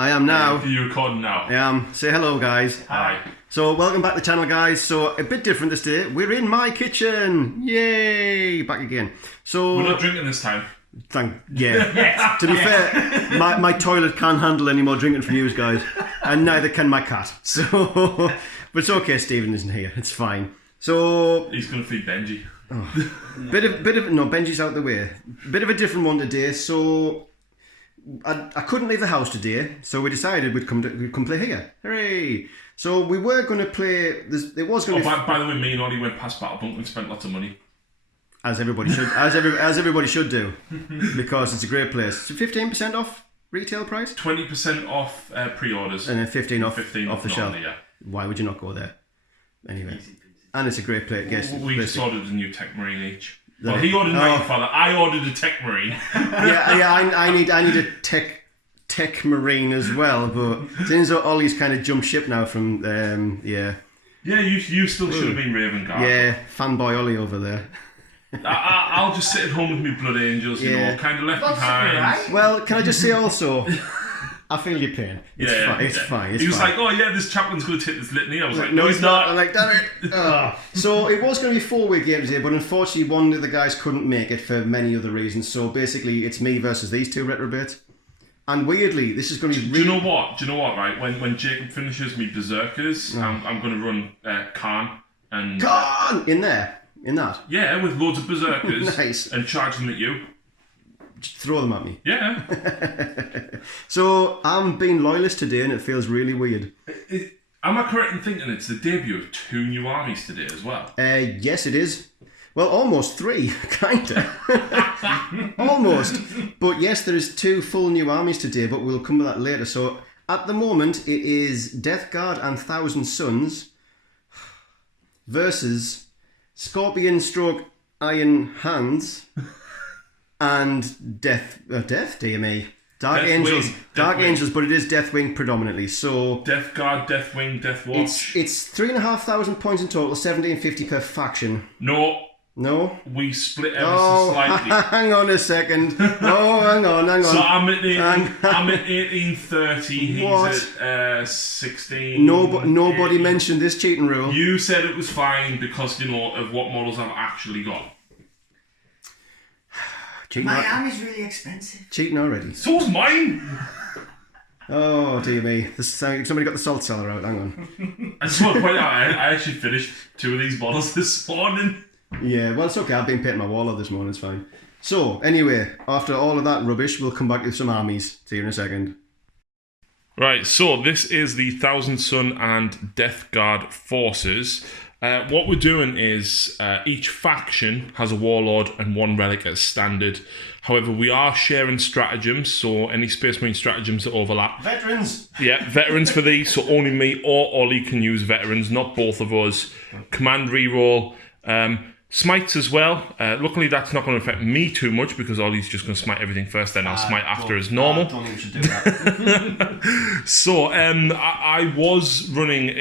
I am now. Are you recording now? I am. Say hello, guys. Hi. So, welcome back to the channel, guys. So, a bit different this day. We're in my kitchen. Yay! Back again. So we're not drinking this time. Yeah. To be fair, my toilet can't handle any more drinking from you guys, and neither can my cat. So, but it's okay. Stephen isn't here. It's fine. So he's gonna feed Benji. Bit of no. Benji's out the way. Bit of a different one today. So I couldn't leave the house today, so we decided we'd come play here. Hooray! So we were going to play. It was going to. By the way, me and Ollie went past BattlePlan and spent lots of money. As everybody should, as everybody should do, because it's a great place. So 15% off retail price. 20% off pre-orders, and then 15 off the shelf. Yeah. Why would you not go there? Anyway, and it's a great place. Guess we just ordered a new Tech Marine each. Well, he ordered my father. I ordered a Tech Marine. yeah. I need a Tech Marine as well. But since Ollie's kind of jumped ship now from Yeah, you still should have been Raven Guard. Yeah, fanboy Ollie over there. I'll just sit at home with my blood angels, you know, kind of left behind. Right? Well, can I just say also, I feel your pain. It's fine. He was like, oh yeah, this chaplain's going to take this litany. I was like, no, he's not. I'm like, damn it. So it was going to be 4-week games here, but unfortunately one of the guys couldn't make it for many other reasons. So basically it's me versus these two retrobates. And weirdly, this is going to be really... Do you know what, right? When Jacob finishes me Berserkers, I'm going to run Khan. And Khan! In there? In that? Yeah, with loads of Berserkers. Nice. And charge them at you. Just throw them at me. Yeah. So I'm being loyalist today and it feels really weird. Am I correct in thinking it's the debut of 2 new armies today as well? Yes, it is. Well, almost 3, kinda. Almost. But yes, there is 2 full new armies today, but we'll come to that later. So at the moment, it is Deathguard and Thousand Suns versus Scorpion Stroke Iron Hands and Death, dear me. Dark Angels, but it is Deathwing predominantly. So Deathguard, Deathwing, Deathwatch. It's 3,500 points in total, 1750 per faction. No, we split ever so slightly. Hang on a second. Oh, hang on. So I'm at 1830. He's at 16. Nobody mentioned this cheating rule. You said it was fine because of what models I've actually got. My army's really expensive. Cheating already. So's mine. Oh dear me! Somebody got the salt cellar out. Hang on. I just want to point out I actually finished 2 of these bottles this morning. Yeah, well, it's okay. I've been painting my wall up this morning. It's fine. So, anyway, after all of that rubbish, we'll come back to some armies. See you in a second. Right, so this is the Thousand Sun and Deathguard forces. What we're doing is each faction has a warlord and 1 relic as standard. However, we are sharing stratagems, so any Space Marine stratagems that overlap. Veterans! Yeah, veterans for these, so only me or Ollie can use veterans, not both of us. Command reroll. Smites as well. Luckily, that's not going to affect me too much because Ollie's just going to smite everything first, then I'll smite after as normal. I don't think we should do that. So, I was running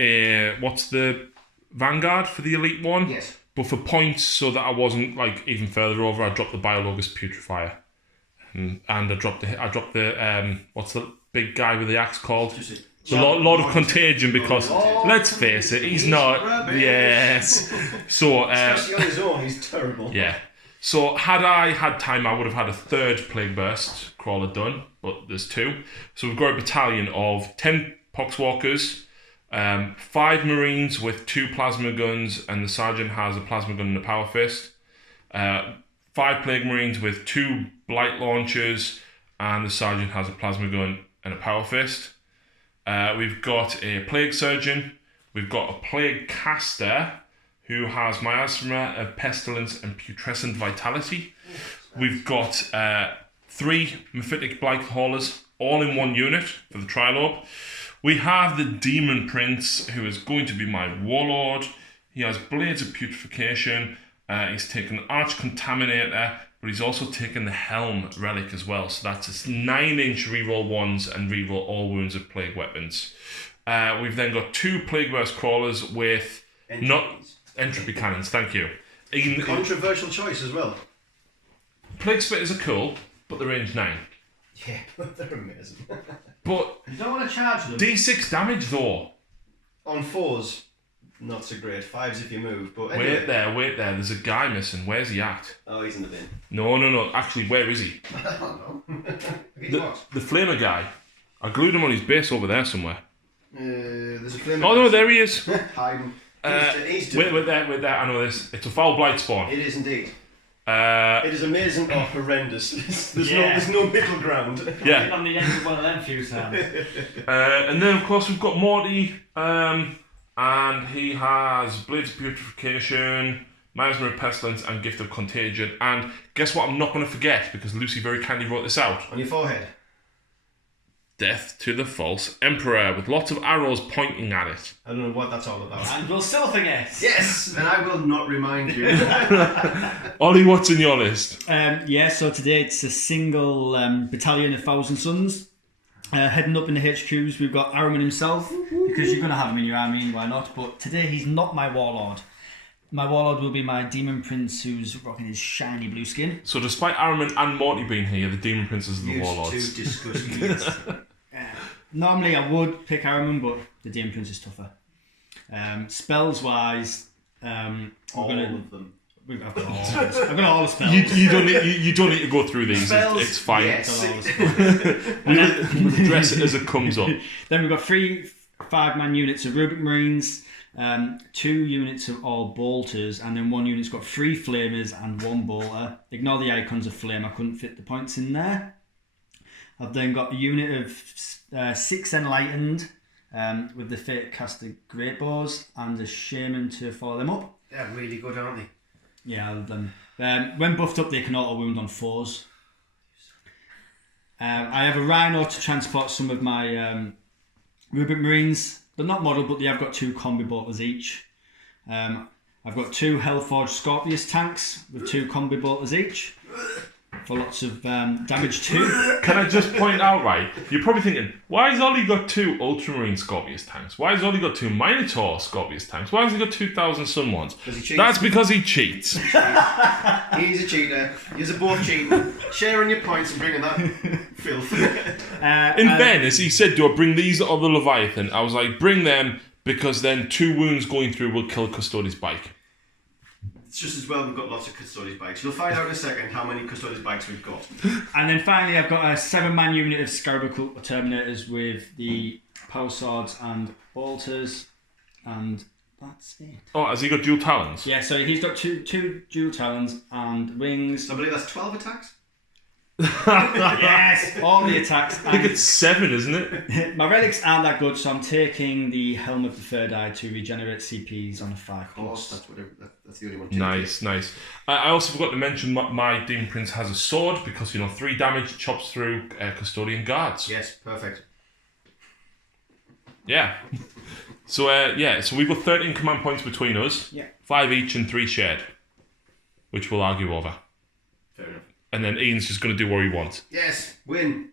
what's the Vanguard for the Elite one? Yes. But for points, so that I wasn't like even further over, I dropped the Biologist Putrefier. And I dropped the what's the big guy with the axe called? The Lord of Contagion, because let's face it, he's not. Rubbish. Yes. So especially on his own, he's terrible. Yeah. So had I had time, I would have had a 3rd Plague Burst crawler done, but there's 2. So we've got a battalion of 10 Poxwalkers, 5 Marines with 2 plasma guns, and the sergeant has a plasma gun and a power fist. 5 Plague Marines with 2 blight launchers, and the sergeant has a plasma gun and a power fist. We've got a Plague Surgeon, we've got a Plague Caster, who has Miasma of Pestilence and Putrescent Vitality. We've got 3 Mephitic Blight Haulers, all in 1 unit for the Trilobe. We have the Demon Prince, who is going to be my Warlord. He has Blades of Putrefaction, he's taken Arch Contaminator, but he's also taken the Helm Relic as well. So that's his 9-inch reroll 1s and reroll all wounds of Plague Weapons. We've then got 2 Plague Burst Crawlers with Entropy Cannons, thank you. Controversial choice as well. Plague Spitters are cool, but they're range 9. Yeah, but they're amazing. But You don't want to charge them. D6 damage though. On 4s, not so great. 5s if you move, but anyway. Wait there. There's a guy missing. Where's he at? Oh, he's in the bin. No. Actually, where is he? I don't know. The flamer guy. I glued him on his base over there somewhere. There's a flame. Oh no, there he is. Hiding. He's Wait there. I know this. It's a foul blight spawn. It is indeed. Uh, It is amazing or horrendous. There's Yeah. there's no middle ground. yeah. On the end of one of them few times. And then of course we've got Morty, and he has Blades of Purification, Miasma of Pestilence, and Gift of Contagion. And guess what? I'm not going to forget because Lucy very kindly wrote this out. On your forehead. Death to the False Emperor with lots of arrows pointing at it. I don't know what that's all about. And we'll still think it. Yes, and I will not remind you. Ollie, what's in your list? So today it's a single battalion of Thousand Suns. Heading up in the HQs, we've got Araman himself, because you're going to have him in your army, and why not? But today he's not my warlord. My warlord will be my demon prince, who's rocking his shiny blue skin. So despite Araman and Morty being here, the Demon Princes are the Used warlords. to discuss units. Normally I would pick Araman, but the demon prince is tougher. Spells wise, All of them. I've got all the spells. You don't need to go through these. Spells, It's fine. yes. We'll address it as it comes up. Then we've got 3 5-man units of Rubric Marines, 2 units of all bolters, and then 1 unit's got 3 flamers and 1 bolter. Ignore the icons of flame, I couldn't fit the points in there. I've then got a unit of 6 enlightened, with the Fate Caster Great Bows and a Shaman to follow them up. They're really good, aren't they? Yeah, when buffed up, they can auto wound on 4s. I have a Rhino to transport some of my Rubric Marines. They're not modelled, but they have got 2 combi bolters each. I've got 2 Hellforged Scorpius tanks with 2 combi bolters each for lots of damage too. Can I just point out, right? You're probably thinking, why has Ollie got 2 Ultramarine Scorpius tanks? Why has Ollie got 2 Minotaur Scorpius tanks? Why has he got 2,000 Sun ones? Because he cheats. That's because he cheats. He's a cheater. You're both cheating. Sharing your points and bringing that filth. In fairness, he said, do I bring these or the Leviathan? I was like, bring them, because then 2 wounds going through will kill Custodi's bike. It's just as well we've got lots of Custodi's bikes. You'll find out in a second how many Custodi's bikes we've got. And then finally, I've got a 7-man unit of Scarab Occult Terminators with the Power Swords and Bolters, and that's it. Oh, has he got dual talons? Yeah, so he's got two dual talons and wings. I believe that's 12 attacks. Yes, all the attacks. I think it's 7, isn't it? My relics aren't that good, so I'm taking the Helm of the Third Eye to regenerate CPs on a 5 Of course, cost. that's the only one. Nice. I also forgot to mention my Demon Prince has a sword because, 3 damage chops through Custodian guards. Yes, perfect. Yeah. So we've got 13 command points between us. Yeah. 5 each and 3 shared, which we'll argue over. Fair enough. And then Ian's just going to do what he wants. Yes, win.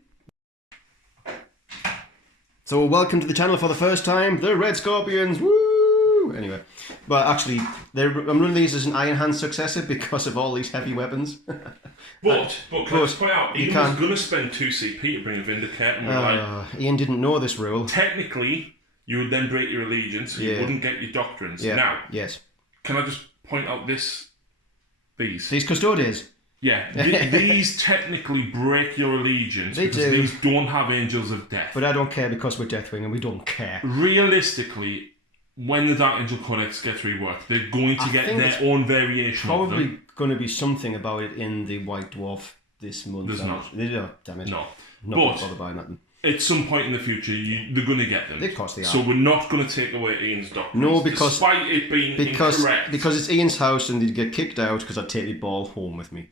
So welcome to the channel for the first time, the Red Scorpions. Woo! Anyway, but actually, I'm running these as an Iron Hand successor because of all these heavy weapons. But can I just point out, you Ian was can. going to spend 2 CP to bring a Vindicate, and we're like, Ian didn't know this rule. technically, you would then break your allegiance, so you Yeah. wouldn't get your doctrines. Yeah. Now, Yes. can I just point out these? These Custodians. Yeah, these technically break your allegiance They because do. these don't have Angels of Death. But I don't care because we're Deathwing and we don't care. Realistically, when the Dark Angel Codex gets reworked, they're going to I get think their it's own variation of Probably them. going to be something about it in the White Dwarf this month. There's not. Oh, damn it. No. Not But bothered by nothing. at some point in the future, they're going to get them. Of course they are. So we're not going to take away Ian's doctrines. No, because- despite it being incorrect. Because it's Ian's house and he'd get kicked out because I'd take the ball home with me.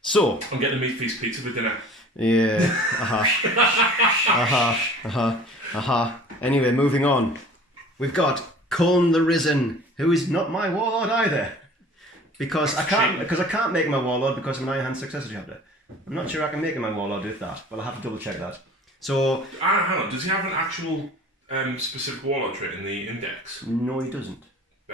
So, I'm getting a meat feast pizza for dinner. yeah. Anyway, moving on. We've got Khorne the Risen, who is not my warlord either. Because I can't make him my warlord because of an Iron Hand successor chapter. I'm not sure I can make him my warlord with that, but I'll have to double check that. So, Hang on, does he have an actual specific warlord trait in the index? no, he doesn't.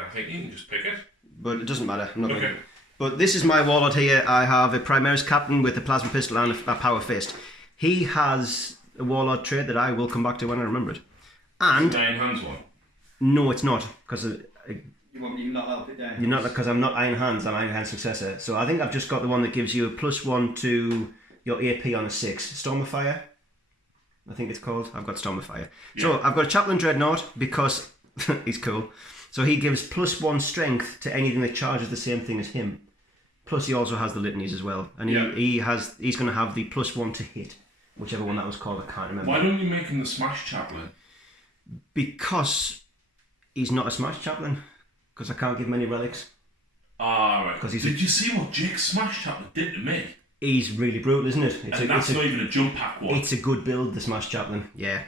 I think you can just pick it. But it doesn't matter. I'm not Okay. But this is my warlord here. I have a Primaris Captain with a Plasma Pistol and a Power Fist. He has a warlord trait that I will come back to when I remember it. And Iron Hands one. no, it's not because You want me to not help it down? you're not because I'm not Iron Hands. I'm Iron Hands successor. So I think I've just got the one that gives you a +1 to your AP on a 6. Storm of Fire, I think it's called. I've got Storm of Fire. Yeah. So I've got a Chaplain Dreadnought because he's cool. So he gives +1 strength to anything that charges the same thing as him. Plus he also has the litanies as well, and Yeah. he's going to have the +1 to hit, whichever one that was called. I can't remember. Why don't you make him the Smash Chaplain? Because he's not a Smash Chaplain. Because I can't give him any relics. Ah, right. 'Cause he's Did you see what Jake's Smash Chaplain did to me? He's really brutal, isn't it? And that's not even a jump pack one. It's a good build, the Smash Chaplain. Yeah.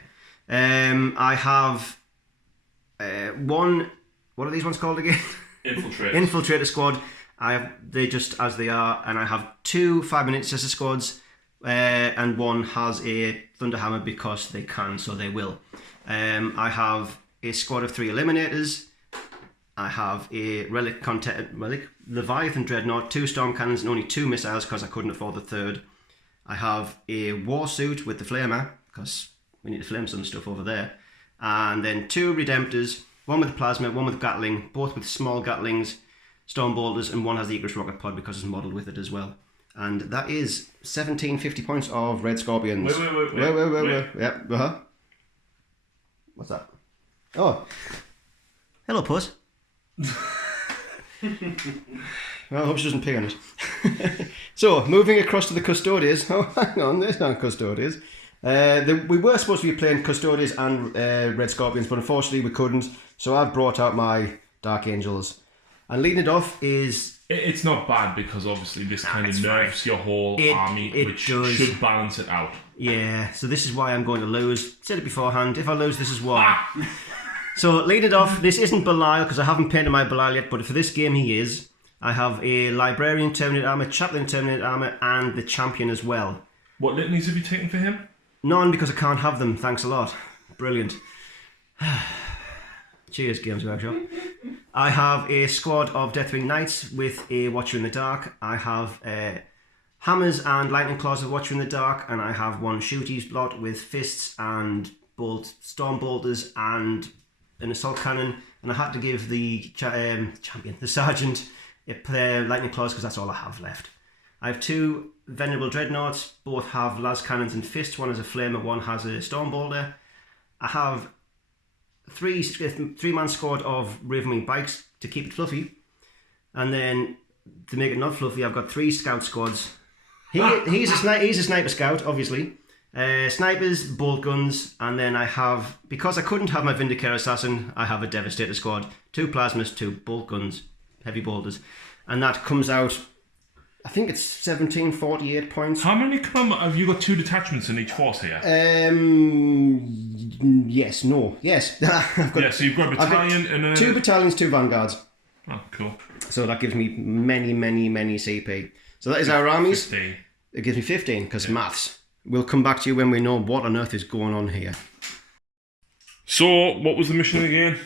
I have one. What are these ones called again? Infiltrator. Infiltrator squad. They're just as they are, and I have 2 5-minute intercessor squads, and one has a Thunderhammer because they can, so they will. I have a squad of 3 eliminators. I have a relic Leviathan Dreadnought, 2 storm cannons, and only 2 missiles because I couldn't afford the 3rd. I have a war suit with the flamer because we need to flame some stuff over there, and then 2 redemptors, one with the plasma, one with Gatling, both with small Gatlings, storm bolters, and one has the Icarus rocket pod because it's modelled with it as well. And that is 1750 points of Red Scorpions. Wait. Yep. What's that? Oh, hello, puss. Well, I hope she doesn't pig on it. So, moving across to the Custodians. Oh, hang on, there's not Custodians. We were supposed to be playing Custodians and Red Scorpions, but unfortunately we couldn't. So I've brought out my Dark Angels. And leading it off is... It's not bad because obviously this kind of nerfs your whole army, which should balance it out. Yeah, so this is why I'm going to lose. Said it beforehand, if I lose, this is why. So, leading it off, this isn't Belial because I haven't painted my Belial yet, but for this game he is. I have a Librarian Terminated Armour, Chaplain Terminated Armour, and the Champion as well. What litanies have you taken for him? None because I can't have them, thanks a lot. Brilliant. Cheers, Games Workshop. I have a squad of Deathwing Knights with a Watcher in the Dark. I have Hammers and Lightning Claws of Watcher in the Dark, and I have one Shooties blot with Fists and Storm Bolters and an Assault Cannon, and I had to give the Champion, the Sergeant, a Lightning Claws because that's all I have left. I have 2 Venerable Dreadnoughts, both have Las Cannons and Fists, one has a Flamer, one has a Storm Bolter. I have 3-man squad of Ravenwing Bikes to keep it fluffy, and then to make it not fluffy I've got 3 Scout squads. He's a Sniper Scout, obviously. Snipers, bolt guns, and then I have, because I couldn't have my Vindicator Assassin, I have a Devastator squad, 2 plasmas, 2 bolt guns, heavy bolters, and that comes out, I think it's 1748 points. How many have you got 2 detachments in each force here? Yes. I've got, so you've got a battalion and a... 2 battalions, 2 vanguards. Oh, cool. So that gives me many CP. So that is our armies. 15. It gives me 15 because maths. We'll come back to you when we know what on earth is going on here. So, what was the mission again?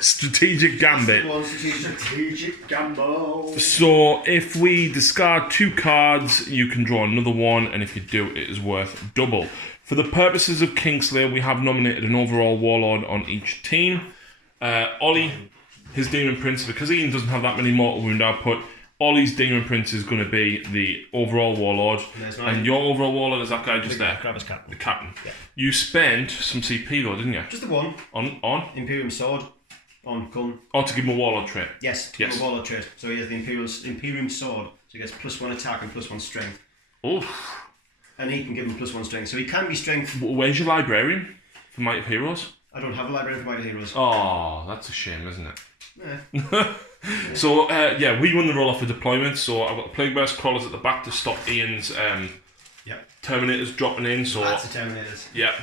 Strategic Gambit. Strategic gamble. So, if we discard 2 cards, you can draw another one, and if you do, it is worth double. For the purposes of Kingslayer, we have nominated an overall warlord on each team. Ollie, his Demon Prince, because Ian doesn't have that many mortal wound output, Ollie's Demon Prince is going to be the overall warlord, and your overall warlord is that guy just there. Grab his captain. The captain. Yeah. You spent some CP though, didn't you? Just the one. On? Imperium Sword. On gun. Oh, to give him a warlord trait. Yes. Yes. A warlord trait. So he has the Imperium Sword. So he gets +1 attack and +1 strength. Oh. And he can give him +1 strength. So he can be strength. Where's your librarian for Might of Heroes? I don't have a library for Mighty Heroes. Oh, that's a shame, isn't it? Yeah. So, we run the roll off for deployment. So I've got the Plague Burst Crawlers at the back to stop Ian's Terminators dropping in. So That's the Terminators. Yeah.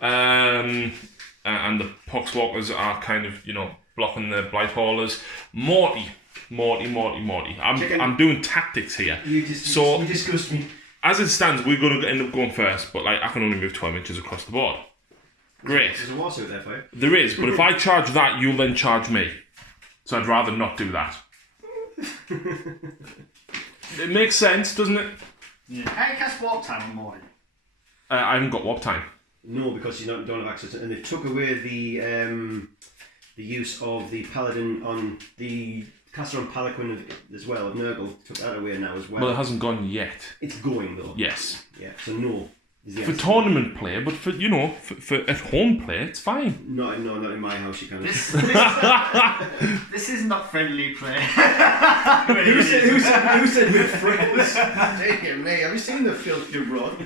And the Poxwalkers are kind of, blocking the Blight Haulers. Morty. I'm doing tactics here. You disgust me. As it stands, we're going to end up going first, but I can only move 12 inches across the board. Great. There's a war suit there for you. There is, but if I charge that, you'll then charge me. So I'd rather not do that. It makes sense, doesn't it? How you cast Warp Time on Morty? I haven't got warp time. No, because you don't have access to, and they took away the use of the paladin on the caster on Palanquin as well of Nurgle. Took that away now as well. Well, it hasn't gone yet. It's going though. Yes. Yeah. So no. Is the For answer. tournament play, but for for at home play, it's fine. Not in my house. You can't. This is not friendly play. Who said we're friends? Damn me. Have you seen the filth you brought?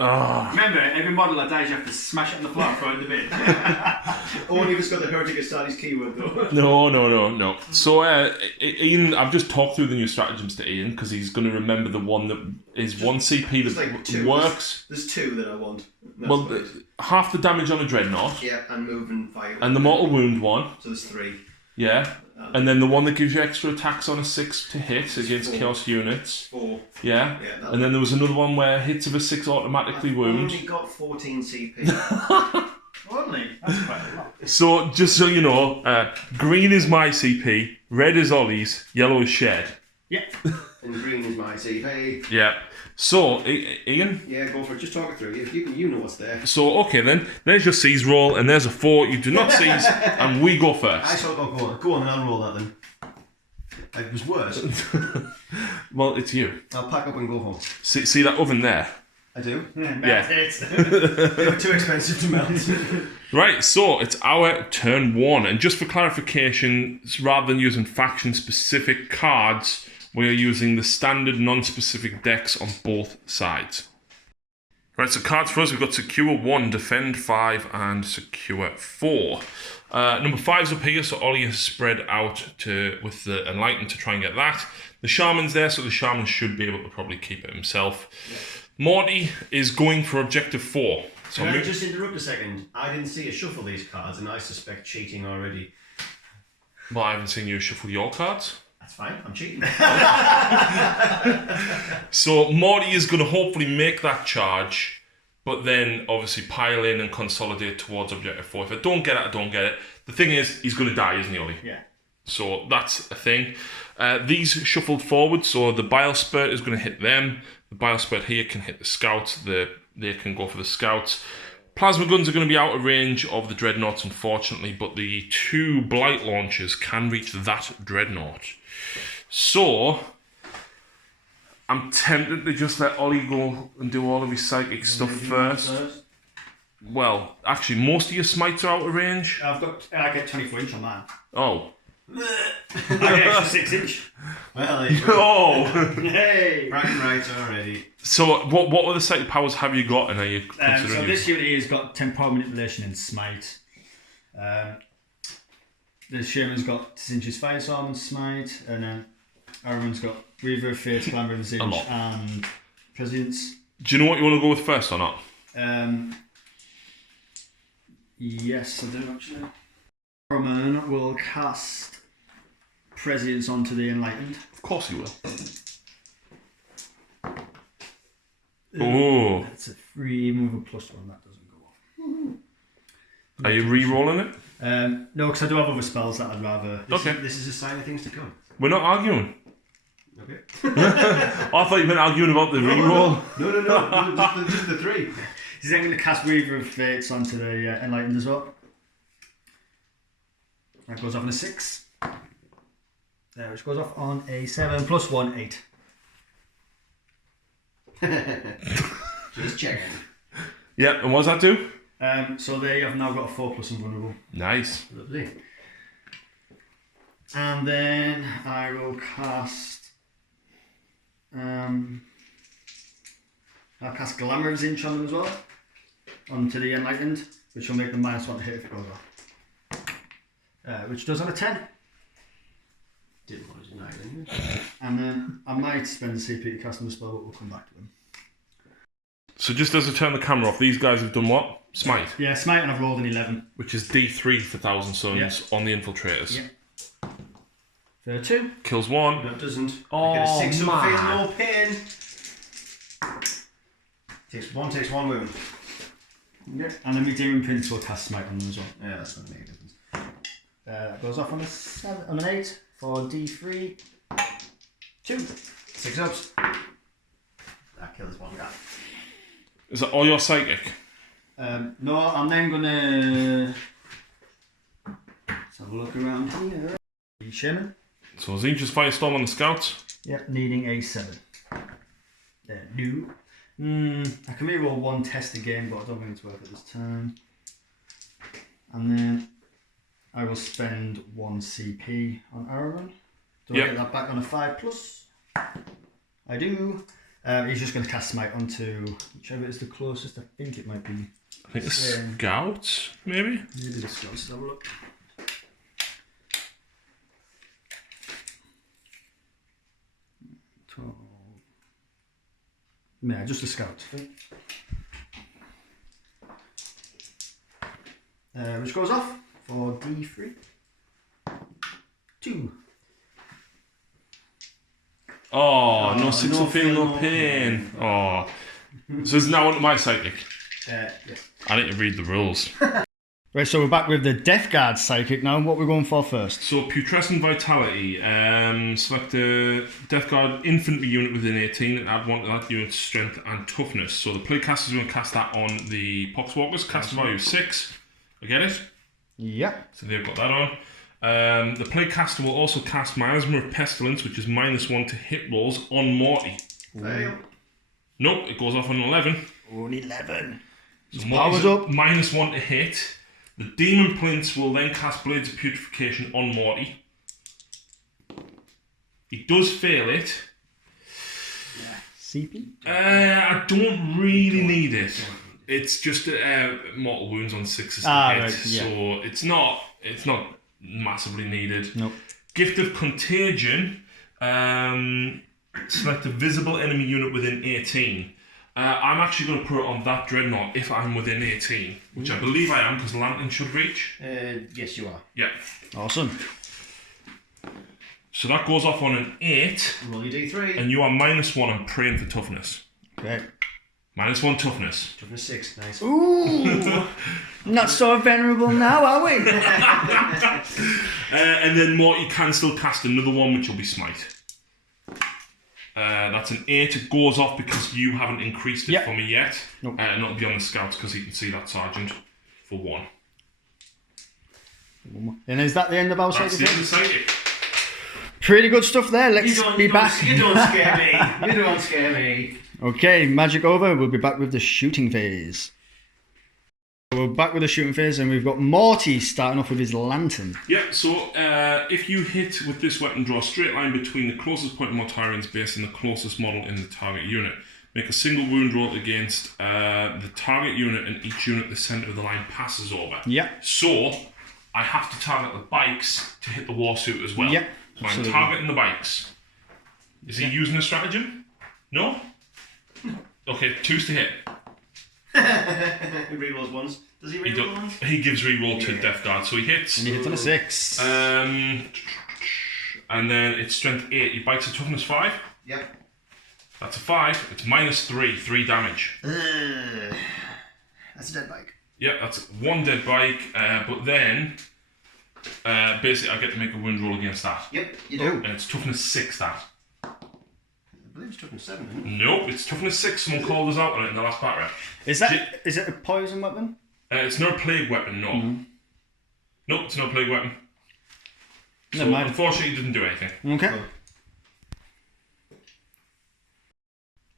Remember, every model that dies, you have to smash it on the floor and throw it in the bin. Only if it's got the Heretic Astartes keyword though. No. So, Ian, I've just talked through the new stratagems to Ian because he's going to remember the one that is 1 CP that like two. works. There's 2 that I want. That's Well, right. half the damage on a Dreadnought. Yeah, and move and fire. And the mortal wound one. So there's 3. Yeah. And then the one that gives you extra attacks on a 6 to hit against 4. Chaos units. 4. Yeah. Yeah, And then there was another one where hits of a 6 automatically wound. I've only got 14 CP. Only? That's quite a lot. So, just so you know, green is my CP, red is Ollie's, yellow is Shed. Yeah. And green is my CP. Yeah. So, Ian? Yeah, go for it. Just talk it through. You know what's there. So, okay then, there's your seize roll, and there's a 4. You do not seize, and we go I first. shall go on and I'll roll that then. It was worse. Well, it's you. I'll pack up and go home. See that oven there? I do. Yeah. They were too expensive to melt. Right, so it's our turn 1, and just for clarification, rather than using faction-specific cards, we are using the standard non-specific decks on both sides. Right, so cards for us, we've got Secure 1, Defend 5, and Secure 4. Number 5's up here, so Ollie has spread out with the Enlightened to try and get that. The Shaman's there, so the Shaman should be able to probably keep it himself. Yeah. Morty is going for Objective 4. So Can I just interrupt a second? I didn't see you shuffle these cards, and I suspect cheating already. Well, I haven't seen you shuffle your cards. That's fine, I'm cheating. So Morty is going to hopefully make that charge, but then obviously pile in and consolidate towards Objective 4. If I don't get it, I don't get it. The thing is, he's going to die, isn't he, Ollie? Yeah. So that's a thing. These shuffled forward, so the Bile Spurt is going to hit them. The Bile Spurt here can hit the Scouts. They can go for the Scouts. Plasma guns are going to be out of range of the Dreadnoughts, unfortunately, but the 2 Blight launchers can reach that Dreadnought. So, I'm tempted to just let Ollie go and do all of his psychic stuff first. Well, actually, most of your smites are out of range. I get 24 inch on mine. Oh. I get extra 6 inch. Well, there you go. Oh! Hey! Bragging rights already. So, what other psychic powers have you got, and are you considering So this unit has got Temporal Manipulation and Smite. The Sherman's got Cinch's Firestorm and Smite, and then Araman's got Breather of Fate, Glamour of Zinch, and Prescience. Do you know what you want to go with first or not? Yes, I do actually. Araman will cast Prescience onto the Enlightened. Of course you will. Oh. That's a free, even with a +1, that doesn't go off. Are you re-rolling it? No, because I do have other spells that I'd rather. This is a sign of things to come. We're not arguing. Okay. I thought you meant arguing about the re-roll. No, just the 3. He's then going to cast Weaver of Fates onto the Enlightened as well. That goes off on a 6. Which goes off on a 7 +1, 8. Just checking. Yep, and what does that do? So they have now got a 4+ invulnerable. Nice. Lovely. And then I will cast. I'll cast Glamour of Zinch on them as well. Onto the Enlightened, which will make them -1 to hit if it goes off. Which does on a 10. Didn't want to deny it. And then I might spend the CP to cast them a spell, but we'll come back to them. So just as I turn the camera off, these guys have done what? Smite. Yeah, Smite, and I've rolled an 11. Which is D3 for Thousand Suns on the Infiltrators. Yeah. 32. Kills 1. No, it doesn't. Oh, I get a 6 up, man. feels no pain. Takes one wound. Yeah. And then my Demon Prince will cast Smite on them as well. Yeah, that's going to make a difference. That goes off on an 8 for D3. 2. 6 ups. That kills 1 guy. Is that all your psychic? No, I'm then gonna let's have a look around here. Shaman. So Zinja's Firestorm on the scouts. Yep, needing a 7. No. I can reroll one test again, but I don't think it's worth it this time. And then I will spend 1 CP on Araron. Do I get that back on a 5+? I do. He's just going to cast Smite onto whichever is the closest. I think it might be. I think the scouts, maybe? Maybe the scouts. Let's have a look. 12. Yeah, just the scouts. Which goes off for D3. 2. Oh, no 6 will feel no pain. Oh. So it's now onto my psychic. Yes. I need to read the rules. Right, so we're back with the Deathguard psychic now. What are we going for first? So Putrescent Vitality. Select a Deathguard infantry unit within 18 and add 1 to that unit's strength and toughness. So the playcaster's going to cast that on the Poxwalkers. Cast value 6. I get it? Yeah. So they've got that on. The playcaster will also cast Miasma of Pestilence, which is -1 to hit rolls on Morty. Fail. Nope, it goes off on an 11. Only 11. So Power's Morty's up. -1 to hit. The Demon Prince will then cast Blades of Putrefaction on Morty. He does fail it. CP? I don't really need it. It's just mortal wounds on 6s to hit, right, yeah. so it's not massively needed. Nope. Gift of Contagion. Select a visible enemy unit within 18. I'm actually going to put it on that Dreadnought if I'm within 18, which I believe I am because Lantern should reach. Yes, you are. Yeah. Awesome. So that goes off on an 8, Roll your D3. and you are -1 and praying for toughness. Okay. -1 toughness. Toughness 6. Nice. Ooh! Not so venerable now, are we? And then Morty can still cast another one, which will be Smite. That's an 8. It goes off because you haven't increased it for me yet. Nope. And it'll be on the scouts because you can see that sergeant for 1. And is that the end of our That's psychic? the end of psychic. Pretty good stuff there. Let's be back. You don't scare me. You don't scare me. Okay, magic over. We'll be back with the shooting phase. We're back with the shooting phase, and we've got Morty starting off with his lantern. Yeah, so if you hit with this weapon, draw a straight line between the closest point of Mortarian's base and the closest model in the target unit. Make a single wound roll against the target unit and each unit the centre of the line passes over. Yeah. So I have to target the bikes to hit the warsuit as well. Yeah. So absolutely. I'm targeting the bikes. Is he using a stratagem? No? Okay, 2s to hit. He rerolls ones. Does he reroll ones? He gives reroll to Deathguard, so he hits. And he hits on a 6. And then it's strength 8. Your bikes are toughness 5. Yep. That's a 5. It's -3 damage. That's a dead bike. Yep, that's 1 dead bike. But then, basically, I get to make a wound roll against that. Yep, you do. And it's toughness 6. That. I believe it's toughness 7, isn't it? Nope, it's toughness 6. Someone called us out on it in the last Batrep. Is it a poison weapon? It's no plague weapon, no. Mm-hmm. Nope, it's no plague weapon. So Never mind. unfortunately, it doesn't do anything. Okay.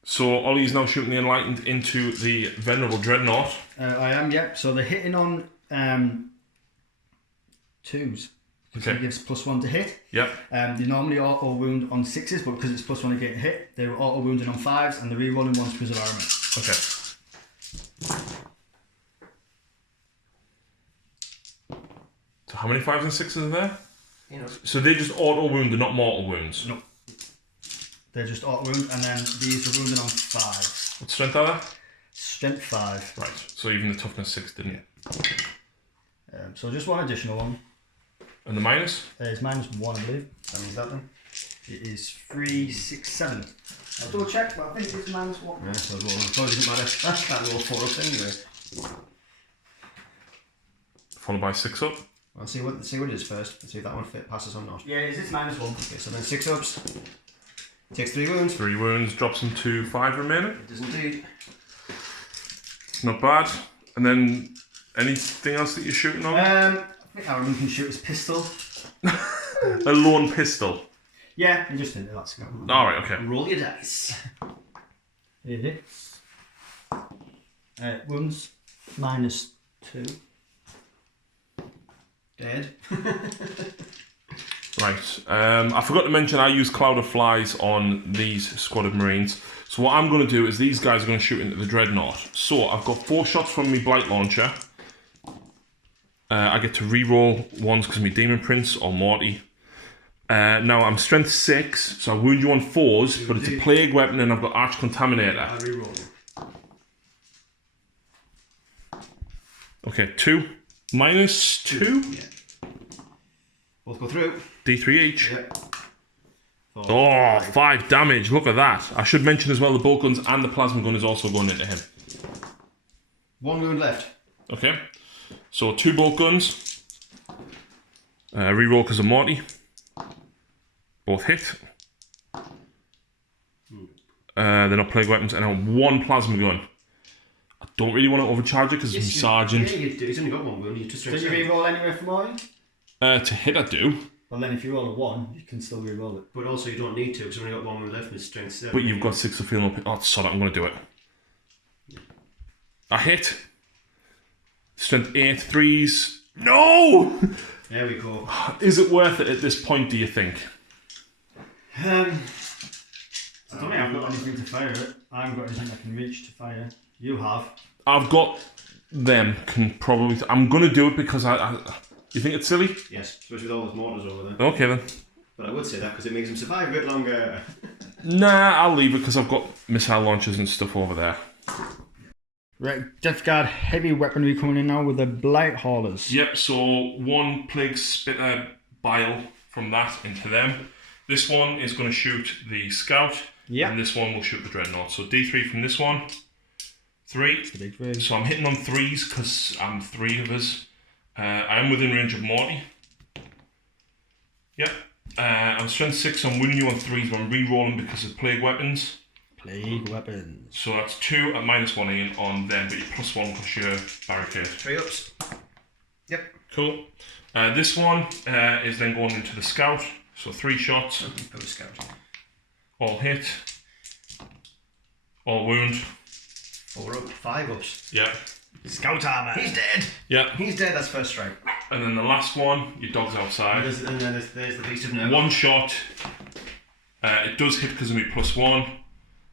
So Ollie's now shooting the Enlightened into the Venerable Dreadnought. I am, yep. So they're hitting on 2s. So Okay. he gives +1 to hit. Yep. They normally auto wound on 6s, but because it's +1 to get hit, they're auto wounding on 5s, and they're rerolling ones because of armor. Okay. So how many 5s and 6s are there? You know. So they just auto wound, they're not mortal wounds. No. They're just auto wound, and then these are wounding on 5s. What strength are they? Strength 5. Right. So even the toughness 6 didn't. So just one additional one. And the minus? It's -1, I believe. How many's that then? It is 3, 6, 7. I'll double check, but I think it's -1. Yeah, so probably doesn't matter. That's that roll 4 ups anyway. Followed by 6 up. Well, see what it is first. Let's see if that one passes or not. Yeah, is it -1? Okay, so then 6 ups. Takes 3 wounds. 3 wounds, drops him to 5 remaining. It does indeed. It's not bad. And then anything else that you're shooting on? I think Aaron can shoot his pistol. A lone pistol. Yeah, and just into that scout. Alright, okay. Roll your dice. Here it is. Wounds -2. Dead. Right. I forgot to mention I use Cloud of Flies on these squad of Marines. So what I'm going to do is these guys are going to shoot into the Dreadnought. So I've got 4 shots from my Blight Launcher. I get to re-roll ones because of my Demon Prince or Morty. Now I'm strength 6, so I wound you on 4s, but it's a plague weapon and I've got Arch Contaminator. I re-roll. Okay, 2. -2. Yeah. Both go through. D3 each. Yep. Oh, 5 damage. Look at that. I should mention as well the bolt guns and the plasma gun is also going into him. 1 wound left. Okay. So 2 bolt guns. Reroll because of Morty. Both hit. They're not plague weapons. And I have 1 plasma gun. I don't really want to overcharge it because it's my sergeant. Yeah, you do. He's only got 1 wound. You just Don't you re-roll anyway for Morty? To hit, I do. Well, then if you roll a 1, you can still re-roll it. But also you don't need to because you've only got 1 wound left and it's strength 7. But you've got 6 of feeling up. Oh, sod it, I'm going to do it. I hit. Strength 8, 3s. No! There we go. Is it worth it at this point, do you think? I don't think I've got anything to fire it. I haven't got anything I can reach to fire. You have. I've got them. Can probably. I'm going to do it because I. You think it's silly? Yes, especially with all those mortars over there. Okay then. But I would say that because it makes him survive a bit longer. Nah, I'll leave it because I've got missile launchers and stuff over there. Right, Deathguard heavy weaponry coming in now with the Blight Haulers. Yep, so 1 Plague Spitter Bile from that into them. This one is going to shoot the Scout. Yep. And this one will shoot the Dreadnought. So D3 from this one. 3. So I'm hitting on 3s because I'm 3 of us. I am within range of Morty. Yep. I'm strength 6, so I'm winning you on 3s, but I'm re-rolling because of plague weapons. Plague weapons. So that's 2 at -1 in on them, but you're +1 because you're barricade. 3 ups. Yep. Cool. This one is then going into the Scout. So 3 shots. Post Scout. All hit. All wound. 4 up. 5 ups. Yep. Scout armor. He's dead. Yep. He's dead. That's first strike. And then the last one, your dog's outside. And then there's the beast of no. 1 shot. It does hit because of me +1.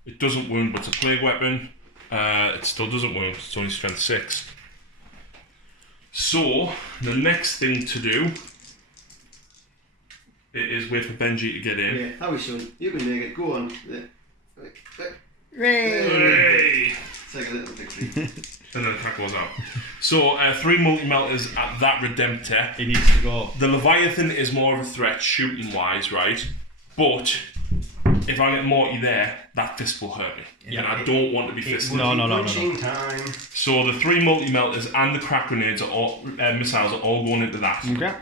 It doesn't wound, but it's a plague weapon. It still doesn't wound. It's only strength 6. So the next thing to do is wait for Benji to get in. Yeah. How is son? You can make it. Go on. Hey! It's like a little victory. And then the crack goes out. So 3 multi-melters at that Redemptor. He needs to go. The Leviathan is more of a threat shooting wise, right? But if I get Morty there, that fist will hurt me. Yeah, and I don't want to be fisting. No. Time. So the 3 multi-melters and the crack grenades are all missiles are all going into that. Okay.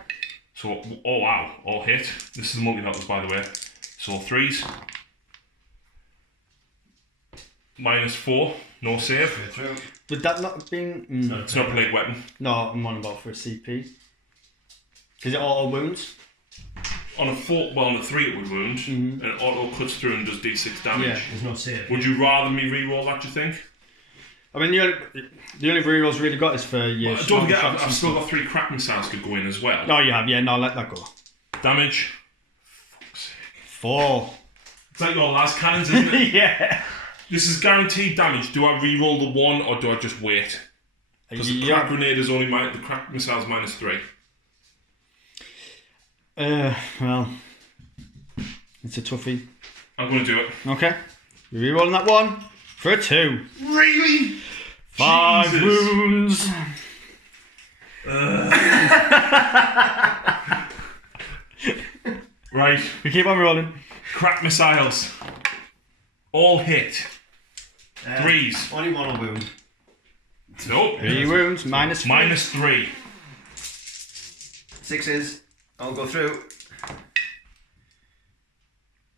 So oh wow, all hit. This is the multi-melters, by the way. So 3s. -4, no save. Through. Would that not have been... It's not a plague weapon. No, I'm on about for a CP. Is it auto wounds? On a 4, well, on a 3 it would wound, and it auto cuts through and does D6 damage. Yeah. There's no save. Would you rather me re-roll that, do you think? I mean, the only rerolls really got is for your... Don't forget, I've still got 3 crack missiles could go in as well. No, you have. Yeah, no, let that go. Damage. 4. It's like your last cannons, isn't it? Yeah. This is guaranteed damage. Do I re-roll the 1 or do I just wait? Because the crack grenade is only the crack missile's -3. Well, it's a toughie. I'm going to do it. Okay. You're rerolling that 1 for a 2. Really? 5 Jesus. wounds. Right. We keep on rolling. Crack missiles. All hit. 3s. Only 1 on wound. Nope. 3 wounds, -3. -3. 6s. I'll go through.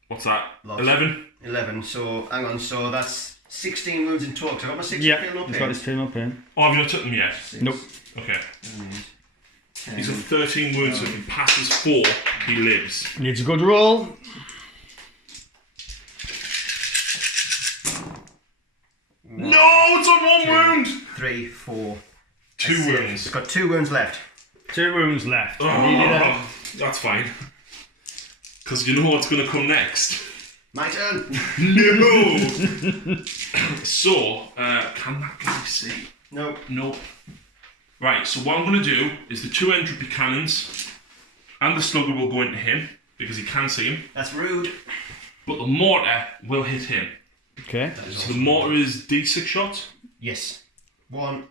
What's that? Lost. 11. 11. So hang on. So that's 16 wounds in total. 'Cause I got my 6 Yeah, up here, no he's pain. got his trim up in. Oh, have you not took them yet? Nope. Okay. 10. He's on 13 wounds, so if he passes 4, he lives. Needs a good roll. No, it's on 1 wound! 3, 4. 2 It's wounds. got 2 wounds left. 2 wounds left. Oh, that's fine. Because you know what's going to come next. My turn. No! So, can that guy see? No. Nope. Right, so what I'm going to do is the 2 entropy cannons and the slugger will go into him because he can see him, That's rude. but the mortar will hit him. Okay. So the mortar is D6 shot. Yes. 1.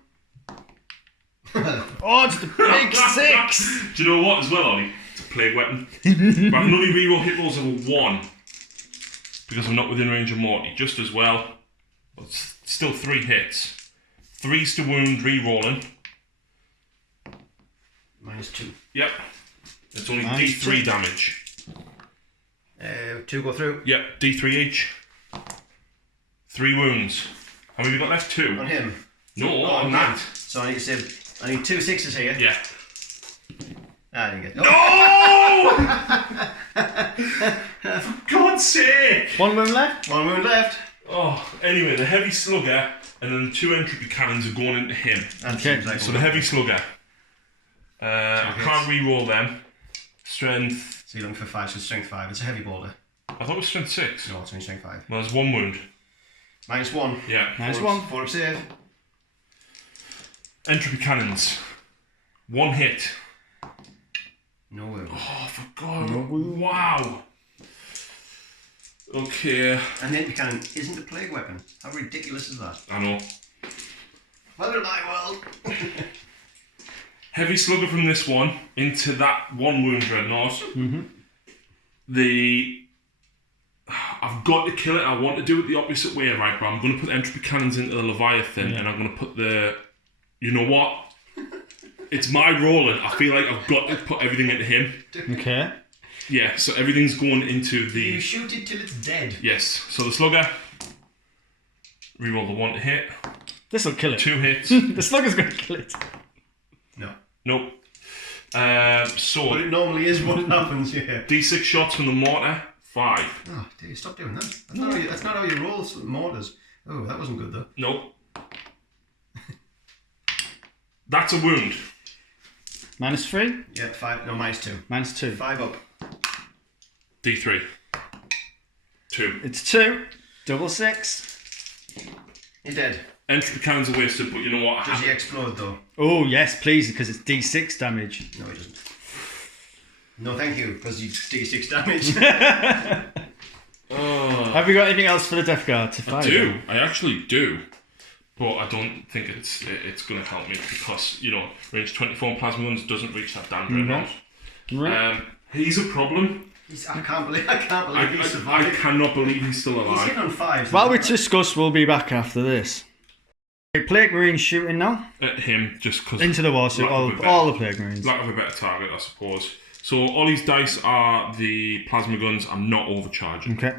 Oh, it's the big 6. Do you know what as well, Ollie? It's a plague weapon. But I can only reroll hit rolls of a 1 because I'm not within range of Morty. Just as well, but it's still 3 hits. 3's to wound, rerolling. -2. Yep. It's only Minus D3 2. damage. 2 go through. Yep, D3 each. 3 wounds. How many have you got left? 2. On him. No, Oh, on that. So I need to save. I need 2 6s here. Yeah. I didn't get. No! For God's sake! 1 wound left. 1 wound left. Oh, anyway, the heavy slugger and then the 2 entropy cannons are going into him. That Okay, seems like So the heavy slugger. I can't re-roll them. Strength. So you're looking for 5, so strength 5. It's a heavy boulder. I thought it was strength 6. No, it's only strength 5. Well, there's 1 wound. -1. Yeah. -1. 4 up save. Entropy cannons. 1 hit. No wound. Oh, for God. Wow. Okay. And the entry cannon isn't a plague weapon. How ridiculous is that? I know. Welcome to my world. Heavy slugger from this one into that 1 wound dreadnought. Mm-hmm. I've got to kill it. I want to do it the opposite way, right? But I'm going to put the entropy cannons into the Leviathan, and I'm going to put the. You know what? It's my rolling. I feel like I've got to put everything into him. Okay. Yeah, so everything's going into the. You shoot it till it's dead. Yes. So the slugger. Reroll the 1 to hit. This'll kill it. 2 hits. The slugger's going to kill it. No. Nope. So But it normally is what happens here. D6 shots from the mortar. 5. Oh, dear, stop doing that. That's not how you roll mortars. Oh, that wasn't good though. Nope. That's a wound. -3. Yeah, 5. No, -2. -2. 5 up. D3. 2. It's 2. Double 6. He's dead. Entropy cannons are wasted, but you know what? Does he explode though? Oh, yes, please, because it's D6 damage. No, he doesn't. No, thank you, because you D6 damage. Have you got anything else for the Deathguard to fight? I do. I actually do. But I don't think it's going to help me because, you know, range 24 and plasma guns doesn't reach that damn dreadnought. Right. He's a problem. I can't believe he I survived. cannot believe he's still He's alive. hit on 5. While we discuss, we'll be back after this. Plague Marines shooting now. At him, just because... Into the water, all the Plague Marines. Lack of a better target, I suppose. So Ollie's dice are the plasma guns. I'm not overcharging. Okay.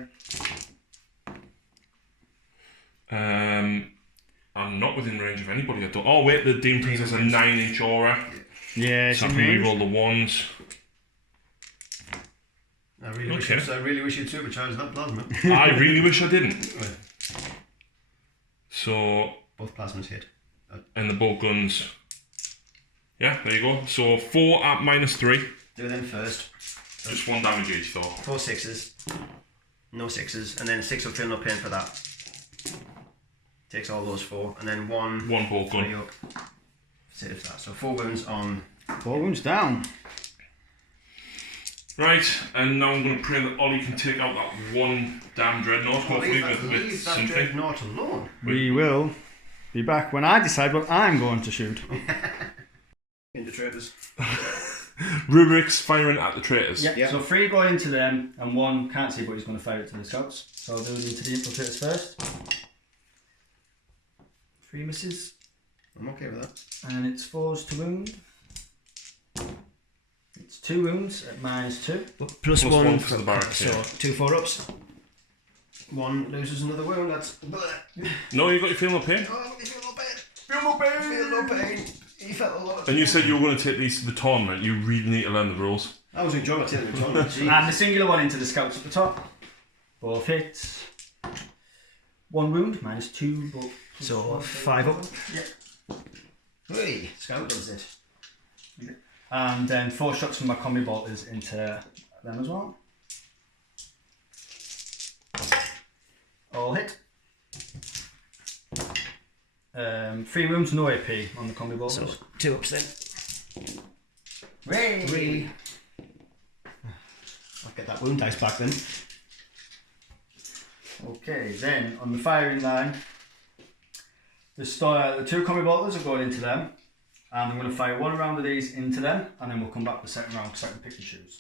I'm not within range of anybody. I don't. Oh wait, the Demon Prince has a 9-inch aura, Yeah, it's so I in can range. reroll the 1s. I really wish you'd supercharge that plasma. I really wish I didn't. So, Both plasmas hit. and the bolt guns. Yeah, there you go. So 4 at -3. Do them first. Just 1 damage each though. 4 6s. No 6s. And then 6 will feel no pain for that. Takes all those 4. And then 1. 1 bolt gun. Up. Saves that. So 4 wounds on. 4 wounds down. Right, and now I'm going to pray that Ollie can take out that 1 damn dreadnought, hopefully with leave that something. dreadnought alone. We will be back when I decide what I'm going to shoot. Into traitors. Rubric's firing at the traitors. Yeah. So 3 going into them, and 1 can't see, but he's going to fire it to the scouts. So I'll do it into the infiltrators first. 3 misses, I'm okay with that. and it's 4s to wound. It's 2 wounds at -2. Plus 1 for the barracks, So yeah. 2 4-ups. one loses another wound. That's. No, you got your feel no pain. Oh, you feel no pain. Feel no pain. Feel no pain. He felt a lot of pain. And you said you were going to take these to the tournament. You really need to learn the rules. I was enjoying it taking the tournament. And the singular one into the scouts at the top. Both hits. 1 wound, -2. But So 5 up. Yeah. Hey, scout does it. And then 4 shots from my combi bolters into them as well. All hit. 3 wounds, no AP on the combi bolters. So 2 ups then. Hooray! 3. I'll get that wound dice back then. Okay, then on the firing line, the 2 combi bolters are going into them, and I'm going to fire 1 round of these into them, and then we'll come back the second round because I can pick and choose.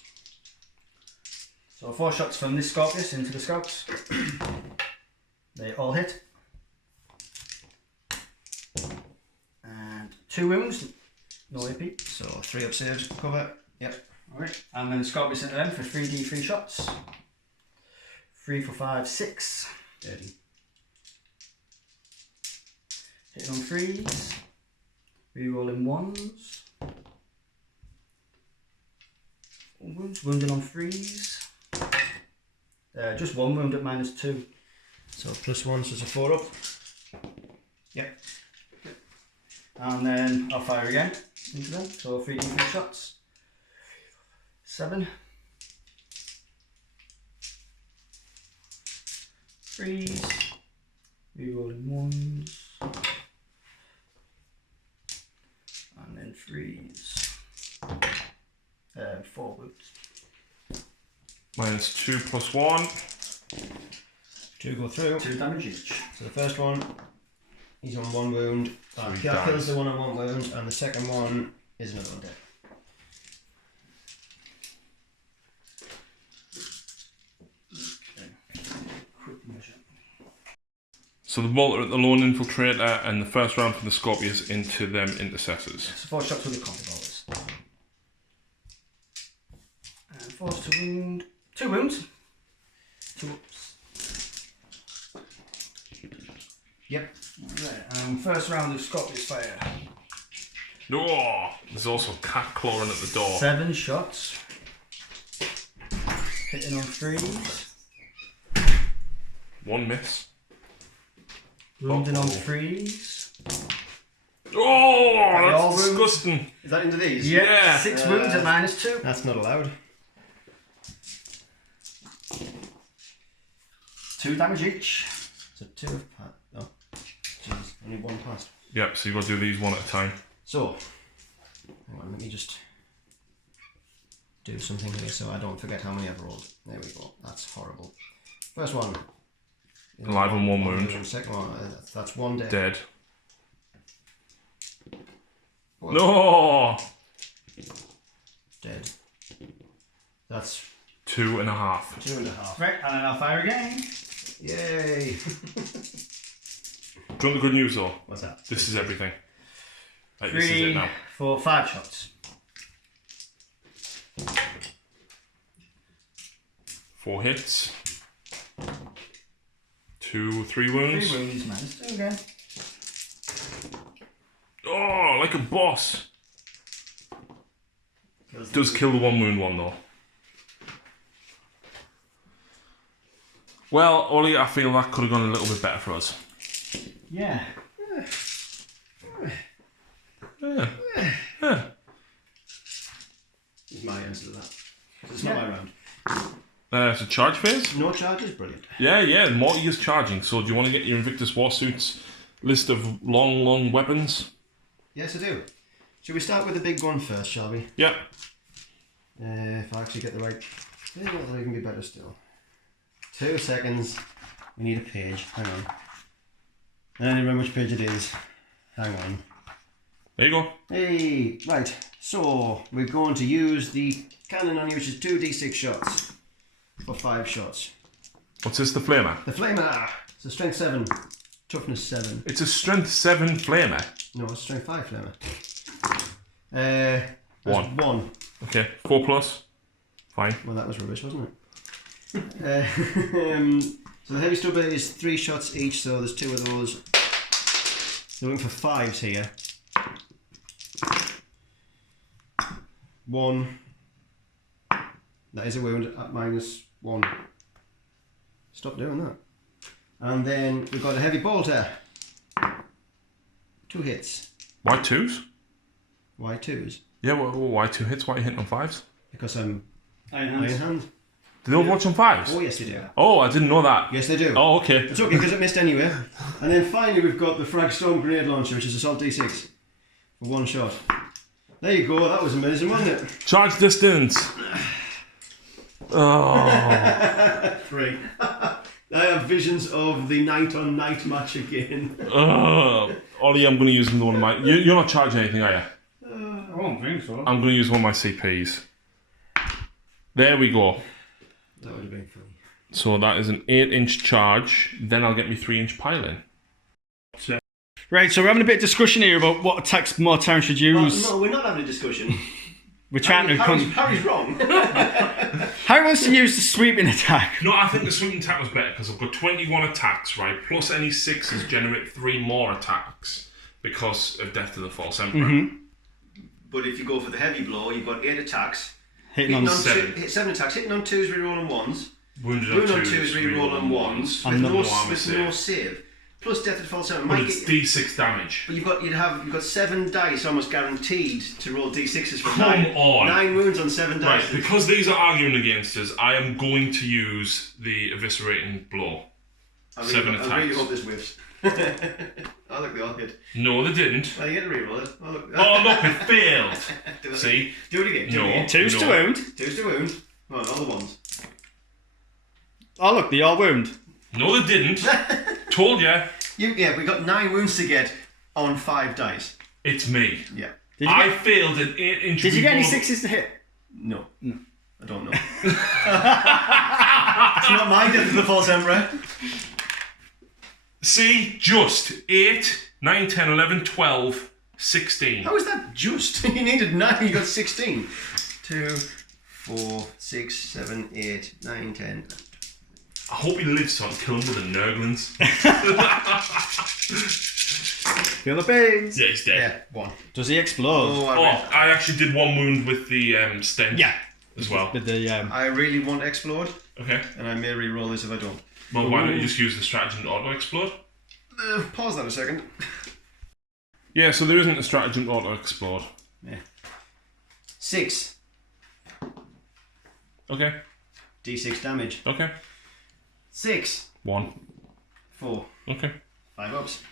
So 4 shots from this Scorpius into the scouts. They all hit. And 2 wounds, no AP. So 3 up saves, cover. Yep. Alright, and then the Scorpius into them for 3d3 shots. 3 for 5, 6. Dirty. Hitting on 3s. Rerolling 1s. Wounds, wounding on 3s. Just 1 wound at -2. So +1, so it's a 4 up. Yep. And then I'll fire again into them. So 3d3 shots. 7. 3s. Rerolling 1s. And then 3s. 4 wounds. -2 +1. 2 go through. 2 damage each. So the first one, he's on 1 wound. Three That kills dies. the one on 1 wound, and the second one is another one dead. Quick measure. So the bolter at the lone infiltrator, and the first round from the Scorpius into them intercessors. So 4 shots with the combi bolters. And force to wound. 2 wounds. 2 ups. Yep. Right, first round of Scorpius fire. Oh, there's also cat clawing at the door. 7 shots. Hitting on 3s. 1 miss. Wounding on Uh-oh. 3s. Oh, all that's wounds? disgusting. Is that into these? Yeah. 6 wounds at -2. That's not allowed. 2 damage each. So 2 have passed. Oh, jeez, only 1 passed. Yep, so you've got to do these one at a time. So, hang on, let me just do something here so I don't forget how many I've rolled. There we go. That's horrible. First one. Alive on 1 wound. Second one, that's 1 dead. Dead. What? No! Dead. That's 2.5. 2.5. Right, and then I'll fire again. Yay! Do you want the good news though? What's that? This is everything. Like, this is it 3 now. for 5 shots. 4 hits. 2, 3 wounds. 3 wounds -2 again. Oh, like a boss. Does kill the 1 wound one though. Well, Ollie, I feel that could have gone a little bit better for us. Yeah. Yeah. Is my answer to that. It's not my round. It's a charge phase? No charges, brilliant. Yeah, Morty is charging. So do you want to get your Invictus Warsuits list of long weapons? Yes, I do. Should we start with the big gun first, shall we? Yeah. If I actually get the right... Yeah, that can be better still. 2 seconds. We need a page. Hang on. I don't remember which page it is. Hang on. There you go. Hey, right. So, we're going to use the cannon on you, which is 2d6 shots. For 5 shots. What's this, the Flamer? The Flamer! It's a strength 7. Toughness 7. It's a strength 7 Flamer. No, it's a strength 5 Flamer. 1. Okay, 4 plus. Fine. Well, that was rubbish, wasn't it? So the heavy stubber is 3 shots each, so there's 2 of those. They're looking for 5s here. 1. That is a wound at -1. Stop doing that. And then we've got a heavy bolter. 2 hits. Why 2s? Why 2s? Yeah, well, why 2 hits? Why are you hitting on 5s? Because I'm Iron Iron Hands. Hand. Do they all watch on 5s? Oh, yes, they do. Oh, I didn't know that. Yes, they do. Oh, okay. It's okay because it missed anyway. And then finally we've got the Frag Storm Grenade Launcher, which is Assault D6 for 1 shot. There you go, that was amazing, wasn't it? Charge distance. Oh. 3. I have visions of the night-on-night match again. Ollie, I'm going to use one of my... You're not charging anything, are you? I won't think so. I'm going to use one of my CPs. There we go. That would have been funny. So that is an 8-inch charge. Then I'll get me 3-inch piling. Right, so we're having a bit of discussion here about what attacks Mortar should use. No, we're not having a discussion. We're trying to... Harry's wrong. Harry wants to use the sweeping attack. No, I think the sweeping attack was better because I've got 21 attacks, right? Plus any 6s generate 3 more attacks because of Death to the False Emperor. But if you go for the heavy blow, you've got 8 attacks. Hitting on 7. 7 attacks. Hitting on 2s, rerolling 1s. Wounded Wounded on on 2s, 2s, rerolling 1s. And With no no save. Plus Death to the False Emperor. But it's D6 damage. But you've got 7 dice almost guaranteed to roll D6s for Come 9. on. 9 wounds on 7 dice. Right, because these are arguing against us, I am going to use the eviscerating blow. I 7 really attacks. hope this whiffs. Oh look, they all hit. No, they didn't. Oh, you get to reroll it. Oh look. Oh, look, it failed. Do it. See? Do it again. Do No. it again. 2s to No. wound. 2s to wound. Come on, all the ones. Oh, look, they all wound. No, they didn't. Told ya. Yeah, we got 9 wounds to get on 5 dice. It's me. Yeah. I failed an 8-inch. Did you get any reroll. 6s to hit? No. I don't know. It's not my Death of the False Emperor. See, just 8, 9, 10, 11, 12, 16. How is that just? You needed 9, you got 16. 2, 4, 6, 7, 8, 9, 10. I hope he lives so I can kill him with the Nurglings. Feel the pains. Yeah, he's dead. Yeah, 1. Does he explode? Oh, Oh, I actually did 1 wound with the stench. Yeah. As well. With the, I really want to explode, Okay. and I may re-roll this if I don't. Well, why don't you just use the stratagem to auto-explode? Pause that a second. Yeah, so there isn't a stratagem to auto-explode. Yeah. 6. Okay. D6 damage. Okay. 6. 1. 4. Okay. 5 ups.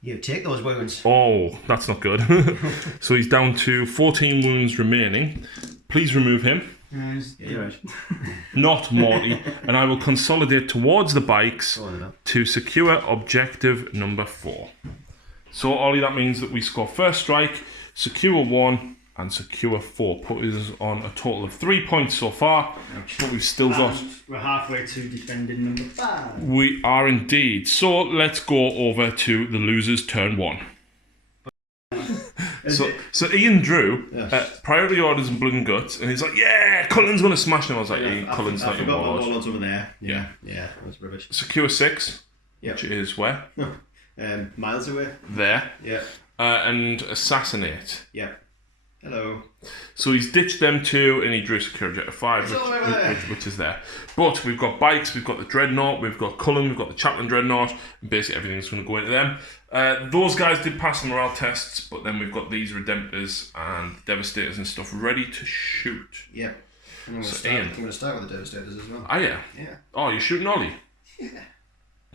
You take those wounds. Oh, that's not good. So he's down to 14 wounds remaining. Please remove him. Yeah, you're right. Not Morty. And I will consolidate towards the bikes Go on now. to secure objective number 4. So, Ollie, that means that we score first strike, secure 1, and secure 4. Put us on a total of 3 points so far. But we've still got... And we're halfway to defending number 5. We are indeed. So let's go over to the losers turn 1. So Ian drew priority orders and blood and guts, and he's like, "Yeah, Cullen's gonna smash them." I was like, "Ian, Cullen's not I your forgot my warlord." warlords over there. Yeah. Yeah, that's rubbish. Secure 6, Yeah. which is where Miles away. there, Yeah. and assassinate. Yeah. Hello. So he's ditched them 2, and he drew secure objective 5, It's all over there. which is there. But we've got bikes, we've got the Dreadnought, we've got Cullen, we've got the Chaplain Dreadnought, and basically everything's going to go into them. Those guys did pass the morale tests, but then we've got these Redemptors and Devastators and stuff ready to shoot. Yeah. And I'm So, going Ian. to start with the Devastators as well. Ah, yeah. Yeah. Oh, you're shooting Ollie?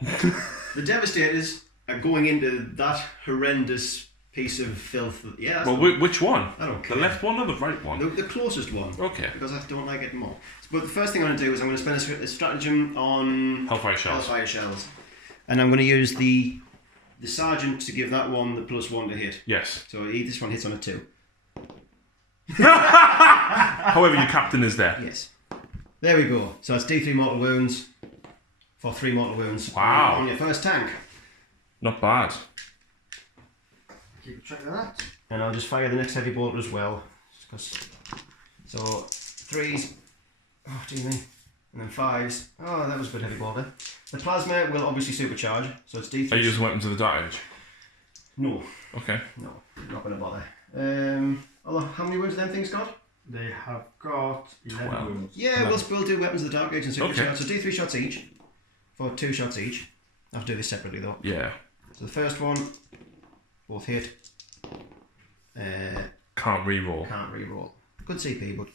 The Devastators are going into that horrendous piece of filth. Yeah. That's Well, which one? I don't The care. left one or the right one? the closest one. Okay. Because I don't like it more. But the first thing I'm going to do is I'm going to spend a stratagem on Hellfire Shells. Hellfire Shells. And I'm going to use the Sergeant to give that one the +1 to hit. Yes. So this one hits on a 2. However, your captain is there. Yes. There we go. So that's D3 mortal wounds for 3 mortal wounds. Wow. On your first tank. Not bad. Keep track of that. And I'll just fire the next heavy bolter as well. So 3s. Oh, dear me. And then 5s. Oh, that was a bit heavy border. The plasma will obviously supercharge, so it's D3. Are you using Weapons of the Dark Age? No. Okay. No, not going to bother. Although, how many wounds have them things got? They have got 11 12. wounds. Yeah, we'll do Weapons of the Dark Age and supercharge. Okay. So D3 shots each. For 2 shots each. I have to do this separately though. Yeah. So the first one, both hit. Can't re-roll. Can't re-roll. Good CP, but.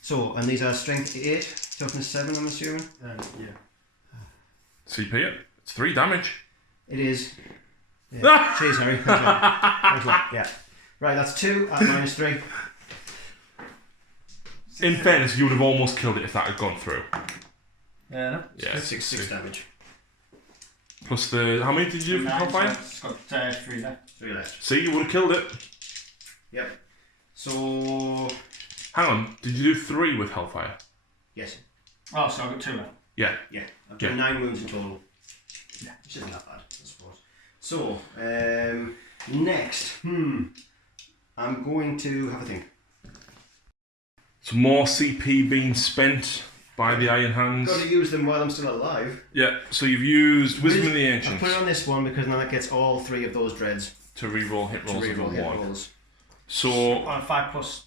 So, and these are strength 8, toughness 7, I'm assuming? Yeah. CP it. It's 3 damage. It is. Yeah. Cheers, Harry. Thanks a lot. Thanks a lot. Yeah. Right, that's 2 at -3. In fairness, you would have almost killed it if that had gone through. No. Yeah. 6 damage. Plus the... How many did you do for Hellfire? It's got 3 left. 3 left. See, you would have killed it. Yep. So. Hang on. Did you do 3 with Hellfire? Yes. Oh, so I've got 2 left. Yeah. Yeah. I've done Yeah. 9 wounds in total. Yeah. Which isn't that bad, I suppose. So, next. I'm going to have a think. So more CP being spent by the Iron Hands. Got to use them while I'm still alive. Yeah, so you've used Wisdom of the I Ancients put it on this one because now it gets all 3 of those dreads to re-roll hit to rolls reroll of hit one. rolls. So, On 5+.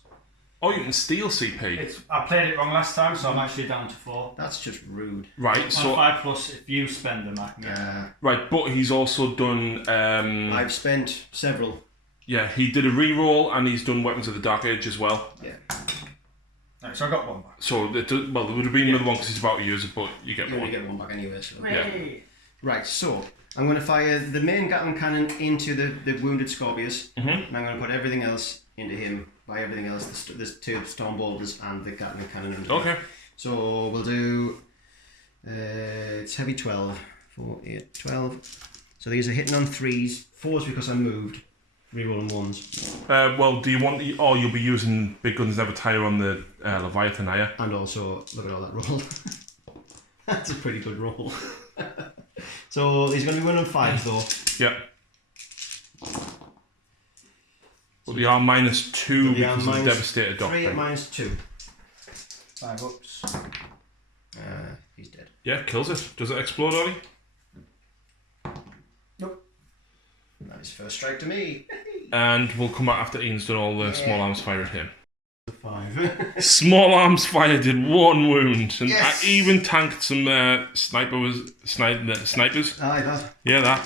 oh, you can steal CP. I played it wrong last time, so I'm actually down to 4. That's just rude. Right, On so 5+, if you spend them, I can get right, but he's also done. I've spent several. Yeah, he did a re-roll and he's done Weapons of the Dark Age as well. Yeah. Right, so I got 1 back. So, there would have been another one because he's about to use it, but you get You only one. get 1 back anyway. So. Yeah. Right, so I'm going to fire the main Gatling cannon into the wounded Scorpius, and I'm going to put everything else into him. By everything else, there's 2 storm bolters and the Gatling cannon into him. Okay. So we'll do. It's heavy 12. 4, 8, 12. So these are hitting on 3s. 4s because I moved. Rerolling 1s. Well, do you want the. Oh, you'll be using Big Guns Never Tire on the Leviathan, are you? And also, look at all that roll. That's a pretty good roll. So he's going to be winning 5s though. Yeah. Well, they are -2 because of the Devastator 3 Doctrine. at -2. 5 ups. He's dead. Yeah, kills it. Does it explode, Ollie? That is first strike to me. And we'll come out after Ian's done all the small arms fire at him. 5. Small arms fire did 1 wound, and Yes! I even tanked some snipers. Aye, that. Yeah, that.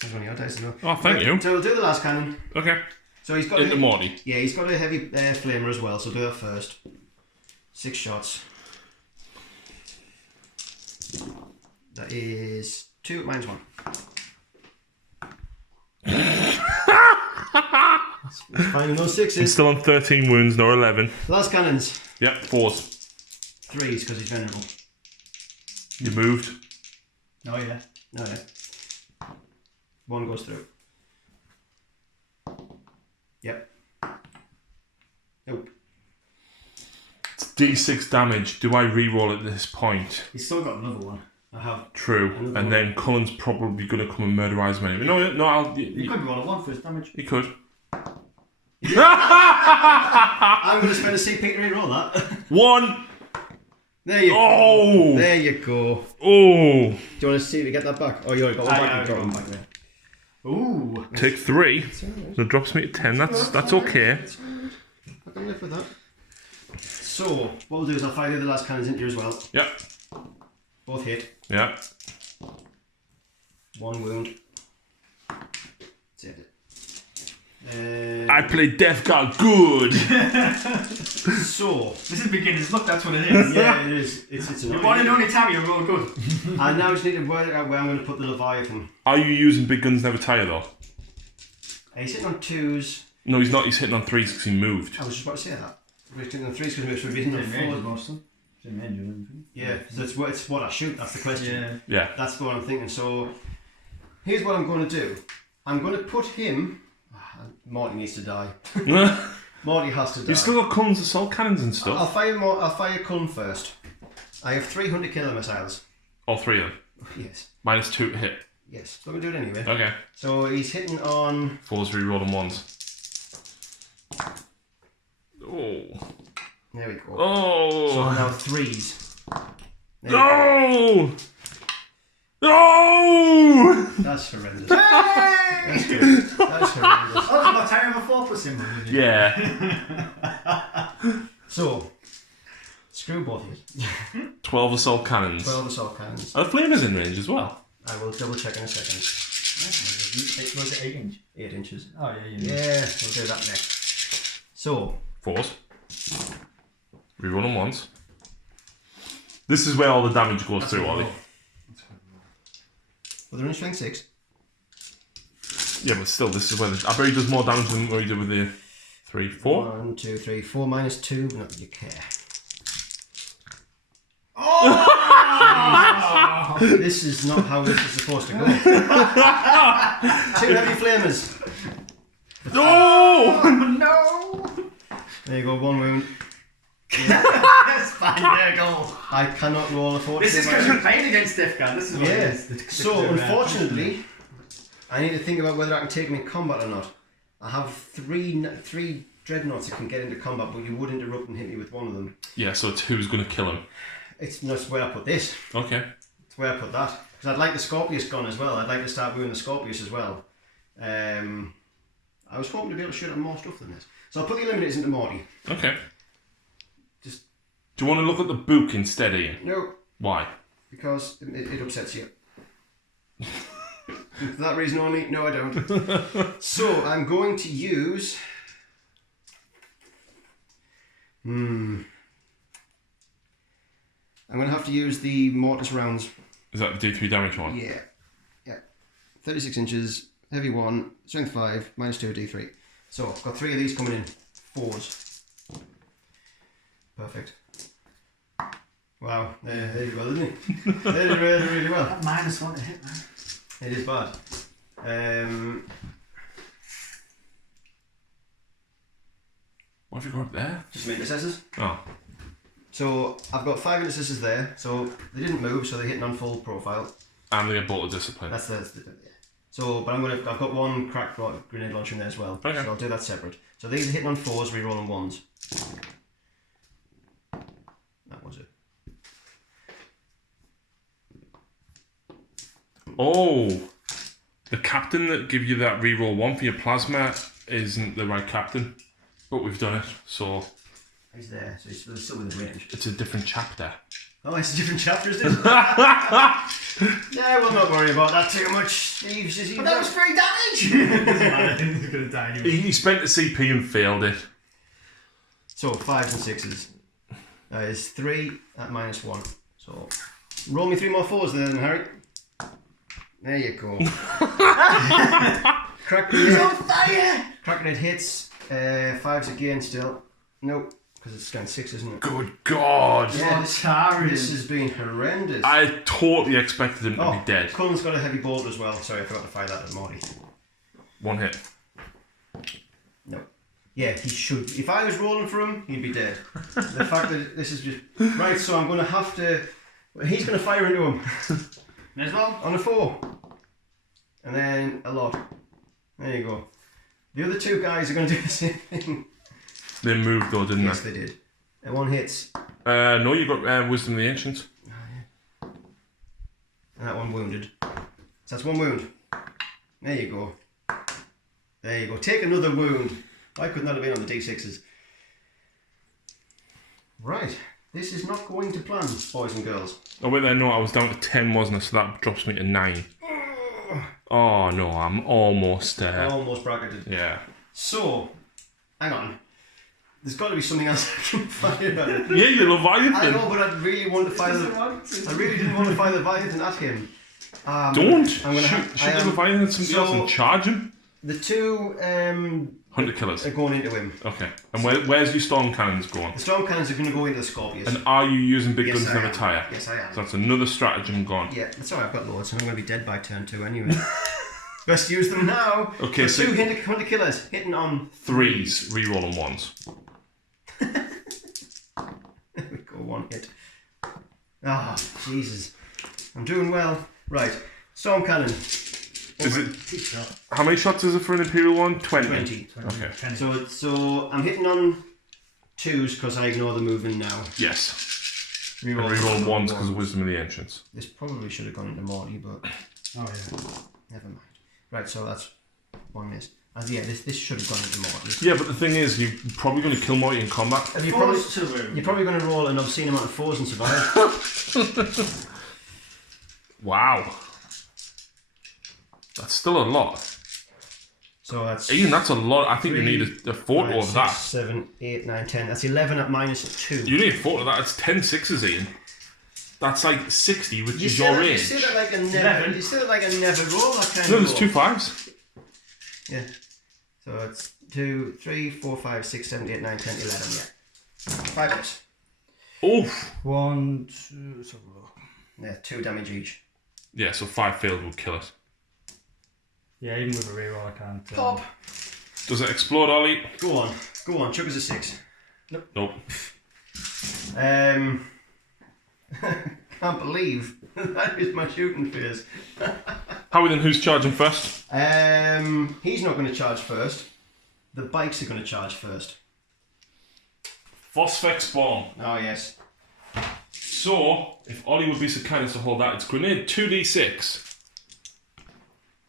That's one of your dice as well. Oh, thank you. So we'll do the last cannon. Okay. So he's got Into Morty. Yeah, he's got a heavy flamer as well, so do that first. 6 shots. That is 2 at -1. Finding those 6s. He's still on 13 wounds, no 11. Last cannons. Yep, 4s. 3s because he's venerable. You moved. Oh, yeah. No, yeah. 1 goes through. Yep. Nope. It's D6 damage. Do I re-roll at this point? He's still got another one. I have. True. And then Cullen's probably going to come and murderize me. No, I'll... You could roll a 1 for his damage. He could. I'm going to spend a CP to re-roll that. 1! There you Oh! go. There you go. Oh! Do you want to see if you get that back? Oh, you already got 1 back. You got 1 back there. Ooh. Take 3. That drops me to 10. That's okay. I can live with that. So, what we'll do is I'll fire the last cannons into you as well. Yep. Both hit. Yep. 1 wound. Saved it. I played Deathguard good. So, This is beginner's luck, that's what it is. yeah, it is. It's The one and only time you roll good. I now just need to work out where I'm going to put the Leviathan. Are you using Big Guns Never Tire though? He's hitting on 2s. No, he's not. He's hitting on 3s because he moved. I was just about to say that. We're hitting on 3s because we're hitting on 4s. Yeah, so it's what I shoot. That's the question. Yeah. That's what I'm thinking. So, here's what I'm going to do. I'm going to put him. Morty needs to die. Morty has to die. You've still got Cullen's assault cannons and stuff. I'll fire Cullen first. I have 300 killer missiles. All 3 of them. Yes. -2 to hit. Yes. So we'll do it anyway. Okay. So he's hitting on. 4s re-rolling 1s. Oh. There we go. Oh. So now 3s. No! No! That's horrendous. That's good. That's horrendous. Oh, my time of a 4+ symbol. Yeah. So, screw both of you. 12 assault cannons. 12 assault cannons. Are the flamers in range as well? I will double check in a second. It was 8 inch. 8 inches. Oh, yeah. Yeah, we'll do that next. So, 4s. Reroll them once. This is where all the damage goes through, Ollie. well, they're in strength 6. Yeah, but still, this is where I bet he does more damage than what he did with the 3, 4. 1, 2, 3, 4 minus 2. Not that you care. This is not how this is supposed to go. 2 heavy flamers. No! No! There you go, 1 wound. That's fine, there you go. I cannot roll a 4. This is because you're playing against Deathguard. This is what it is. So, unfortunately, I need to think about whether I can take them in combat or not. I have three dreadnoughts that can get into combat, but you would interrupt and hit me with one of them. Yeah, so it's who's going to kill him. It's not where I put this. Okay. It's where I put that. Because I'd like the Scorpius gun as well. I'd like to start moving the Scorpius as well. I was hoping to be able to shoot at more stuff than this. So I'll put the Eliminators into Morty. Okay. Just... Do you want to look at the book instead, Ian? No. Why? Because it upsets you. For that reason only, no I don't. So I'm going to use... I'm going to have to use the Mortis rounds. Is that the D3 damage one? Yeah. 36 inches, heavy 1, strength 5, minus 2 D3. So I've got 3 of these coming in. 4s. Perfect. Wow, there you go, isn't it? They did really, really well. That -1 to hit, man. It is bad. What have you got up there? Just my intercessors. Oh. So I've got 5 intercessors there. So they didn't move, so they're hitting on full profile. And they get Bolt of Discipline. That's the so, but I've got 1 cracked grenade launcher in there as well. Okay. So I'll do that separate. So these are hitting on 4s, rerolling 1s. That was it. Oh, the captain that give you that reroll 1 for your plasma isn't the right captain, but we've done it, so He's there, so he's still within range. it's a different chapter. Oh, it's a different chapter, isn't it? Yeah, we'll not worry about that too much, Steve. But that was 3 damage! Doesn't matter, he's going to die anyway. He spent the CP and failed it. So 5s and 6s. That is 3 at -1. So roll me 3 more 4s then, Harry. There you go. Crack grenade hits. 5s again still. Nope, because it's strength 6, isn't it? Good God. Yeah, This this has been horrendous. I totally expected him to be dead. Cullen's got a heavy bolt as well. Sorry, I forgot to fire that at Morty. 1 hit. No. Yeah, he should. If I was rolling for him, he'd be dead. The fact that this is just... Right, so I'm going to have to... He's going to fire into him. As well? On a 4. And then a lot. There you go. The other 2 guys are going to do the same thing. They moved though, didn't Yes, they did. And 1 hits. No, you got Wisdom of the Ancients. And that 1 wounded. So that's 1 wound. There you go. There you go. Take another wound. Why couldn't that have been on the D6s? Right. This is not going to plan, boys and girls. Oh wait, there, no, I was down to 10, wasn't I? So that drops me to 9. Oh no, I'm almost Almost bracketed. Yeah. So, hang on. There's got to be something else I can fire at it. Yeah, you Leviathan. I know, but I really want to fire the... I really didn't want to fire the Leviathan at him. Don't. I'm gonna shoot the Leviathan at somebody else and charge him. The 2 Hunter killers. are going into him. Okay. And where's your storm cannons going? The storm cannons are going to go into the Scorpius. And are you using big guns I never am. tire? Yes, I am. So that's another stratagem gone. Yeah, that's alright, I've got loads, and I'm going to be dead by turn 2 anyway. Best use them now. Okay, so so 2 hunter killers hitting on 3s, rerolling 1s. There we go, 1 hit. Ah, Jesus. I'm doing well. Right, storm cannon. Is it? How many shots is it for an Imperial one? 20. 20. Okay. So I'm hitting on 2s because I ignore the moving now. Yes. And reroll ones because of Wisdom of the Ancients. This probably should have gone into Morty, but Oh yeah. never mind. Right, so that's one miss. And yeah, this should have gone into Morty. Yeah, but the thing is, you're probably going to kill Morty in combat. Have you you're probably going to roll an obscene amount of 4s and survive. Wow. That's still a lot. So that's Ian, that's a lot. I think you need a photo 5, of that. 6, 7, 8, 9, 10. That's 11 at -2. You need a photo of that. It's 10 sixes, Ian. That's like 60, which is your You age. say that like a never. You say that like a never roll. That kind No, of there's roll. 2 5s. Yeah. So it's 2, 3, 4, 5, 6, 7, 8, 9, 10, 11. Yeah. 5 hits. Oof. 1, 2, let's have a look. Yeah, 2 damage each. Yeah, so 5 failed would kill it. Yeah, even with a reroll, I can't. Pop. Does it explode, Ollie? Go on. Chuck us a 6. Nope. Can't believe that is my shooting phase. Howie, then who's charging first? He's not going to charge first. The bikes are going to charge first. Phosphex bomb. Oh yes. So, if Ollie would be so kind as to hold that, it's grenade 2d6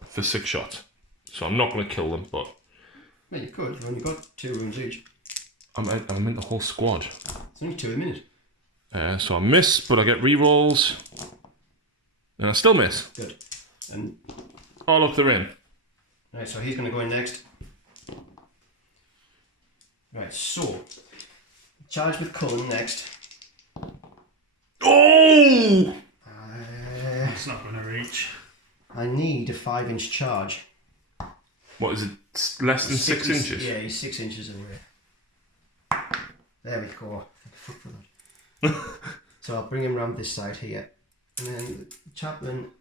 for 6 shots. So I'm not going to kill them, but Well, you could. You've only got 2 wounds each. I'm in the whole squad. It's only 2 a minute. So I miss, but I get rerolls. And I still miss. Good. And Oh, look, they're in. right, so he's going to go in next. Right, so charge with Cullen next. Oh! It's not going to reach. I need a 5-inch charge. What is it? Less than 6 inches? Yeah, he's 6 inches away. There we go. Thank fuck for that. So I'll bring him round this side here. And then the chaplain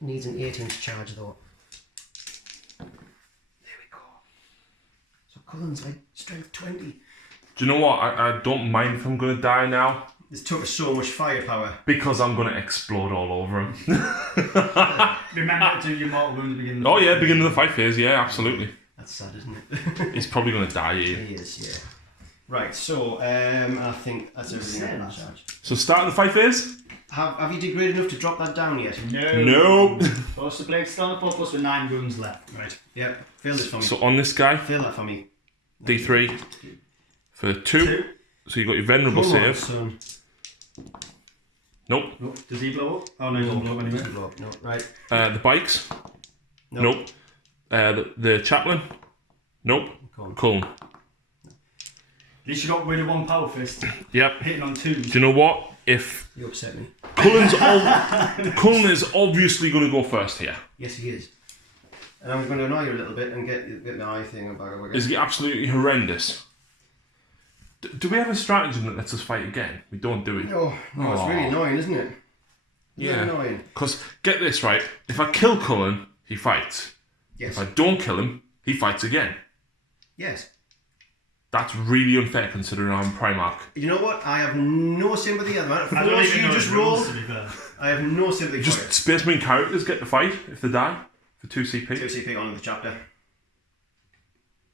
needs an 8-inch charge though. There we go. So Cullen's like strength 20. Do you know what? I don't mind if I'm going to die now. This took us so much firepower. Because I'm going to explode all over him. Remember to do your mortal wound at the beginning. Oh yeah, beginning of the fight phase, yeah, absolutely. That's sad, isn't it? He's probably going to die here. He is, yeah. Right, so I think that's everything on that charge. So starting the fight phase? Have you degraded enough to drop that down yet? Nope. Plus the blade still on the plus with 9 wounds left. Right. Yep. Fail this for me. So on this guy, Fail that for me. D3 for 2. So you got your venerable Come on, save. son. Nope. Oh, does he blow up? Oh no, he doesn't blow up anyway. Doesn't blow up, no. Right. The bikes. Nope. Nope. The chaplain. Nope. Cullen. At least you got rid of 1 power fist. Yep. Hitting on 2s. Do you know what? If You upset me. Cullen is obviously going to go first here. Yes, he is. And I'm going to annoy you a little bit and get the eye thing about Is he absolutely horrendous? Do we have a stratagem that lets us fight again? We don't, do we? No, it's really annoying, isn't it? Yeah. Really annoying. Because, get this right, if I kill Cullen, he fights. Yes. If I don't kill him, he fights again. Yes. That's really unfair considering I'm Primarch. You know what? I have no sympathy at the moment. For I don't those even you know just his rules, rolled, to be fair. I have no sympathy for Just it. Space Marine characters get to fight if they die for 2 CP. 2 CP on the chapter.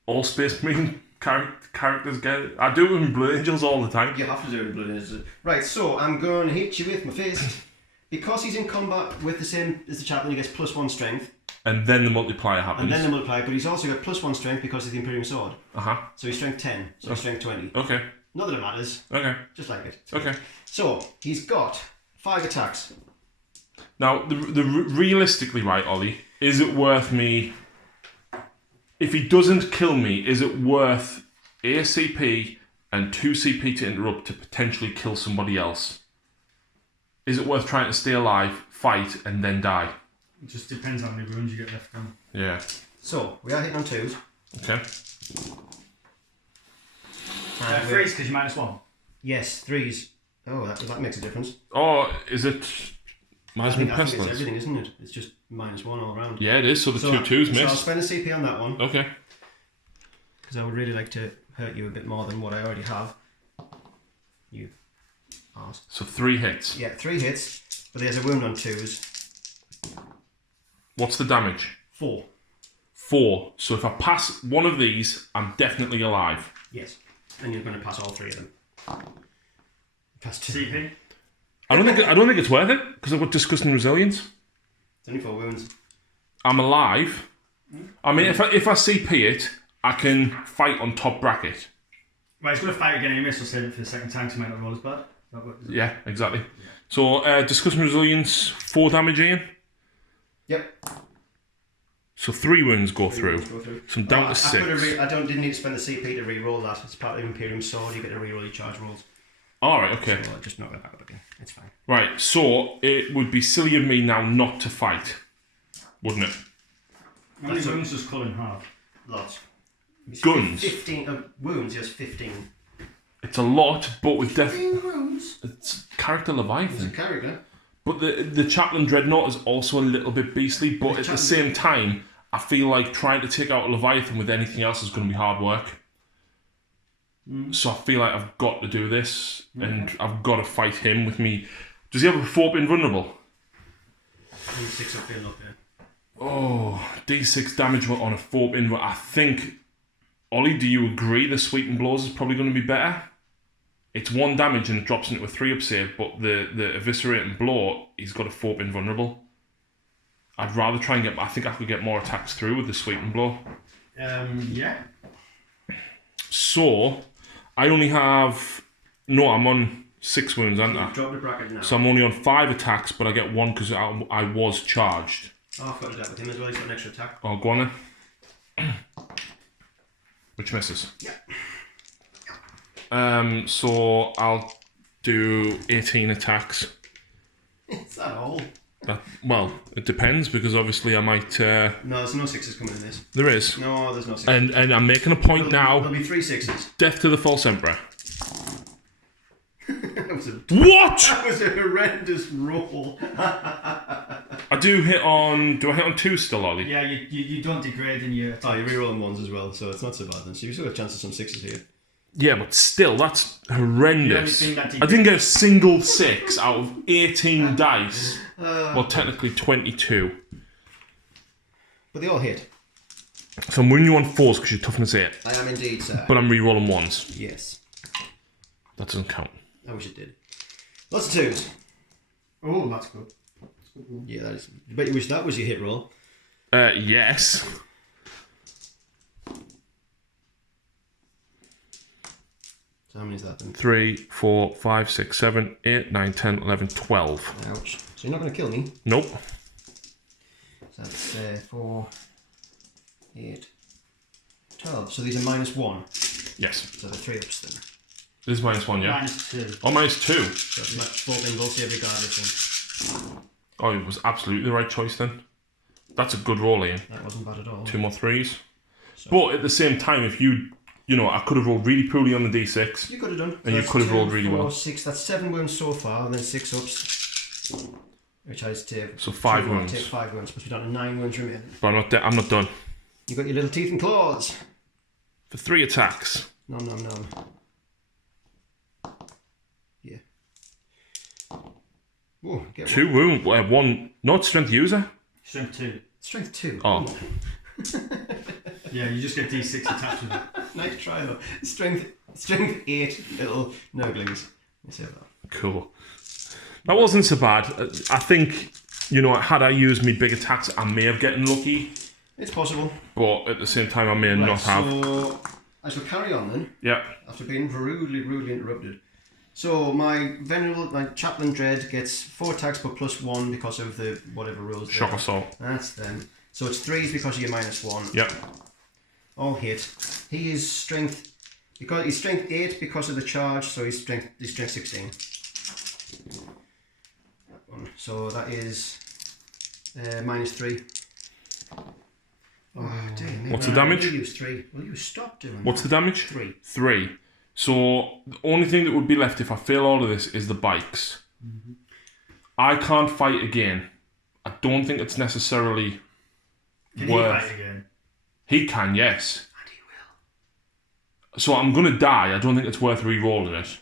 All Space Marine characters get it. I do it with Blue Angels all the time. You have to do it, blood. Right, so I'm going to hit you with my fist. Because he's in combat with the same as the chaplain, he gets +1 strength. And then the multiplier happens. And then the multiplier, but he's also got +1 strength because of the Imperium Sword. Uh-huh. So he's strength 10, so he's strength 20. Okay. Not that it matters, Okay. just like it. Okay. So, he's got 5 attacks. Now, realistically, right, Ollie, is it worth me... If he doesn't kill me, is it worth a CP and 2 CP to interrupt to potentially kill somebody else? Is it worth trying to stay alive, fight, and then die? It just depends how many wounds you get left on. Yeah. So, we are hitting on 2s. Okay. Freeze because you're -1. Yes, 3s. Oh, that makes a difference. Oh, is it... I think it's Pestilence? everything, isn't it? It's just -1 all around. Yeah, it is. So the 2 2s So I'll miss. spend a CP on that one, Okay. because I would really like to hurt you a bit more than what I already have. You arse. So 3 hits. Yeah, 3 hits, but there's a wound on 2s. What's the damage? 4. 4. So if I pass one of these, I'm definitely alive. Yes. And you're going to pass all 3 of them. That's two. CP. I don't think it's worth it because I've got disgusting resilience. It's only 4 wounds. I'm alive. I mean, if I CP it, I can fight on top bracket. Right, he's going to fight again anyway, so save it for the second time to make not roll as bad. Yeah, exactly. So, disgusting resilience, 4 damage, Ian. Yep. So 3 wounds go through. So I'm down to 6. Didn't need to spend the CP to re-roll that. It's part of the Imperium Sword. You get to re-roll your charge rolls. Alright, okay. So just knock that back up again. It's fine. Right, so it would be silly of me now not to fight, wouldn't it? How many wounds does Cullen have? Lots. Guns. 15 wounds, yes, 15. It's a lot, but with 15 wounds? it's character It's a Leviathan. character. But the Chaplain Dreadnought is also a little bit beastly, but at the same time, I feel like trying to take out a Leviathan with anything else is going to be hard work. So I feel like I've got to do this, and I've got to fight him with me. Does he have a 4 invulnerable? D6 up here, look there. Oh, D6 damage on a 4 invulnerable. I think, Ollie, do you agree the Sweeping Blows is probably going to be better? It's 1 damage and it drops into a 3-up save, but the Eviscerating Blow, he's got a 4 invulnerable. I'd rather try and I think I could get more attacks through with the Sweeping Blow. Yeah. So, I only have... No, I'm on 6 wounds, aren't I? Drop the bracket now. So I'm only on 5 attacks, but I get 1 because I was charged. Oh, I forgot to do that with him as well. He's got an extra attack. Oh, go on then. Which misses. Yeah. So I'll do 18 attacks. Is that all? Well, it depends because obviously I might... No, there's no 6s coming in this. There is. No, there's no 6s. And I'm making a point now. There'll be 3 6s. Death to the False Emperor. That was a... What? That was a horrendous roll. I do hit on... Do I hit on 2 still, Ollie? Yeah, you don't degrade in your... Oh, you're rerolling 1s as well, so it's not so bad then. So you've still got a chance of some 6s here. Yeah, but still, that's horrendous. The only thing that I didn't get a single 6 out of 18 dice. Well, technically 22. But they all hit. So I'm winning you on 4s because you're toughness 8. I am indeed, sir. But I'm re-rolling 1s. Yes. That doesn't count. I wish it did. Lots of 2s. Oh, that's good. Yeah, that is... I bet you wish that was your hit roll. Yes. So how many is that then? 3, 4, 5, 6, 7, 8, 9, 10, 11, 12. Ouch. So you're not going to kill me. Nope. So that's 4, 8, 12. So these are -1. Yes. So they're 3-ups then. This is -1, yeah? -2. Oh, -2. So that's like 4 bimbals here regardless then. Oh, it was absolutely the right choice then. That's a good roll, Ian. That wasn't bad at all. 2 more 3s. But at the same time, if you know, I could have rolled really poorly on the D6. You could have done. And you could have rolled really well. 6, that's 7 wounds so far, and then 6 ups. Which I take. So 5 2 more, wounds. Take 5 wounds, but we're down to 9 wounds remaining. But I'm not done. You got your little teeth and claws. For 3 attacks. Nom nom nom. Yeah. Whoa, get 2 wounds. 1. Not strength user. Strength 2. Strength 2. Oh. Yeah, you just get D6 attached with it. Nice try though. Strength 8 little nurglings. Let's say that. Cool. That wasn't so bad. I think, you know, had I used my big attacks, I may have gotten lucky. It's possible. But at the same time, I may not have. So I shall carry on then. Yeah. After being rudely interrupted. So my Chaplain Dread gets 4 attacks but +1 because of the whatever rules. Shock Assault. That's them. So it's 3s because of your -1. Yep. All hit. He is strength because he's strength 8 because of the charge, so he's strength 16. That one. So that is -3. Oh dear. What's the damage? We'll use 3. Will you stop doing What's that? the damage? 3. 3. So the only thing that would be left if I fail all of this is the bikes. Mm-hmm. I can't fight again. I don't think it's necessarily Can he worth. fight again? He can, yes. And he will. So I'm gonna die. I don't think it's worth re-rolling it.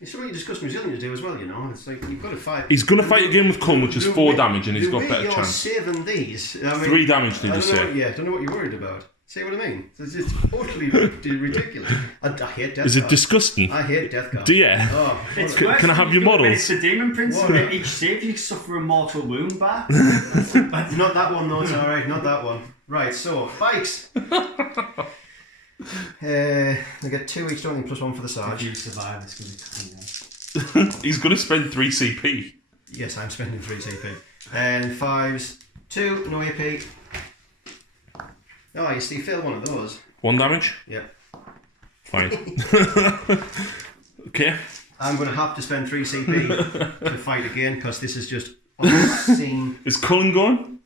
It's something you discussed Resilient to do as well, you know. It's like you've got to fight. He's gonna fight again with Cullen, which is 4 damage, and he's got better You're chance. saving these. I mean, 3 damage, did I you don't know say? what, yeah, don't know what you're worried about. See what I mean? It's just totally ridiculous. I hate Deathguard. Is it disgusting? I hate Deathguard. Do you? Oh, It's Can worse I have when your you do it when models? It's the demon prince. What? And each save you suffer a mortal wound back. not that one, though. It's all right. Not that one. Right. So bikes. They get 2 each, don't they? Plus 1 for the If Sarge. you survive, it's going to be tiny. He's going to spend 3 CP. Yes, I'm spending 3 TP. And 5s, 2, no AP. Oh, you see, fail one of those. 1 damage? Yeah. Fine. Okay. I'm going to have to spend 3 CP to fight again because this is just obscene. Is Cullen going?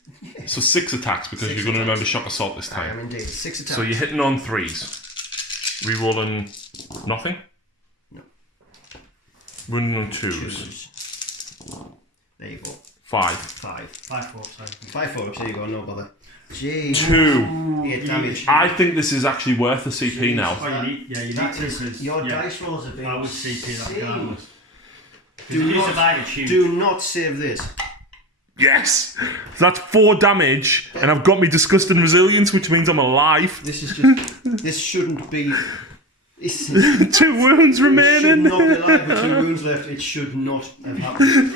So 6 attacks because 6 you're going to remember attacks. Shock Assault this I am time. indeed. 6 attacks. So you're hitting on 3s. Rerolling nothing? No. Running on 2s. Twos. There you go. 5. 5. 5-4, sorry. 5 4 there you go, no bother. Jeez. 2. 8 damage. I think this is actually worth the CP now. Oh, you need, yeah, you need That to. is, your dice rolls have been I would CP that regardless. Do If you not- survive, it's huge. Do not save this. Yes! So that's 4 damage, and I've got me Disgusting Resilience, which means I'm alive. This is just. This shouldn't be. This 2 wounds should remaining. not be alive with 2 wounds left. It should not have happened.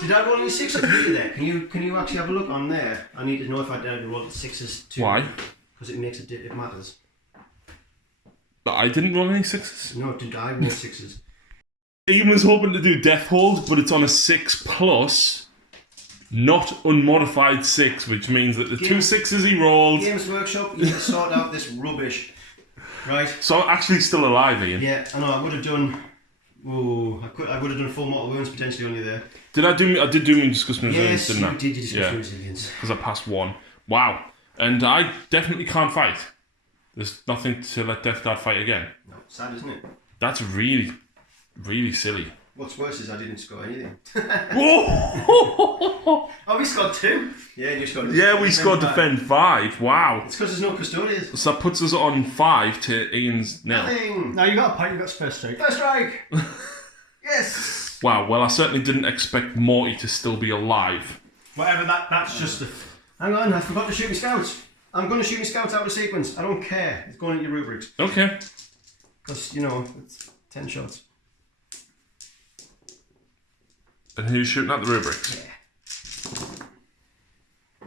Did I roll any 6s there? Can you actually have a look on there? I need to know if I did roll 6s too. Why? Because it makes it matters. But I didn't roll any 6s. No, did I roll 6s? Ian was hoping to do Death Hold, but it's on a 6 plus, not unmodified 6, which means that the 2 6s he rolled. Games Workshop, you need to sort out this rubbish. Right? So I'm actually still alive, Ian. Yeah, I know. I would have done. Oh, I would have done full mortal wounds potentially only there. I did do me Disgusting Resilience, Yes, didn't I? you did. You discuss Yeah. resilience. Because I passed 1. Wow. And I definitely can't fight. There's nothing to let Deathguard fight again. No, sad, isn't it? That's really, really silly. What's worse is I didn't score anything. Whoa! Oh, we scored 2. Yeah, you scored. Yeah, we scored Defend 5. Wow. It's because there's no custodians. So that puts us on 5 to Ian's nil. Nothing. No, you got a point, you got first strike. First strike. Yes. Wow, well, I certainly didn't expect Morty to still be alive. Whatever, that's just a. Hang on, I forgot to shoot my scouts. I'm going to shoot my scouts out of sequence. I don't care. It's going into your rubrics. Okay. Because, it's 10 shots. And who's shooting at the rubrics?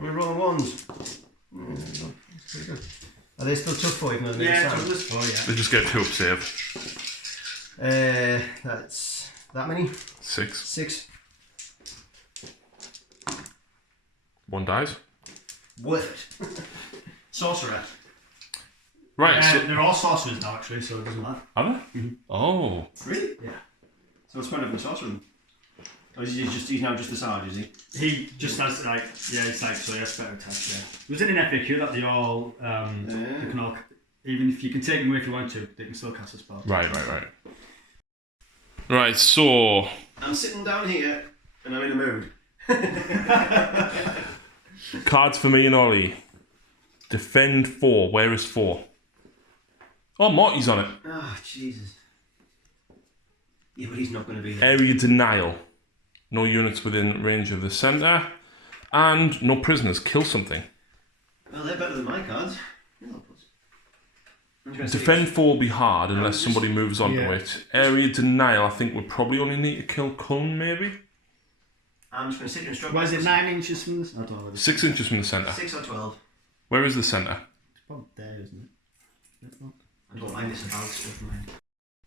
We're rolling ones. That's pretty good. Are they still tough for you? No, Yeah, it's sound. They just get 2 up save. That's that many? 6. 6. 1 dies. Worth it. Sorcerer. Right, so... They're all sorcerers now, actually, so it doesn't matter. Are they? Oh. Really? Yeah. So what's the point of the sorcerer? Or is he's now just the Sarge, is he? He just has, it's so he has better attacks, yeah. It was in an FAQ that they all, they can all, even if you can take them away if you want to, they can still cast a spell. Right. Right, so... I'm sitting down here and I'm in a mood. Cards for me and Ollie. Defend 4. Where is 4? Oh, Morty's on it. Ah, Jesus. Yeah, but he's not going to be there. Area Denial. No units within range of the centre. And no prisoners. Kill something. Well, they're better than my cards. Defend 4 will be hard unless somebody moves on to Yeah. it. Area Denial, I think we probably only need to kill Cullen, maybe? I'm just going to sit here and struggle. Why is it 9 inches from this? I don't know. 6 inches from the centre. 6 or 12. Where is the centre? It's about there, isn't it? I don't mind this about stuff, mind.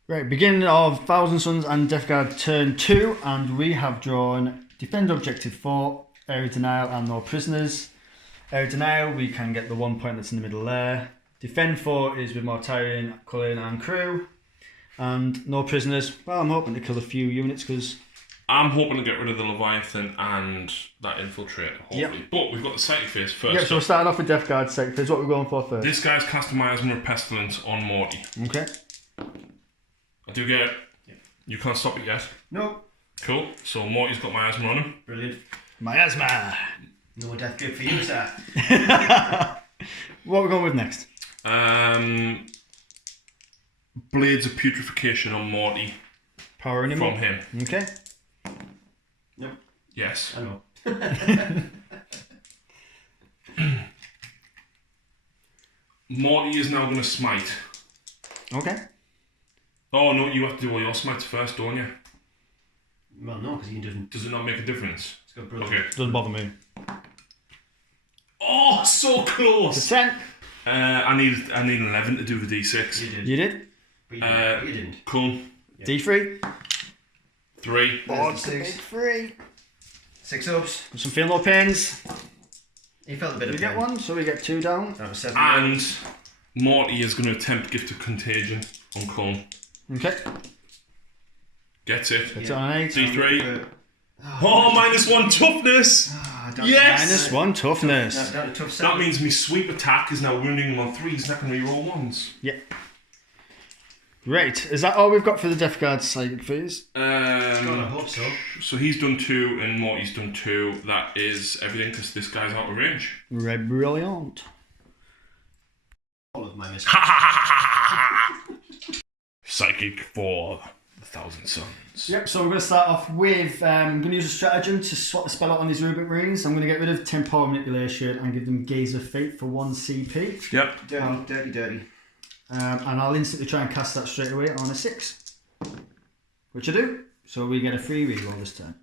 Right, beginning of Thousand Suns and Deathguard turn 2, and we have drawn Defend Objective 4, Area Denial, and no prisoners. Area Denial, we can get the 1 point that's in the middle there. Defend 4 is with Mortarion, Cullen, and crew. And no prisoners. Well, I'm hoping to kill a few units because. I'm hoping to get rid of the Leviathan and that Infiltrator, hopefully. Yep. But we've got the Psychic Phase first. Yeah, so we're starting off with Deathguard second phase. What we're going for first? This guy's casting Miasma of Pestilence on Morty. Okay. I do get it. Yeah. You can't stop it yet. No. Cool. So Morty's got Miasma on him. Brilliant. Miasma. No death grip for you, sir. What are we going with next? Blades of Putrefaction on Morty Power animal. from him. Okay. Nope. Yes. I know. Morty is now going to smite. Okay. Oh no, you have to do all your smites first, don't you? Well, no, because he doesn't. Does it not make a difference? It's got brilliant. Okay. Doesn't bother me. Oh, so It's close. 10. I need 11 to do the D6. You did. You did? But you didn't. Cool. Yeah. D3. 3. There's the Big 6. 3. 6 ups. Some feel no pains. He felt a bit We of get pain. one, so we get 2 down. That was 7. And Morty is going to attempt Gift of Contagion on Cullen. Okay. Gets it. It's on an 8. D3. Oh, -1 toughness. Yes! -1 toughness. Down to tough That 7. means my sweep attack is now wounding him on 3s, and I can reroll 1s. Yeah. Right. Is that all we've got for the Deathguard psychic phase? God, I hope so. So he's done 2 and Morty's done 2. That is everything because this guy's out of range. Right, brilliant. All of my mistakes. Psychic for the Thousand Suns. Yep, so we're going to start off with, I'm going to use a stratagem to swap the spell out on these Rubik Rings. I'm going to get rid of Temporal Manipulation and give them Gaze of Fate for 1 CP. Yep. Dirty. And I'll instantly try and cast that straight away on a 6. Which I do. So we get a free reroll this time.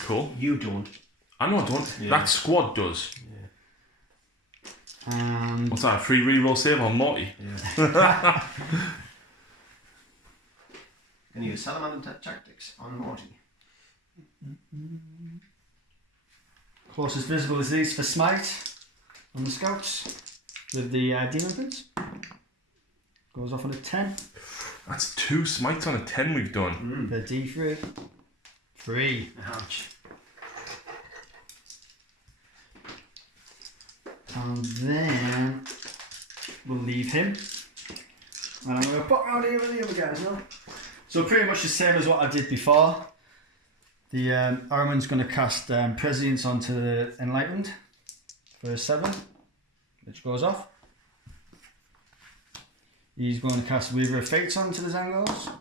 Cool. You don't. I know I don't. Yeah. That squad does. And What's that? A free reroll save on Morty? Yeah. Can you use Salamander Tactics on Morty? closest visible is these for Smite on the Scouts with the Demon Prince. Goes off on a 10. That's 2 smites on a 10 we've done. The D3. 3. Ouch. And then we'll leave him. And I'm going to pop around here with the other guys now. So pretty much the same as what I did before. The Arman's going to cast Prescience onto the Enlightened for a 7, which goes off. He's going to cast Weaver of Fates onto the Zangos,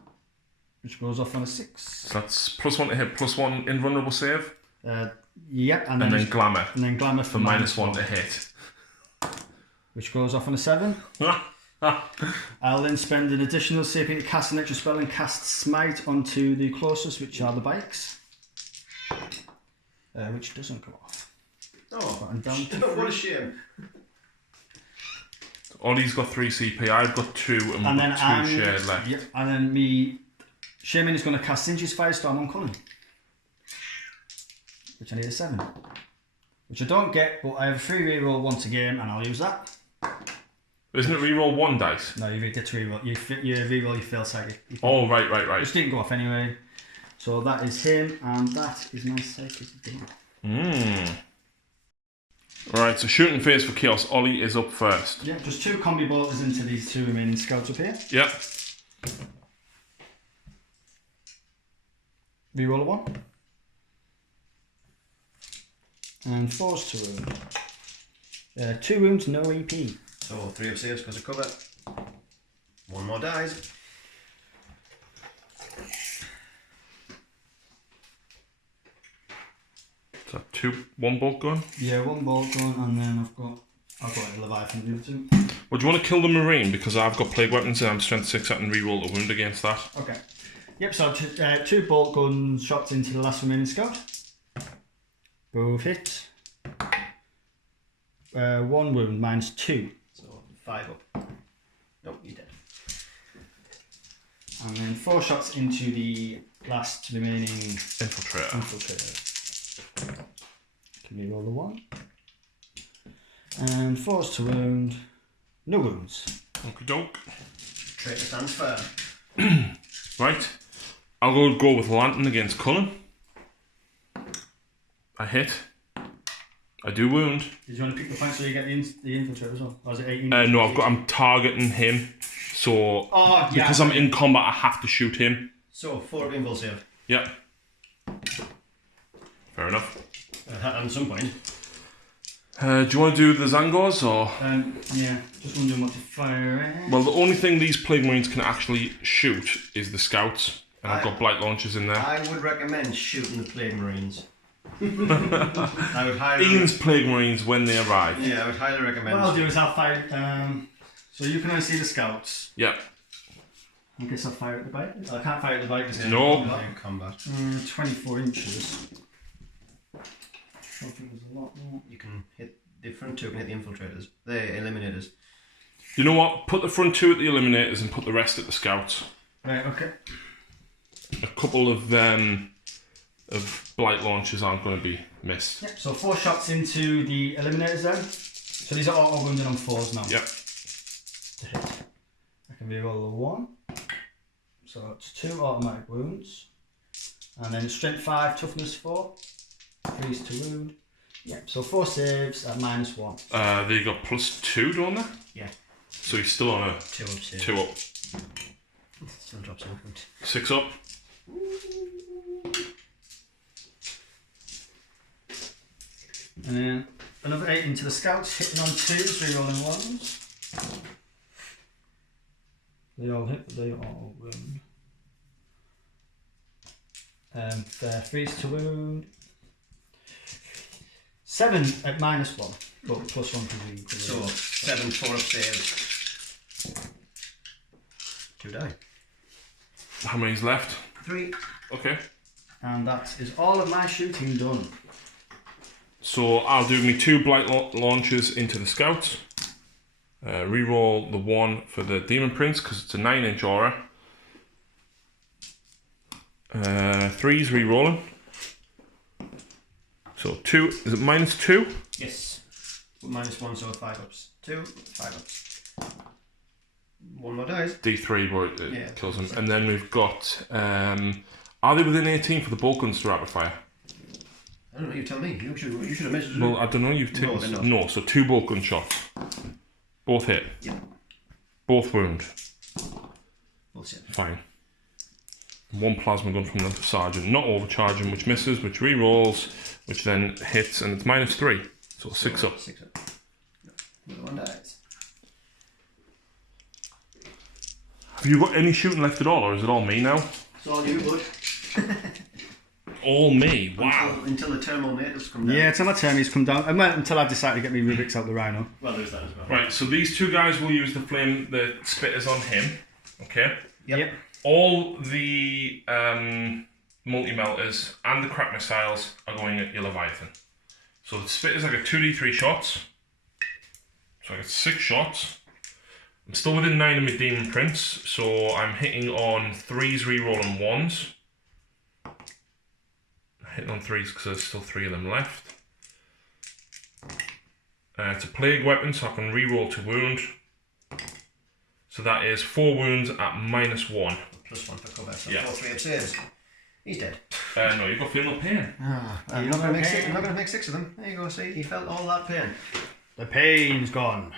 which goes off on a 6. So that's +1 to hit, +1 invulnerable save, Yep, and then Glamour Glamour for -1 to hit. which goes off on a 7. I'll then spend an additional CP to cast an extra spell and cast Smite onto the closest, which are the bikes, which doesn't go off. Oh, I'm down to what a 3. shame. Ollie's got 3 CP, I've got 2, and And we've got 2 shared left. Yep, and then me, Shaman is going to cast Singe's Firestorm on Cullen, which I need a 7. Which I don't get, but I have a free reroll once a game, and I'll use that. Isn't it reroll 1 dice? No, you get to reroll. You reroll, you fail psychic. Oh, right. Which didn't go off anyway. So that is him, and that is my psychic done. Alright, so shooting phase for Chaos. Ollie is up first. Yeah, just 2 combi bolters into these 2 remaining scouts up here. Yep. Reroll a 1. And force to wound. 2 wounds, no EP. So 3 of saves because of cover. 1 more dies. Is that 1 bolt gun? Yeah, 1 bolt gun, and then I've got a Leviathan to do 2. Well, do you want to kill the Marine? Because I've got Plague Weapons and I'm strength 6 out and reroll a wound against that. Okay. Yep, so 2 bolt gun shots into the last remaining scout. Both hit. 1 wound, -2. So 5 up. Nope, you're dead. And then 4 shots into the last remaining Infiltrator. Can we roll the 1? And force to wound. No wounds. Okie doke. Traitor stands firm. Right. I'll go with Lantern against Cullen. I hit. I do wound. Did you want to pick the point so you get the infiltrator as well? Or is it 18? No, I'm targeting him. So because I'm in combat, I have to shoot him. So 4 of invul save. Yep. Fair enough. At some point. Do you want to do the Zangors or? Yeah, just wondering what to fire at. Well, the only thing these Plague Marines can actually shoot is the Scouts, and I've got Blight Launchers in there. I would recommend shooting the Plague Marines. I would highly. Ian's Plague Marines when they arrive. Yeah, I would highly recommend. What I'll do is I'll fire. So you can only see the scouts. Yep. I guess I'll fire at the bike. I can't fire at the bike. It's No. In combat. 24 inches. I think there's a lot more. You can hit the front two. Can hit the infiltrators. The eliminators. You know what? Put the front two at the eliminators and put the rest at the scouts. Right. Okay. A couple of blight launches aren't going to be missed. Yep. So 4 shots into the eliminators then. So these are all wounded on 4s now. Yep. To hit. I can reroll a 1. So it's 2 automatic wounds. And then strength 5, toughness 4. Freeze to wound. Yep, so 4 saves at -1. They got +2, don't they? Yeah. So he's still on a 2 up. 2 up. Still drops in. 6 up. And then another 8 into the scouts, hitting on 2s, rerolling 1s. They all hit, but they all wound. Freeze to wound. 7 at -1, but +1 to wound. So 7 4 up saves. 2 die. How many's left? 3. Okay. And that is all of my shooting done. So I'll do me 2 blight launches into the scouts. Reroll the 1 for the Demon Prince because it's a 9-inch aura. 3's rerolling. So 2, is it -2? Yes. -1, so 5 ups. 2, 5 ups. 1 more dies. D3 where it Yeah. kills him. And then we've got, are they within 18 for the bolt guns to rapid fire? I don't know, you tell me. You should have mentioned it. Well, I don't know, you've No, taken... they're not. No, so 2 bolt gun shots. Both hit. Yeah. Both wound. Bullshit. Fine. 1 plasma gun from the sergeant, not overcharging, which misses, which re-rolls, which then hits, and it's -3. So 6 up. 6 up. Another 1 dies. Have you got any shooting left at all, or is it all me now? It's all you, bud. All me, wow. Until the thermal natives come down. Yeah, until my turnies come down. Until I decide to get me Rubik's out the Rhino. Well, there's that as well. Right, so these 2 guys will use the spitters on him. Okay? Yep. All the multi-melters and the crack missiles are going at your Leviathan. So the spitters, I get 2d3 shots. So I get 6 shots. I'm still within 9 of my Demon Prince, so I'm hitting on 3s, re-rolling 1s. I'm hitting on 3s because there's still 3 of them left. It's a plague weapon, so I can re-roll to wound. So that is 4 wounds at -1. +1 for cover. So Yeah. 4 3 up saves. He's dead. No, you've got feel no pain. You're not going to make 6 of them. There you go. See, he felt all that pain. The pain's gone.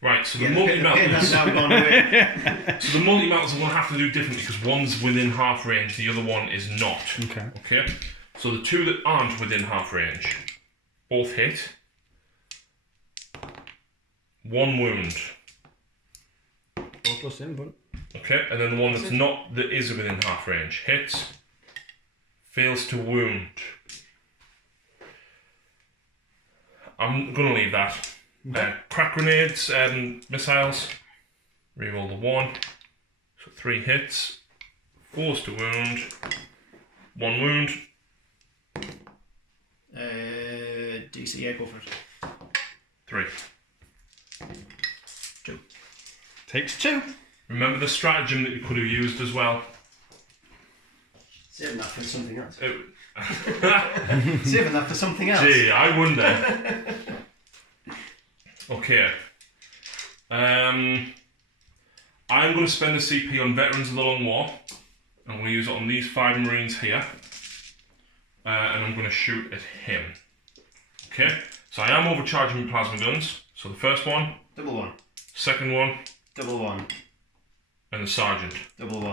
Right, so the The pain that's multi-melters... now gone away. So the multi-melters are going to have to do differently because one's within half range, the other one is not. Okay. Okay? So the 2 that aren't within half range, both hit. 1 wound. 4+ in, but Okay, and then the one that is within half range hits, fails to wound. I'm going to leave that. Crack grenades, missiles. Reroll the 1. So 3 hits. 4's to wound. 1 wound. DC, yeah, go for it. 3. 2. takes 2. Remember the stratagem that you could have used as well? Saving that for something else. It- Saving that for something else. Gee, I wonder. Okay. I'm going to spend a CP on Veterans of the Long War. I'm going to use it on these 5 Marines here. And I'm going to shoot at him. Okay? So I am overcharging my plasma guns. So the first one, Double 1. second one, Double 1. and the sergeant. Double 1.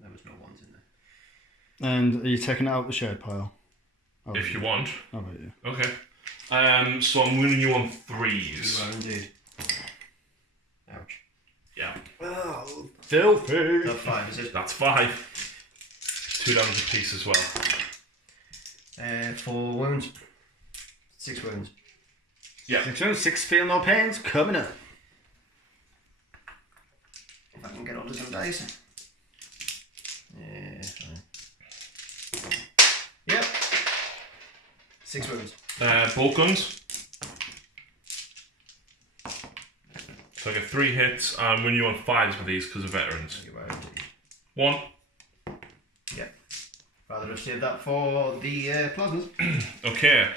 There was no 1s in there. And are you taking it out the shared pile? Oh, If you want. Oh, right, yeah. Okay. So I'm winning you on You 3s. are indeed. Ouch. Yeah. Oh, filthy. Not 5, is it? That's 5. 2 damage a piece as well. 4 wounds. 6 wounds. Yeah. 6 wounds, 6 feel no pains, coming up. If I can get onto some dice. Yeah, fine. Yep. 6 wounds. Bolt guns. So I get 3 hits, and when you're on 5s with these because of veterans. You are indeed. 1. Yep. Rather have saved that for the plasmas. Okay.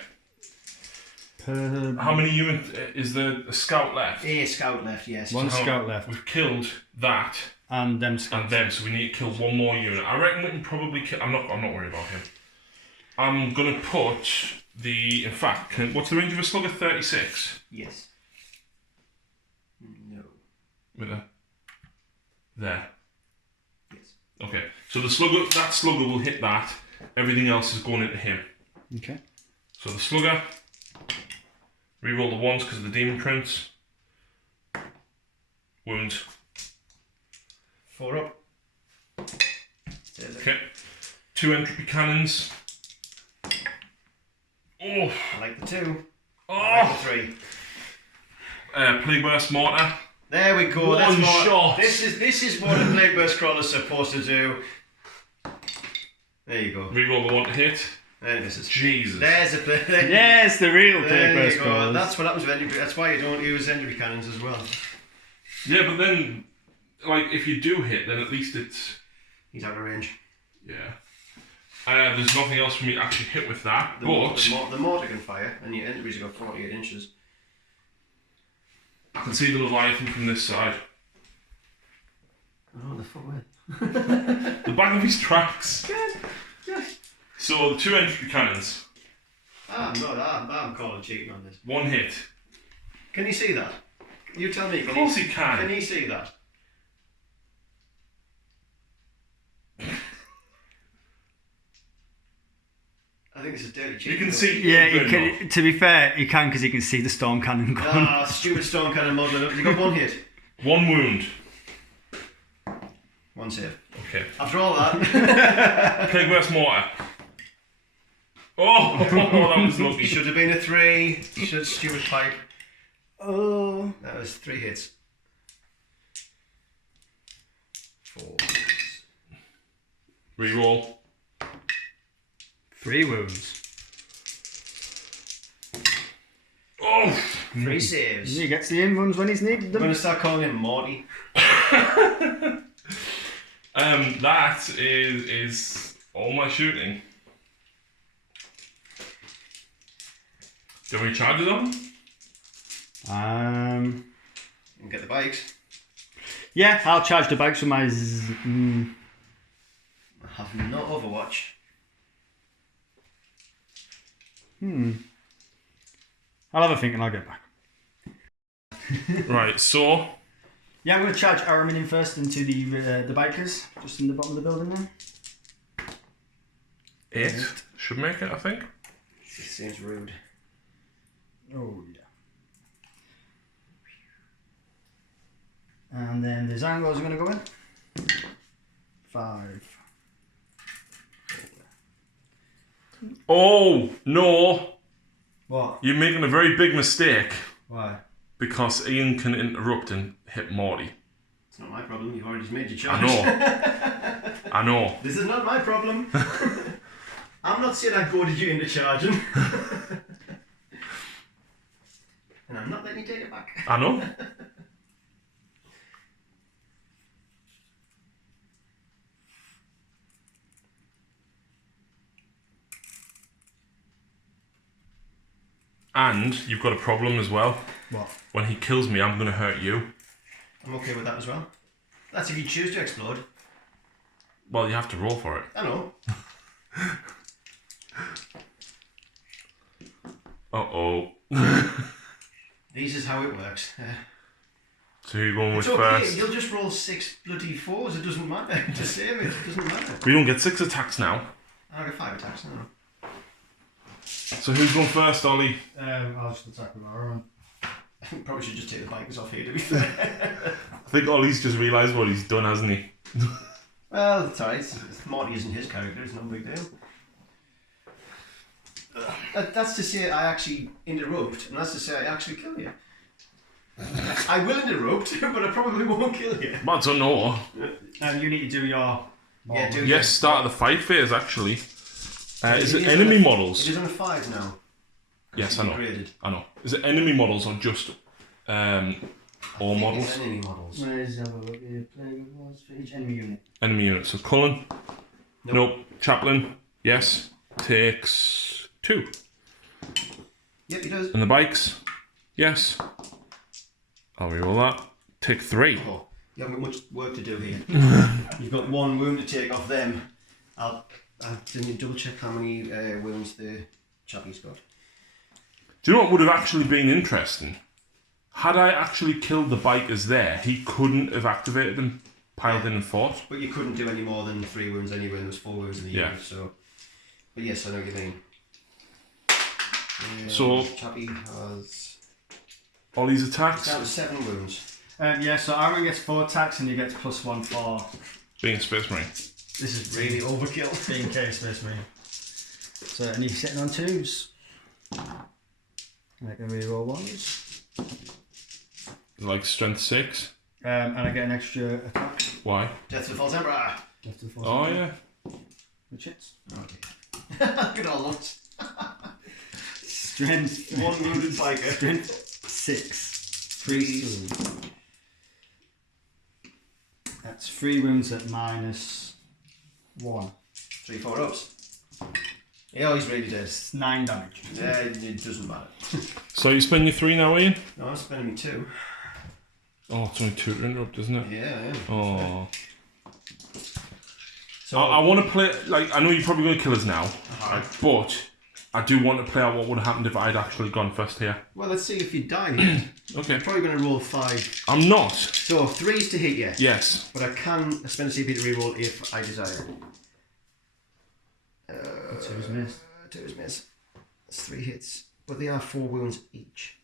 How many units is the scout left? A scout left, yes. One scout left. We've killed that And them scouts. and them, so we need to kill 1 more unit. I reckon we can probably kill. I'm not worried about him. I'm gonna put the. In fact, what's the range of a slugger? 36. Yes. No. With a. There. Yes. Okay. So the slugger, that slugger will hit that. Everything else is going into him. Okay. So the slugger. Reroll the 1s because of the demon prints. Wounds. 4 up. Okay. 2 entropy cannons. Oh. I like the 2. I Oh. like the 3. Plague burst mortar. There we go. One That's what, shot. This is what a plague burst crawler is supposed to do. There you go. Reroll the 1 to hit. There this is. Jesus. There's a plague. Yes, the real There Plague Burst you go. crawlers. That's what happens with entropy. That's why you don't use entropy cannons as well. Yeah, but then, like, if you do hit, then at least it's. He's out of range. Yeah. There's nothing else for me to actually hit with that. The but mortar can fire, and your entropy's got 48 inches. I can see the Leviathan from this side. Oh, the fuck where? The back of his tracks. Good. So, the 2 entropy cannons. I'm calling cheating on this. 1 hit. Can you see that? You tell me. Of course he can. Can you see that? I think this is dirty cheating. You can see. Yeah, good he enough. can, to be fair, he can because he can see the storm cannon going. Ah, stupid storm cannon modelling up. You got 1 hit. 1 wound. 1 save. Okay. After all that, Plague burst mortar. Oh, that was lucky. should have been a 3. Should stupid pipe. Oh. That was 3 hits. 4. Reroll. 3 wounds. Oh! 3 saves. He gets the in ones when he's needed I'm them. going to start calling him Morty. That is all my shooting. Do you have any charges on? You can get the bikes. Yeah, I'll charge the bikes with my. I have no Overwatch. I'll have a think and I'll get back. Right, so Yeah, I'm going to charge Aramin in first into the bikers, just in the bottom of the building there. 8 should make it, I think. It seems rude. Oh, yeah. And then the Zangos are going to go in. 5. Oh no! What? You're making a very big mistake Why? because Ian can interrupt and hit Morty. It's not my problem. You've already made your I choice. know. I know. This is not my problem. I'm not saying I goaded you into charging. And I'm not letting you take it back. I know. And you've got a problem as well. What? When he kills me, I'm going to hurt you. I'm okay with that as well. That's if you choose to explode. Well, you have to roll for it. I know. Uh-oh. This is how it works. So you're going with It's okay. first. You'll just roll 6 bloody 4s. It doesn't matter. To save it. It doesn't matter. We don't get 6 attacks now. I'll get 5 attacks now. So who's going first, Ollie? I'll just attack with Aramin. Probably should just take the bikers off here, to be fair. I think Ollie's just realised what he's done, hasn't he? Well, it's alright. Morty isn't his character. It's no big deal. That's to say I actually interrupt, and that's to say I actually kill you. I will interrupt, but I probably won't kill you. But I don't know. You need to do your. Yeah, do Yes, start of the fight phase actually. Is it is enemy on models? It is on a 5 now. Yes, It's I know. degraded. I know. Is it enemy models or just all I think models? it's enemy models. Where is the look? Plague was for each enemy unit. Enemy units. So Cullen. Nope. Chaplain. Yes. Takes 2. Yep, he does. And the bikes. Yes. I'll reroll that. Take 3. Oh, you haven't got much work to do here. You've got 1 wound to take off them. Didn't you double check how many wounds the chappie's got? Do you know what would have actually been interesting? Had I actually killed the bikers there, he couldn't have activated them, piled in and fought. But you couldn't do any more than 3 wounds anyway, and there was 4 wounds in the Yeah. unit, so... But yes, I know what you mean. So- Chappie has... Ollie's attacks, That was 7 wounds. Yeah, so Aaron gets 4 attacks and he gets +1 for. being Space Marine. This is Really overkill. being case Space Marine. So, and he's sitting on 2s. I can reroll 1s. Like strength 6. And I get an extra attack. Why? Death to the False Emperor! After the force Oh attack. yeah. Which hits. Oh dear. Look at all that. Strength. 1 wounded biker. Strength 6. 3 That's 3 wounds at -1. 3 4-ups. Yeah, he's really dead. It's 9 damage. Yeah, it doesn't matter. So you spend your 3 now, Ian? No, I'm spending me 2. Oh, it's only 2 to interrupt, isn't it? Yeah. Oh. So, I want to play, like, I know you're probably going to kill us now, Uh-huh. but I do want to play out what would have happened if I'd actually gone first here. well, let's see if you die here. Okay. I'm probably going to roll 5. I'm not. So, 3's to hit you. Yes. But I can spend a CP to reroll if I desire. 2's missed. 2 is miss. That's 3 hits. But they are 4 wounds each.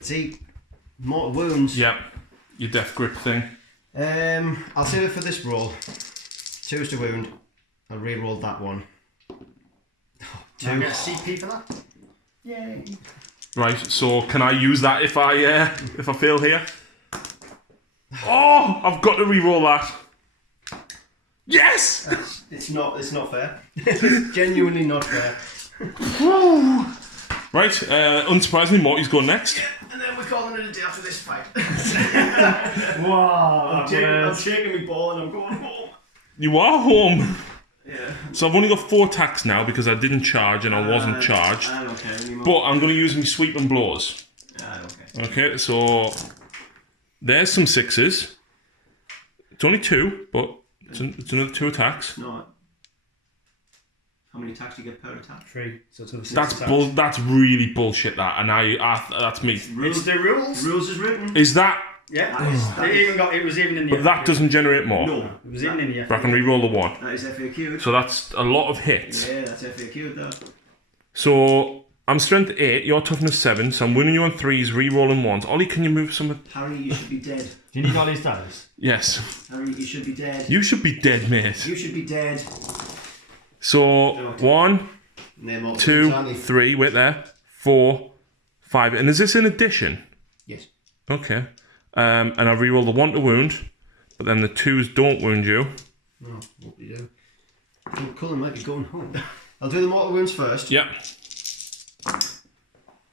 See? Mortal wounds. Yep. Your death grip thing. I'll save it for this roll. 2 is to wound. I'll reroll that one. Do I 2. get a CP for that? Yay! Right, so can I use that if I fail here? Oh, I've got to re-roll that. Yes! It's not fair. It's genuinely not fair. Right, unsurprisingly, Morty's going next. And then we're calling it a day after this fight. Wow! I'm taking my ball and I'm going home. You are home. Yeah. So I've only got 4 attacks now because I didn't charge and I wasn't charged. I don't care anymore. But I'm going to use my sweep and blows. I don't care. Okay, so there's some 6s. It's only 2, but it's another 2 attacks. No. How many attacks do you get per attack? 3. So it's another 6 That's attacks. that's really bullshit. That and I that's me. Rules. It's the rules. Rules is written. Is that? Yeah. That is- It was even in the. But that doesn't generate more. No. It was even in the. But I can re-roll the 1. That is FAQ'd. So that's a lot of hits. Yeah, that's FAQ'd though. So I'm strength 8, you're toughness 7, so I'm winning you on 3s, re-rolling 1s. Ollie, can you move some? Harry, you should be dead. Do you need all these dice? Yes. Harry, you should be dead. You should be dead, mate. You should be dead. So 1, Name all the 2, Annie. 3, wait there, 4, 5. And is this in addition? Yes. Okay. And I re-roll the 1 to wound, but then the 2s don't wound you. No, what do you do? Oh, Cullen might be going home. I'll do the mortal wounds first. Yep.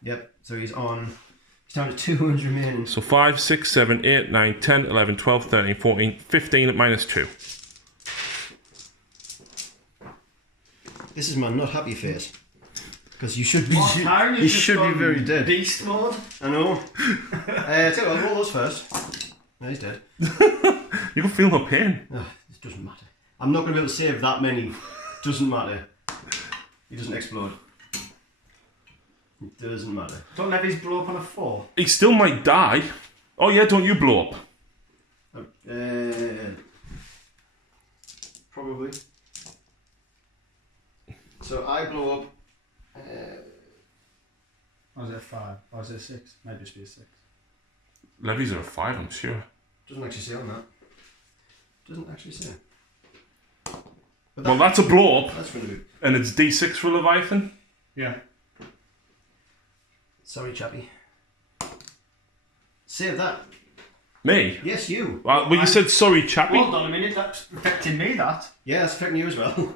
Yep. So he's down to 2 wounds remaining. So 5, 6, 7, 8, 9, 10, 11, 12, 13, 14, 15 at -2. This is my not happy face. Because you should be. Harry, You should be very dead. Beast mode. I know. Tell you what, I'll roll those first. No, he's dead. You can feel no pain. Oh, it doesn't matter. I'm not going to be able to save that many. Doesn't matter. He doesn't explode. It doesn't matter. Don't levies blow up on a 4. He still might die. Oh yeah, don't you blow up? Probably. So I blow up. Or is it a 5? Or is it a 6? Might just be a 6. Levies are a 5, I'm sure. Doesn't actually say on that. Doesn't actually say. Well, that's a blow up, That's really good. and it's D6 for Leviathan. Yeah. Sorry, chappy. Save that. Me? Yes, you. Well, you said sorry, chappy. Hold on a minute, that's affecting me, that. Yeah, that's affecting you as well.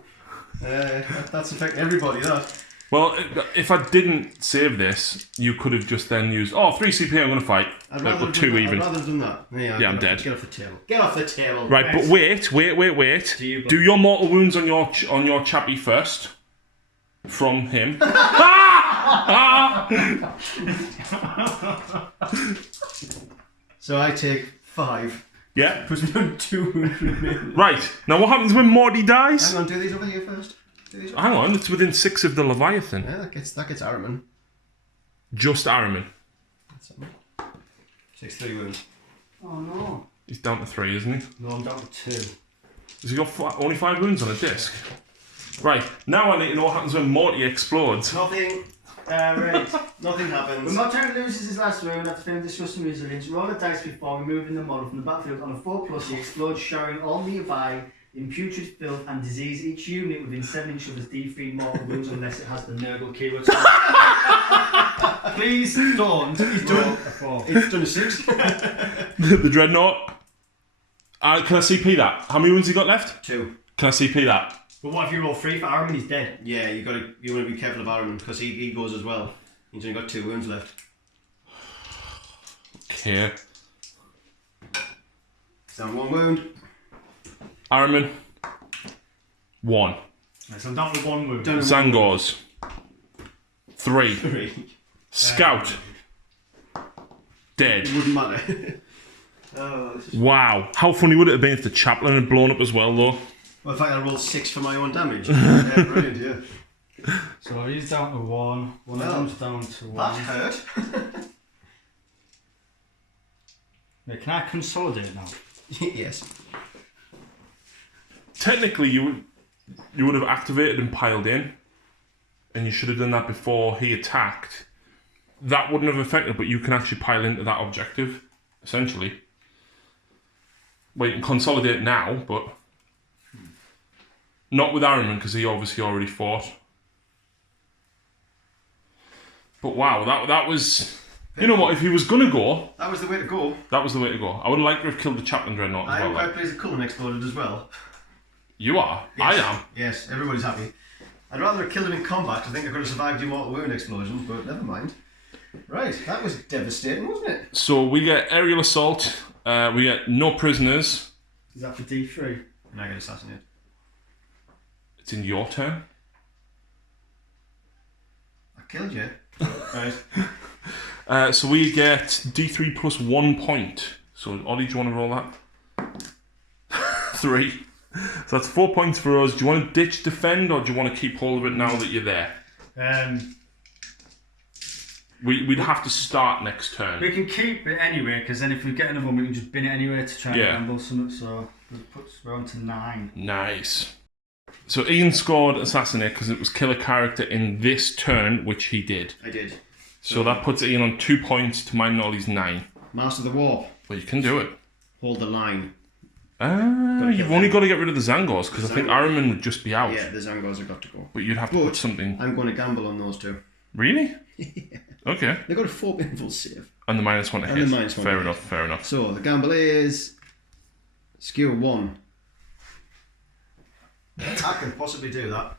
That's affecting everybody, that. Well, if I didn't save this, you could have just then used, 3 CP, I'm going to fight. Or 2 even. I'd rather have done that. Yeah, I'm dead. Get off the table. Get off the table. Right, but wait. Do your mortal wounds on your chappy first. From him. So I take 5. Yeah. Puts me on 2. Right. Now what happens when Morty dies? Hang on, do these over here first. Do these over Hang on, it's within 6 of the Leviathan. Yeah, that gets Araman. Just Araman. That's it. Takes 3 wounds. Oh no. He's down to 3, isn't he? No, I'm down to 2. Has he got only 5 wounds on a disc? Right, now I need to know what happens when Morty explodes. Nothing. Right. Nothing When happens. my turret loses his last round after failing discussing resilience, roll a dice before removing the model from the battlefield. On a 4+, he explodes, showering all nearby in putrid filth and disease. Each unit within 7 inches of his D3 mortal wounds unless it has the Nurgle keyword. Please don't. He's done a 4. It's done a 6. The Dreadnought. Can I CP that? How many wounds he got left? 2. Can I CP that? But what if you roll 3 for Araman? He's dead. Yeah, you want to be careful of Araman because he goes as well. He's only got 2 wounds left. Okay. He's down 1 wound. Araman. 1. Right, so I'm down to 1 wound. Down to Zangors. 3. 3. Scout. Dead. It wouldn't matter. Oh, this is... Wow. How funny would it have been if the chaplain had blown up as well, though? Well, in fact, I rolled 6 for my own damage. Yeah, brilliant, yeah. So he's down to 1. One of them's down to 1. That hurt. Wait, can I consolidate now? Yes. Technically, you would have activated and piled in, and you should have done that before he attacked. That wouldn't have affected, but you can actually pile into that objective, essentially. Well, you can consolidate now, but not with Araman because he obviously already fought. But wow, that was... You know what, if he was going to go... That was the way to go. That was the way to go. I would like to have killed the Chaplain Dreadnought as I am well. quite pleased the Cullen exploded as well. You are? Yes. I am. Yes, everybody's happy. I'd rather have killed him in combat. I think I could have survived your mortal wound explosion, but never mind. Right, that was devastating, wasn't it? So we get aerial assault. We get no prisoners. Is that for D3? And I get assassinated. It's in your turn. I killed you. Right. So we get D3 plus 1 point. So Ollie, do you want to roll that? 3. So that's 4 points for us. Do you want to ditch defend or do you want to keep hold of it now that you're there? We'd have to start next turn. We can keep it anyway, because then if we get another one, we can just bin it anyway to try and gamble something. So we're on to 9. Nice. So Ian scored assassinate because it was kill a character in this turn, which he did. I did. So that puts Ian on 2 points to mine Ollie's 9. Master the Warp. But you can do it. Hold the line. You've only got to get rid of the Zangors because I think Araman would just be out. Yeah, the Zangors have got to go. But you'd have to put something. I'm going to gamble on those 2. Really? Okay. They've got a 4 pinful save. And the -1 to And hit. the -1 Fair to enough, fair enough. So the gamble is skill 1. I can possibly do that.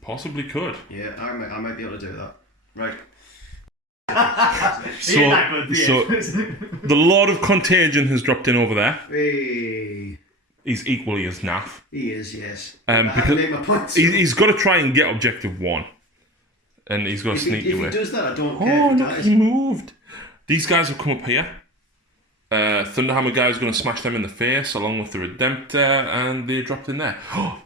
Possibly could. Yeah, I might be able to do that. Right. So the Lord of Contagion has dropped in over there. Hey. He's equally as naff. He is, yes. Because made my points. he's got to try and get objective 1. And he's got to sneak If away. he does that, I don't care Oh, if he look, dies. he moved. These guys have come up here. Thunderhammer guy is going to smash them in the face along with the Redemptor, and they dropped in there.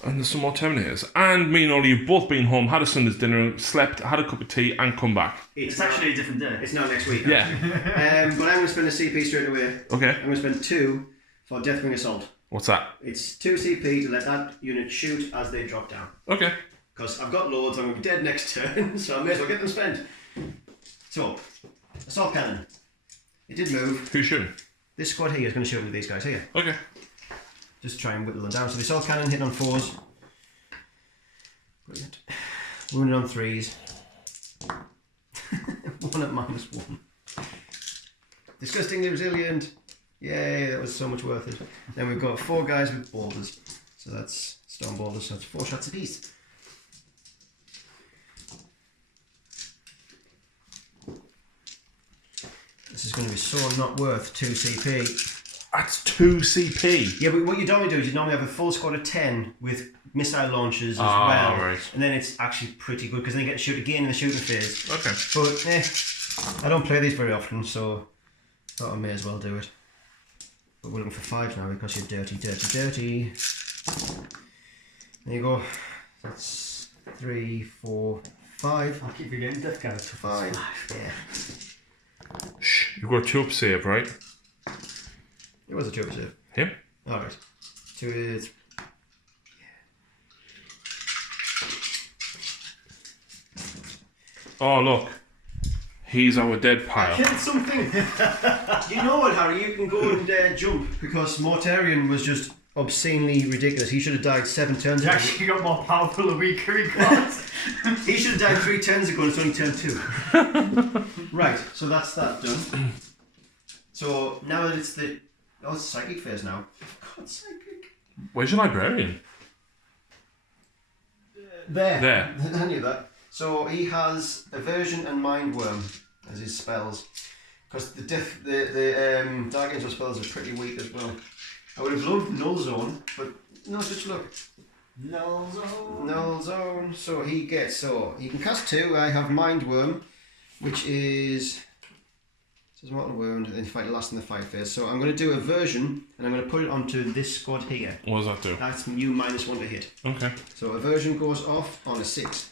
And there's some more Terminators. And me and Ollie have both been home, had a Sunday's dinner, slept, had a cup of tea, and come back. It's actually a different day. It's not next week. Yeah. But I'm going to spend a CP straight away. Okay. I'm going to spend 2 for Deathwing Assault. What's that? It's 2 CP to let that unit shoot as they drop down. Okay. Because I've got loads, I'm going to be dead next turn, so I may as well get them spent. So, Assault Cannon. It did move. Who's shooting? This squad here is going to shoot with these guys here. Okay. just try and whittle them down. So the assault cannon hit on 4s. Brilliant. Wounded on 3s. 1 at -1. Disgustingly resilient. Yay, that was so much worth it. Then we've got 4 guys with boulders. So that's stone boulders, so that's 4 shots apiece. This is going to be so not worth 2 CP. That's 2 CP. Yeah, but what you normally do is you normally have a full squad of 10 with missile launchers as well. Right. And then it's actually pretty good because then you get to shoot again in the shooting phase. Okay. But I don't play these very often, so I thought I may as well do it. But we're looking for 5 now because you're dirty. There you go. That's 3, 4, 5. I'll keep forgetting Deathguard. 5. Yeah. Shh, you've got a 2-up save, right? It was a 2 save. Him? Alright. 2 is. Oh, look. He's our dead pile. Killed something. You know what, Harry? You can go and jump because Mortarion was just obscenely ridiculous. He should have died 7 turns He ago. actually got more powerful the weaker he got. He should have died 3 turns ago and it's only turn 2. Right, so that's that done. So now that it's the. Oh, it's psychic phase now. God, psychic. Where's your librarian? There. I knew that. So he has Aversion and Mindworm as his spells. Because the Dark Angel spells are pretty weak as well. I would have loved Null Zone, but no, just look. Null Zone. Null Zone. So he can cast 2. I have Mindworm, which is. Says mortal wound, and then fight last in the fight phase. So I'm going to do Aversion, and I'm going to put it onto this squad here. What does that do? That's you -1 to hit. Okay. So Aversion goes off on a 6.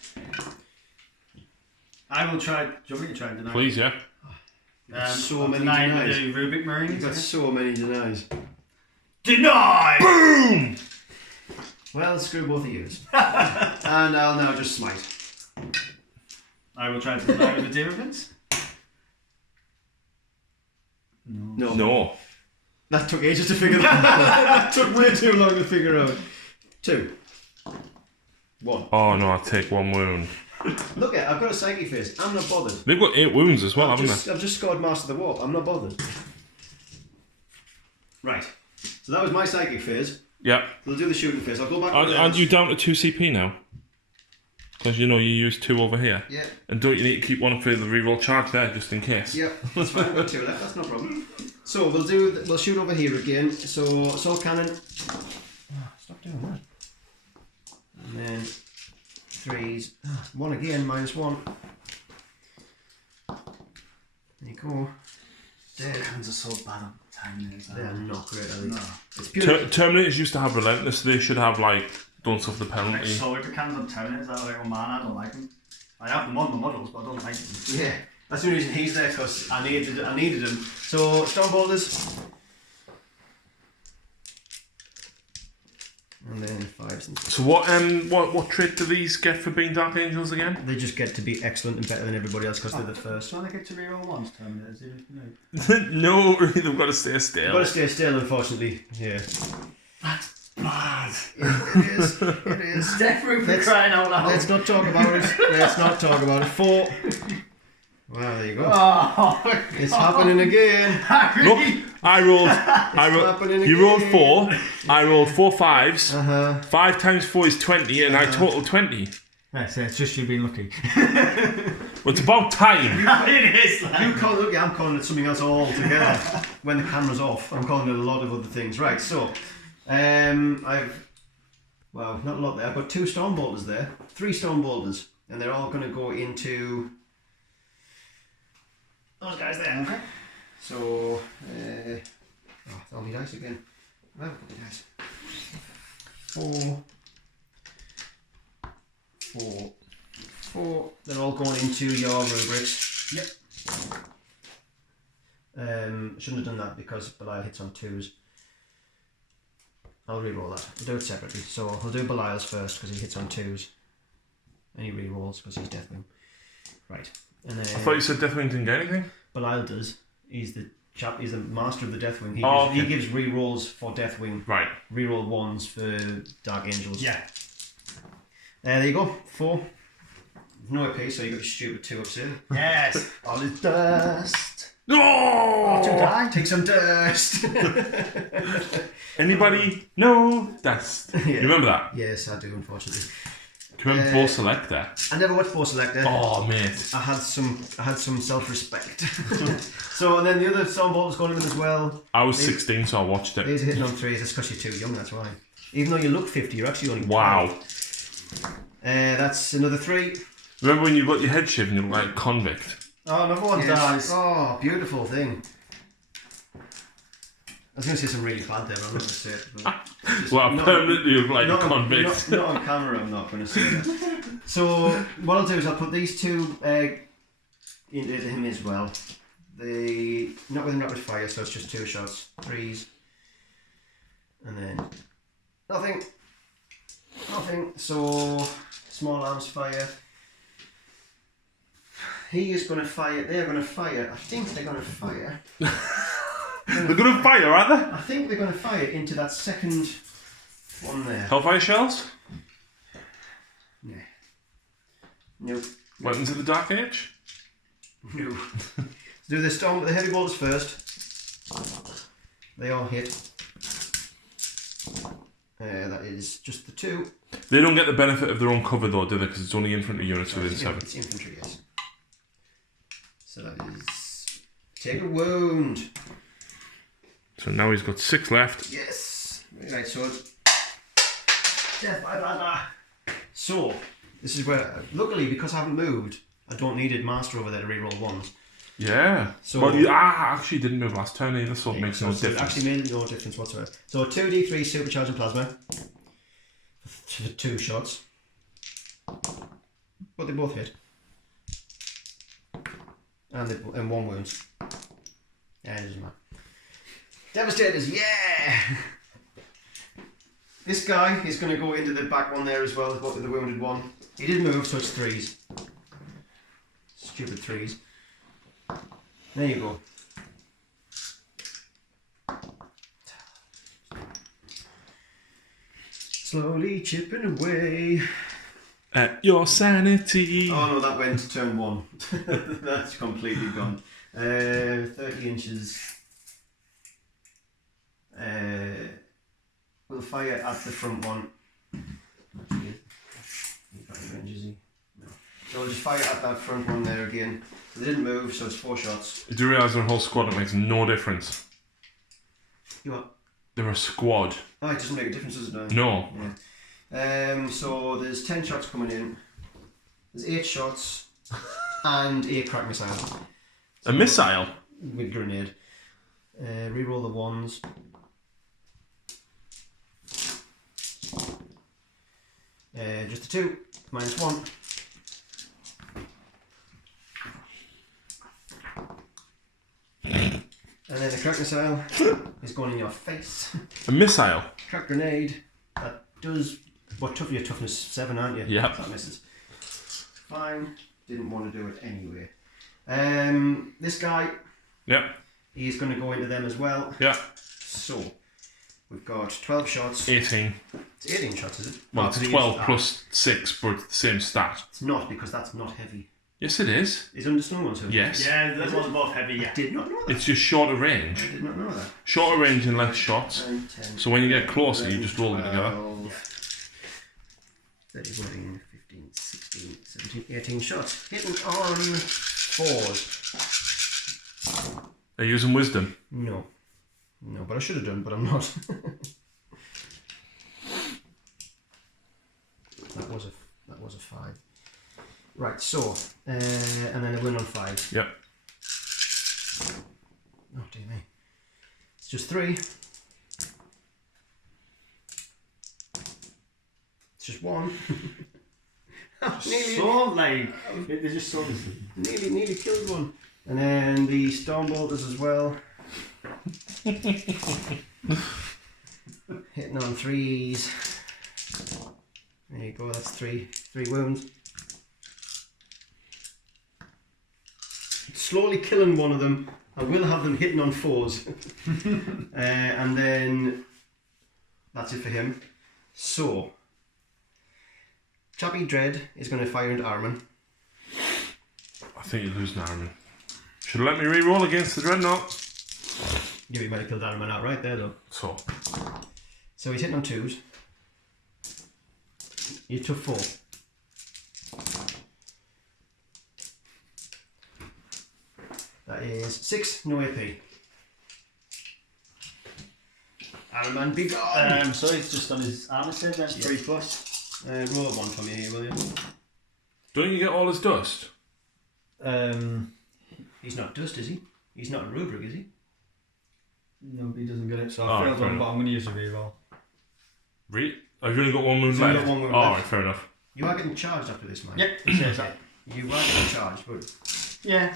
I will try. Do you want me to try and deny? Please, yeah. So many deny denies. the Rubik Marines. You've got so many denies. Deny! Boom! Well, screw both of yous. And I'll now just smite. I will try to deny the Derivants. No. No. That took ages to figure that out. That took way too long to figure out. 2. 1. Oh no, I take 1 wound. Look I've got a psychic phase. I'm not bothered. They've got 8 wounds as well, haven't they? I've just scored Master of the Warp. I'm not bothered. Right. So that was my psychic phase. Yeah. We'll do the shooting phase. I'll go back. Aren't you down to 2 CP now? Because you know you use 2 over here. Yeah. And don't you need to keep one for the reroll charge there just in case? Yeah, that's fine. I've got 2 left. That's no problem. So we'll shoot over here again. So assault cannon. Stop doing that. And then 3s. 1 again, -1. There you go. Dead. Cannons are so bad at timing. They're not great, are they? No. It's pure. Terminators used to have Relentless. They should have, like, don't suffer the Like penalty. solid cannons on Terminators that are like, oh man, I don't like them. I have them on the models, but I don't like them. Yeah, that's the reason he's there because I needed him. So stone boulders. And then 5s and 6. So what trait do these get for being Dark Angels again? They just get to be excellent and better than everybody else because they're the first. So they get to reroll once Terminators, even No, they've got to stay still. You've got to stay still, unfortunately. Yeah. That's bad. It is. It is. Deathwing for crying out loud. Let's not talk about it. Let's not talk about it. 4. Wow, there you go. Oh, It's happening again. Look, you happening rolled again. 4, I rolled 4 5s, 5 times 4 is 20, and I totaled 20. Yes, it's just you being lucky. Well, it's about time. It is like... I'm calling it something else altogether. When the camera's off, I'm calling it a lot of other things. Right, so, not a lot there. I've got 2 stone boulders there, 3 stone boulders, and they're all going to go into those guys there. Okay. So, it's only dice again. I have a couple of dice. 4. They're all going into your rubrics. Yep. Shouldn't have done that because Belial hits on 2s. I'll re-roll that. We'll do it separately. So I'll do Belial's first because he hits on 2s. And he re-rolls because he's Deathwing. Right. And then I thought you said Deathwing didn't get anything. Belial does. He's the chap. He's the master of the Deathwing. He gives re-rolls for Deathwing. Right. Re-roll 1s for Dark Angels. Yeah. There you go. 4. No AP, so you got your stupid 2 up here. Yes. All is dust. No! To die. Take some dust. Anybody? No. Dust. You remember that? Yes, I do, unfortunately. Do you remember Bow Selector? I never watched Force Selector. Oh, mate. I had some self-respect. So, and then the other Stormbolt was going in as well. I was 16, so I watched it. These are hitting on 3s. It's because you're too young, that's why. Even though you look 50, you're actually only 12. Wow. That's another 3. Remember when you got your head shaved and you look like a convict? Oh, another one Yes. dies. Oh, beautiful thing. I was going to say some really bad there, but I'm not going to say it. But Well, I not- permanently look like a not, convict. not on camera, I'm not going to say that. So, what I'll do is I'll put these 2 into him as well. Not with rapid fire, so it's just 2 shots. 3s. And then nothing. So, small arms fire. He is going to fire. They're going to fire. I think they're going to fire. They're going to fire, are they? I think they're going to fire into that second one there. Hellfire shells? Yeah. Nope. Weapons of the Dark Age? No. Do the heavy bolts first. They all hit. That is just the 2. They don't get the benefit of their own cover though, do they? Because it's only infantry units within 7. It's infantry, yes. So that is... Take a wound. So now he's got 6 left. Yes. Right, so... Death by Batman. So, this is where... Luckily, because I haven't moved, I don't need a master over there to reroll 1s. Yeah. So- Well, you actually didn't move last turn either, so it makes no So it difference. actually made no difference whatsoever. So 2d3 supercharging plasma for 2 shots, but they both hit, and 1 wound. Yeah, it doesn't matter. Devastators, yeah. This guy is going to go into the back one there as well, the wounded one. He did move, so it's 3s. Stupid 3s. There you go. Slowly chipping away. At your sanity. Oh no, that went to turn 1. That's completely gone. 30 inches. We'll fire at the front one. So we'll just fire at that front one there again. They didn't move, so it's 4 shots. You do realise they're a whole squad, it makes no difference. You what? They're a squad. Oh, it doesn't make a difference, does it? No. Yeah. So there's 10 shots coming in. There's 8 shots and 8 crack missile A missile? with grenade. Reroll the 1s. Just a 2. -1. And then the crack missile is going in your face. A missile? Crack grenade. That does. What tough? You're toughness 7, aren't you? Yep. That misses. Fine. Didn't want to do it anyway. This guy, Yep. he's going to go into them as well. Yeah. So we've got 12 shots. 18. It's 18 shots, is it? Well, No, it's because 12 it's- plus 6, but it's the same stat. It's not, because that's not heavy. Yes, it is. Is understone ones heavy? Yes. Yeah, those ones are both heavy, yeah. Did not know that. It's just shorter range. I did not know that. Shorter range and less shots. 9, 10, So when you get closer, you just roll them together. 13, 15, 16, 17, 18 shots. Hitting on 4s. Are you using wisdom? No. No, but I should have done, but I'm not. That was a 5. Right, so and then a win on 5. Yep. Oh dear me. It's just 3. It's just 1. Oh, So, like, they're just so... nearly killed one. And then the Stormbolters as well. Hitting on 3s. There you go, that's 3 wounds. Slowly killing one of them I will have them hitting on 4s. And then that's it for him. So, Chappie Dread is going to fire into Armin. I think you're losing Armin. Should have let me re-roll against the Dreadnought. You might have killed Armin outright there though. So he's hitting on 2s. You took 4. That is 6, no AP. Armin, be gone! So he's just on his armor save, that's 3+. Roll a 1 for me here, will you? don't you get all his dust? He's not dust, is he? He's not a rubric, is he? No, he doesn't get it, so Oh, I failed fair one, enough. but I'm going to use a reroll. I've only got 1 wound So you left. got 1 wound Oh, left. right, fair enough. You are getting charged after this, man. Yep, it says that. You are getting charged, but... Yeah.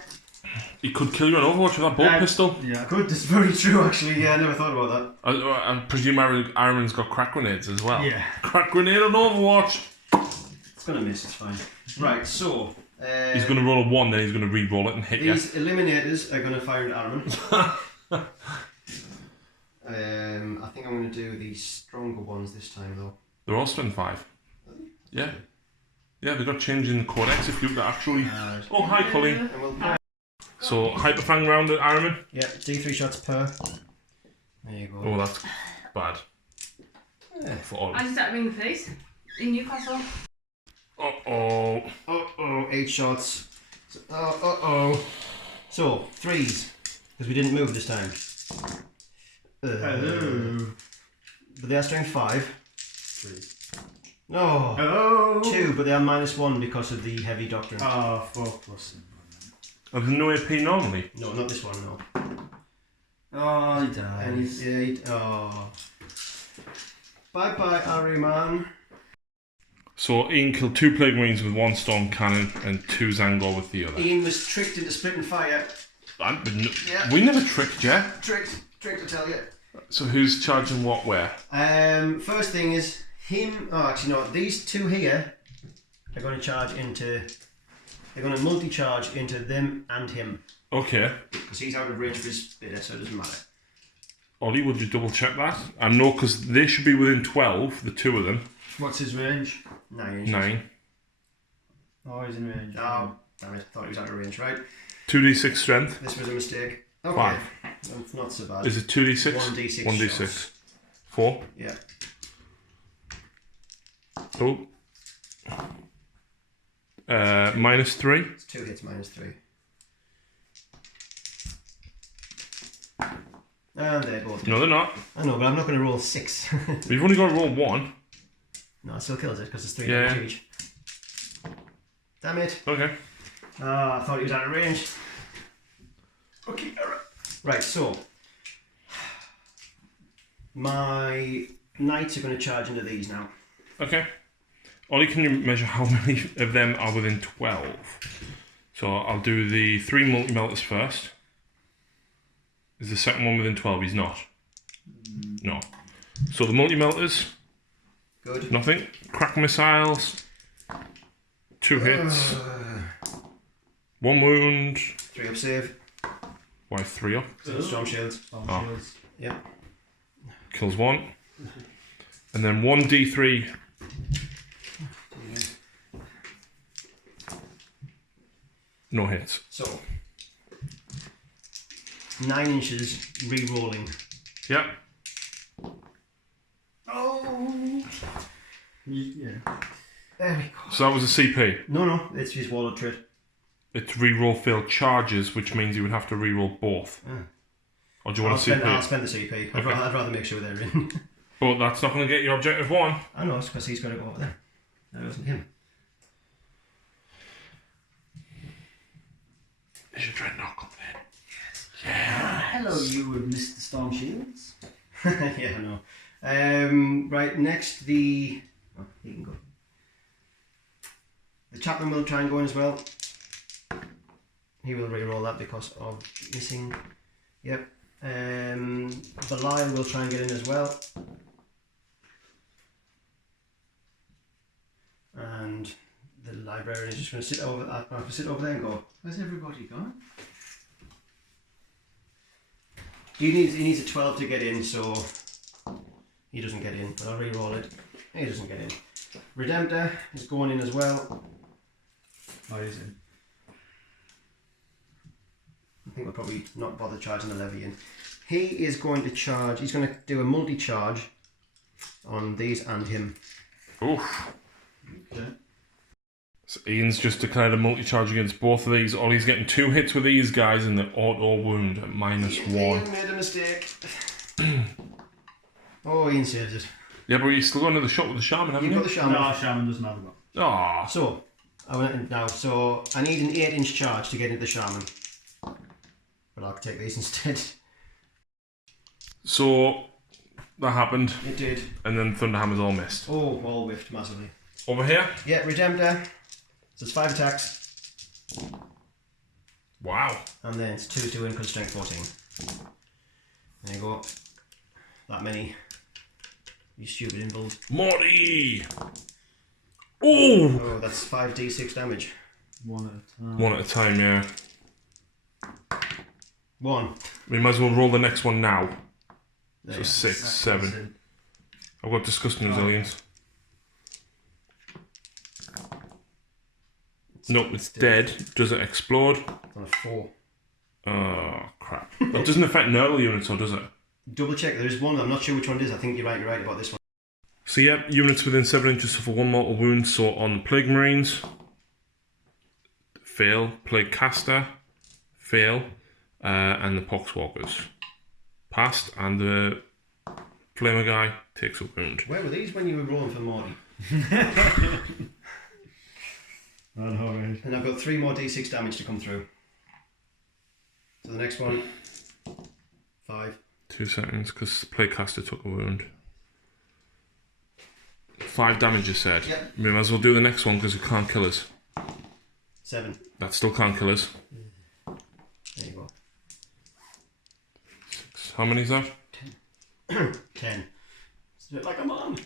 He could kill you on Overwatch with that bolt pistol. Yeah. Good, that's very true actually. Yeah, I never thought about that. I presume Ironman's got crack grenades as well. Yeah. Crack grenade on Overwatch. It's gonna miss, it's fine. Right, so... He's going to roll a 1, then he's going to re-roll it and hit you. These eliminators are gonna fire into Armin. I think I'm gonna do the stronger ones this time though. They're all strength 5. Yeah. Yeah, they got changed in the codex if you could actually... Oh, hi, Colleen. And we'll... So, Hyperfang round at Ironman. Yeah, D3 shots per. There you go. Oh, that's bad. Yeah. For all. I just started ringing the police in Newcastle. Uh-oh. Uh-oh, 8 shots. Uh-oh. So, 3s. Because we didn't move this time. Hello. But they are strength 5. 3. No. Hello. 2, but they are -1 because of the heavy doctrine. Oh, 4+. Have no AP normally? No, not this one, no. Oh, he died. And oh. Bye-bye, Ari man. So Ian killed 2 Plague Marines with 1 Storm Cannon and 2 Zangor with the other. Ian was tricked into splitting fire. Yeah. We never tricked you. Tricked, I tell you. So who's charging what where? First thing is him. Oh, actually, no. These 2 here are going to charge into. They're going to multi-charge into them and him Okay. because he's out of range for his spitter, so it doesn't matter. Ollie, would you double check that? I know because they should be within 12, the 2 of them. What's his range? 9 inches. 9. Oh, he's in range. Oh, damn it! Thought he was out of range. Right. 2d6 strength. This was a mistake. Okay. 5. It's not so bad. Is it 2d6? 1d6 1d6. shots. 4. Yeah. Oh. -3. It's 2 hits -3. And they're both. No, they're not. I know, but I'm not going to roll 6. We've only got to roll 1. No, it still kills it because it's 3 Yeah. damage each. Damn it. Okay. I thought he was out of range. Okay, alright. Right, so. My knights are going to charge into these now. Okay. Ollie, can you measure how many of them are within 12? So I'll do the 3 multi-melters first. Is the second one within 12? He's not. No. So the multi-melters, Good. nothing. Crack missiles, 2 hits, 1 wound. 3 up save. Why 3 up? Storm shields. Oh. Yeah. Kills 1. And then 1d3. No hits. So. 9 inches re-rolling. Yep. Oh. Yeah. There we go. So that was a CP. No, it's his wallet trait. It's re-roll failed charges, which means you would have to re-roll both. Or do you want a CP? I'll spend the CP. I'd rather make sure they're in. But that's not going to get your objective 1. I know, it's because he's going to go over there. That wasn't him. Is your dreadnought up there? Hello, you with Mr. Storm Shields. Yeah, I know. Right, next the... Oh, he can go. The chaplain will try and go in as well. He will re-roll that because of missing. Yep. Belial will try and get in as well. And the librarian is just going to sit over there and go, where's everybody gone? He needs a 12 to get in, so he doesn't get in. But I'll re-roll it. He doesn't get in. Redemptor is going in as well. Oh, he's in. I think we'll probably not bother charging the levy in. He is going to charge. He's going to do a multi-charge on these and him. Oof. Okay. So Ian's just declared a multi-charge against both of these. Ollie's getting 2 hits with these guys and the auto wound at -1. Ian made a mistake. Oh, Ian saved it. Yeah, but you still got another shot with the shaman, haven't You've you? got the shaman. No, Shaman doesn't have a go. Ah. So, so I need an 8-inch charge to get into the shaman. But I'll take these instead. So that happened, It did. and then Thunderhammer's all missed. Oh, all whiffed massively. Over here. Yeah, Redemptor. So it's 5 attacks. Wow. And then it's 2 to win because strength 14. There you go. That many. You stupid invulns. Morty. Oh. Oh, that's 5d6 damage. One at a time. One at a time, yeah. 1. We might as well roll the next one now. There So you 6, That's 7. in. I've got disgusting resilience. Nope, it's dead. Does it explode? go. On a 4. Oh, crap. That doesn't affect neural units, or does it? Double check. There is one. I'm not sure which one it is. I think you're right about this one. So yeah, units within 7 inches suffer 1 mortal wound. So on the Plague Marines, fail. Plague Caster, fail. And the Poxwalkers, passed. And the Flamer guy takes a wound. Where were these when you were rolling for Morty? I know, right? And I've got 3 more d6 damage to come through. So the next one, 5. 2 seconds, because Plague Caster took a wound. 5 damage, you said. Yep. We might as well do the next one because it can't kill us. 7. That still can't kill us. There you go. How many is that? 10. It's a bit like a man.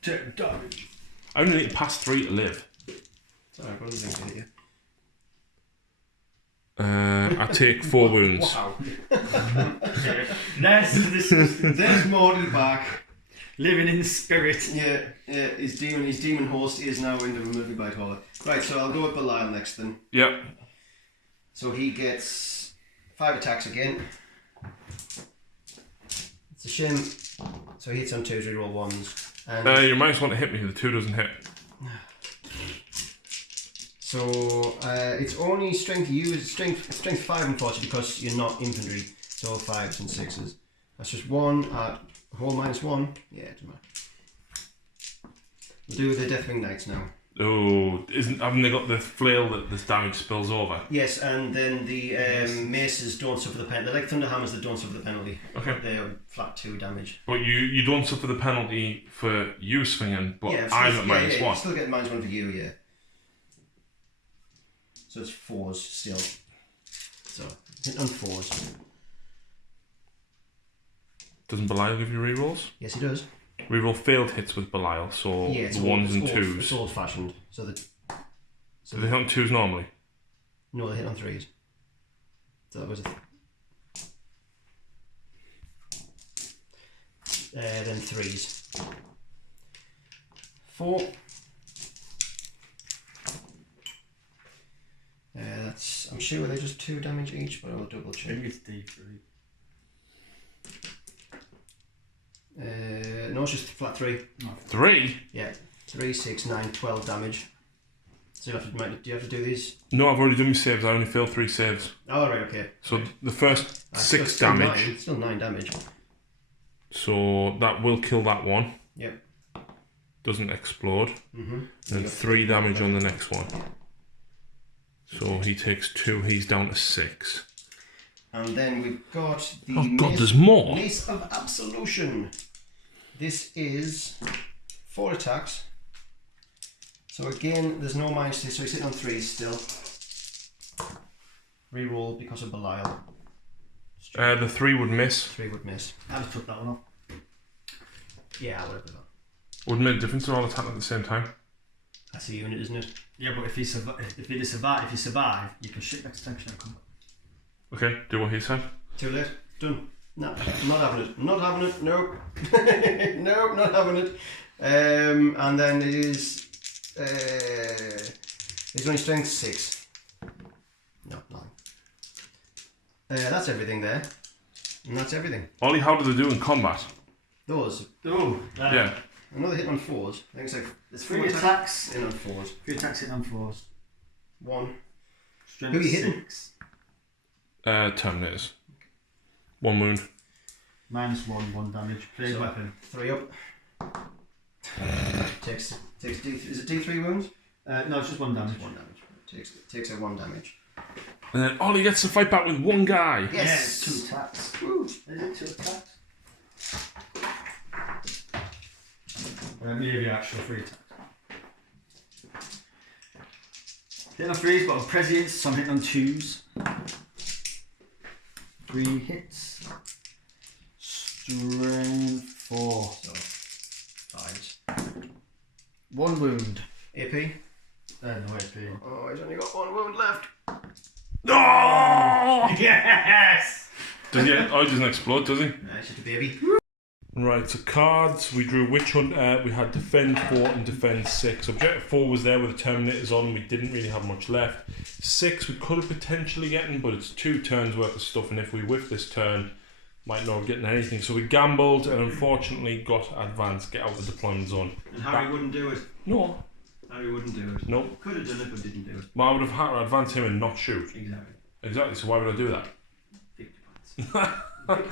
10 damage. I only need to pass 3 to live. Sorry, I've got other things to hit you. I take 4 wounds. Wow. There's Morty back. living in spirit. Yeah, his demon host is now in the removing bite hauler. Right, so I'll go with Belial next then. Yep. So he gets 5 attacks again. It's a shame. So he hits on 2s, reroll 1s. And You might want to hit me. The 2 doesn't hit. so it's only strength strength 5 unfortunately because you're not infantry. So 5s and 6s. That's just 1 at whole -1. Yeah, it doesn't matter. We'll do the Deathwing Knights now. Oh, haven't they got the flail that this damage spills over? Yes, and then the maces don't suffer the penalty. They're like Thunderhammers that don't suffer the penalty. Okay. They're flat 2 damage. But you don't suffer the penalty for you swinging, but Yeah, I'm at -1. You still get -1 for you, yeah. So it's 4s still. So hit on 4s. Doesn't Belial give you rerolls? Yes, he does. Reroll failed hits with Belial, so Yeah, the 1s and 2s. It's old fashioned. So Do they hit on 2s normally? no, they hit on 3s. So that was then 3s. 4. I'm sure they're just 2 damage each, but I'll double I check. think it's D3. No, it's just flat 3. 3? Yeah, 3, 6, 9, 12 damage. So do you have to do these? No, I've already done my saves. I only failed 3 saves. Oh, right, okay. So the first 6 still damage. 9, still 9 damage. So that will kill that one. Yep. Doesn't explode. Mm-hmm. And 3 damage on the next one. So he takes 2. He's down to 6. And then we've got the Oh god, there's more. Mace of Absolution. This is 4 attacks. So again, there's no minus to, so he's sitting on 3s still. Reroll because of Belial. The 3 would miss. 3 would miss. I just took that one off. Yeah, I would have done that. Wouldn't make a difference to all attack at the same time. That's a unit, isn't it? Yeah, but if you survive, you can shit next attention and come back. Okay, do what he said. Too late. Done. No, I'm not having it. I'm not having it. Nope. Nope, not having it. And then it is. It's only strength 6. No, 9. That's everything there. And that's everything. Ollie, how do they do in combat? Those. Yeah. Another hit on 4s. I think it's like. It's 3 attacks. in on 4s. 3 attacks in on 4s. 1. Strength Who are you hitting? 6. Terminators. 1 wound. -1, 1 damage. Plague So, weapon. 3 up. Takes D. Is it D3 wounds? No, it's just 1 damage. 1 damage. Takes a 1 damage. And then Ollie gets to fight back with one guy. Yes. 2 attacks. Woo. Is it 2 attacks? Maybe actual 3 attacks. Hitting on 3s, but on prescience, so I'm hitting on 2s. 3 hits. Strength 4. So 5s. 1 wound. AP. No AP. Oh, he's only got 1 wound left. No! Yes! Does he? Oh, he doesn't explode, does he? No, it's just a baby. Right, so cards, we drew Witch Hunter, we had Defend 4 and Defend 6. Objective 4 was there with the Terminators on, we didn't really have much left. 6 we could have potentially gotten, but it's 2 turns worth of stuff, and if we whiff this turn, might not have gotten anything. So we gambled and unfortunately got advanced, get out of the deployment zone. And Harry wouldn't do it. No. Harry wouldn't do it. Nope. Could have done it, but didn't do it. Well, I would have had to advance him and not shoot. Exactly. Exactly, so why would I do that? 50 points.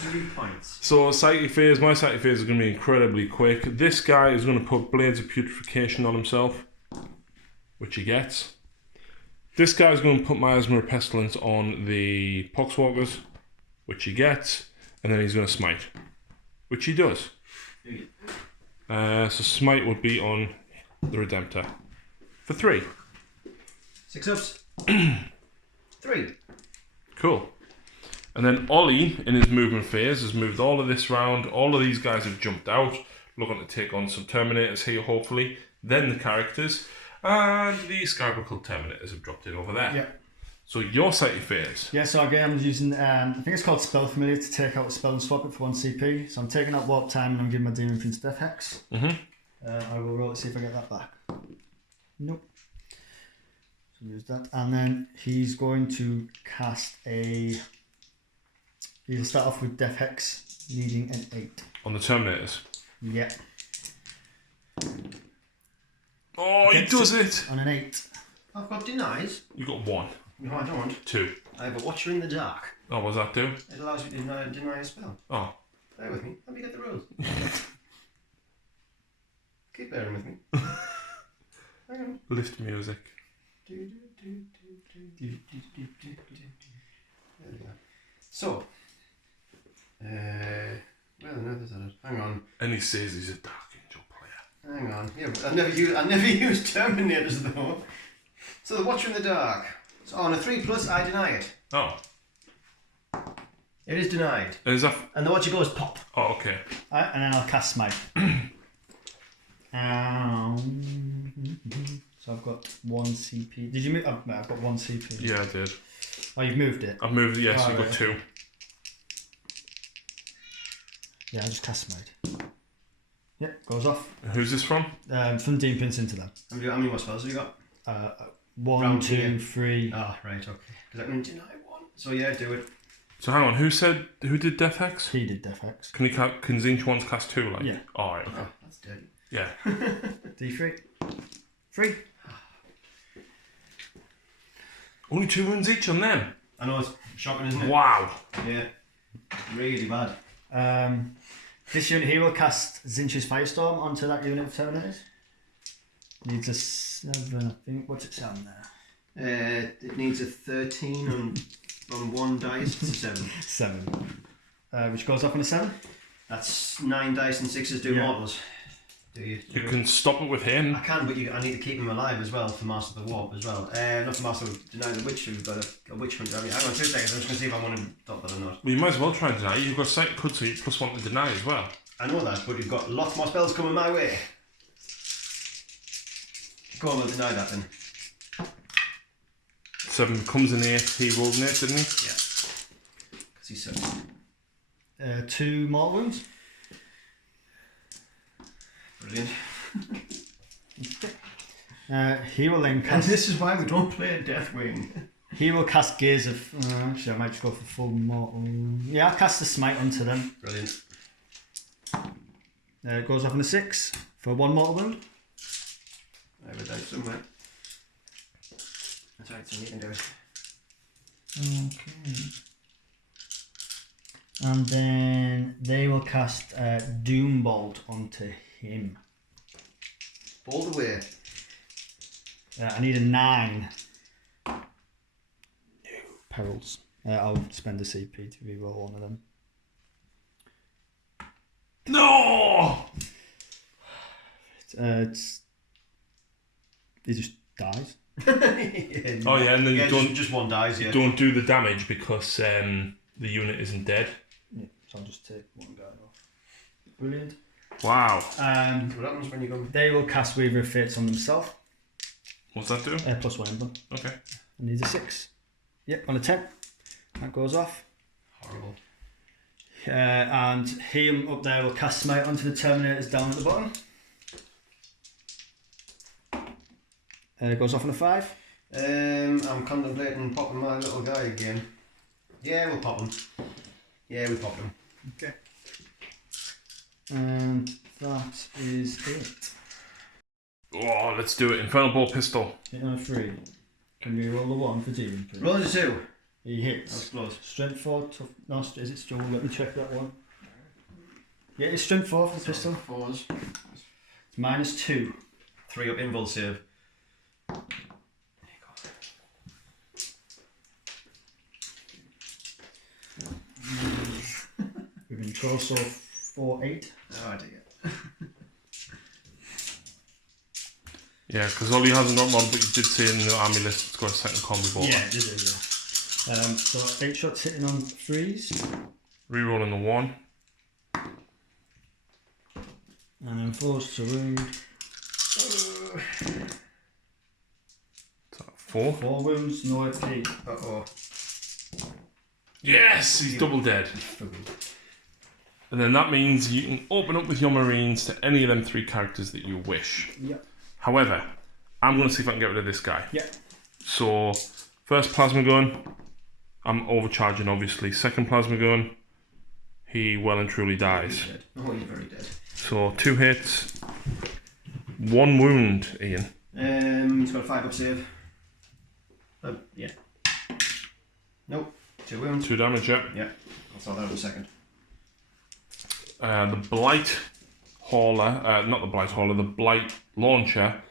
50 points. So Psychic Phase, my Psychic Phase is going to be incredibly quick. This guy is going to put Blades of Putrefaction on himself, which he gets. This guy is going to put Miasma of Pestilence on the Poxwalkers, which he gets, and then he's going to Smite, which he does. So Smite would be on the Redemptor for 3. 6 ups. 3. Cool. And then Ollie, in his movement phase, has moved all of this round. All of these guys have jumped out, looking to take on some Terminators here, hopefully. Then the characters. And the Skybuckle Terminators have dropped in over there. Yeah. So your Psychic Phase. Yeah, so again, I'm using, I think it's called Spell Familiar to take out a spell and swap it for 1 CP. So I'm taking out Warp Time and I'm giving my Demon Prince Death Hex. I will roll it, see if I get that back. Nope. So use that. And then he's going to cast a... He'll start off with Death Hex, needing an 8. On the Terminators. Yeah. Oh, he does it! On an 8. I've got denies. You got 1. No, I don't. 2. I have a Watcher in the Dark. Oh, what does that do? It allows you to deny a spell. Oh. Bear with me. Let me get the rules. Keep bearing with me. Hang on. Lift music. There we go. So, well, no, there's that. Hang on. And he says he's a Dark Angel player. Hang on. Yeah, but I never used Terminators though. So the Watcher in the Dark. So on a 3+, I deny it. Oh. It is denied. Is that... And the Watcher goes pop. Oh, okay. Alright, and then I'll cast Smite. So I've got 1 CP. Did you move? Oh, no, I've got 1 CP. Yeah, I did. Oh, you've moved it? I've moved it, yes, Oh, you've got right. 2. Yeah, I'll just cast Smite. Yep, goes off. Who's this from? From Dean Prince into them. How many more spells have you got? 1, Round 2, here. 3. Ah, right, okay. Does that mean deny 1? So yeah, do it. So hang on, who did Death Hex? He did Death Hex. Can each one's cast 2, like? Yeah. Oh, right, okay. Oh, that's dirty. Yeah. D3. 3. Only 2 wounds each on them. I know, it's shocking, isn't it? Wow. Yeah. Really bad. This unit here will cast Zinch's Firestorm onto that unit of Terminators. Needs a 7, I think. What's it sound there? It needs a 13 on 1 dice. It's a 7. 7. Which goes off on a 7. That's 9 dice and 6s do Yeah. mortals. Do you? You can stop it with him. I can, but I need to keep him alive as well for Master of the Warp as well. Not for Master of Deny the Witch, we've got a Witch Hunter. I mean, hang on 2 seconds, I'm just going to see if I want to stop that or not. Well, you might as well try and deny. You've got Psychic Hood, so you +1 to deny as well. I know that, but you've got lots more spells coming my way. Go on, we'll deny that then. 7 becomes an 8. He rolled an 8, didn't he? Yeah. Because he sucks. 2 mortal wounds. Brilliant. He will then And cast. this is why we don't play Deathwing. He will cast Gaze of. Actually, I might just go for full mortal. Yeah, I'll cast the smite onto them. Brilliant. It goes off on a 6 for 1 mortal wound. I have a dice somewhere. That's right, so you can do it. Okay. And then they will cast Doombolt onto him. All the way. I need a 9. No perils. I'll spend a CP to reroll one of them. No! He just dies. Yeah, Oh yeah, and then you don't just one dies. Yeah. don't do the damage because the unit isn't dead. Yeah, so I'll just take one guy off. Brilliant. Wow. What happens when you go? They will cast Weaver of Fates on themselves. What's that do? +1 emblem. Okay. And he's a 6. Yep, on a 10. That goes off. Horrible. And him up there will cast Smite onto the Terminators down at the bottom. Goes off on a 5. I'm contemplating popping my little guy again. Yeah, we'll pop him. Yeah, we pop him. Okay. And that is it. Oh, let's do it. Infernal Ball Pistol. Hit on a 3. Can you roll a 1 for Demon Prince? Roll a 2. He hits. That's close. Strength 4, tough. No, is it strong? Let me check that one. Yeah, it's strength 4 for the pistol. 4s. It's -2. 3 up invul save. We've been torso 4-8. Oh dear. Yeah, because Ollie hasn't got mod, but you did say in the army list it's got a second combi ball. Yeah, it is, yeah. So 8 shots hitting on 3s. Rerolling the 1. And then 4s to wound. Is that 4? 4 wounds, no AP. Uh-oh. Yes, he's double dead. And then that means you can open up with your Marines to any of them 3 characters that you wish. Yep. However, I'm going to see if I can get rid of this guy. Yep. So, first plasma gun, I'm overcharging obviously. Second plasma gun, he well and truly dies. He's dead. Oh, he's very dead. So 2 hits, 1 wound, Ian. He's got a 5 up save. Yeah. Nope. 2 wounds. 2 damage, yeah. Yeah. I'll sort that out in a second. The Blight Hauler, not the Blight Hauler, the Blight Launcher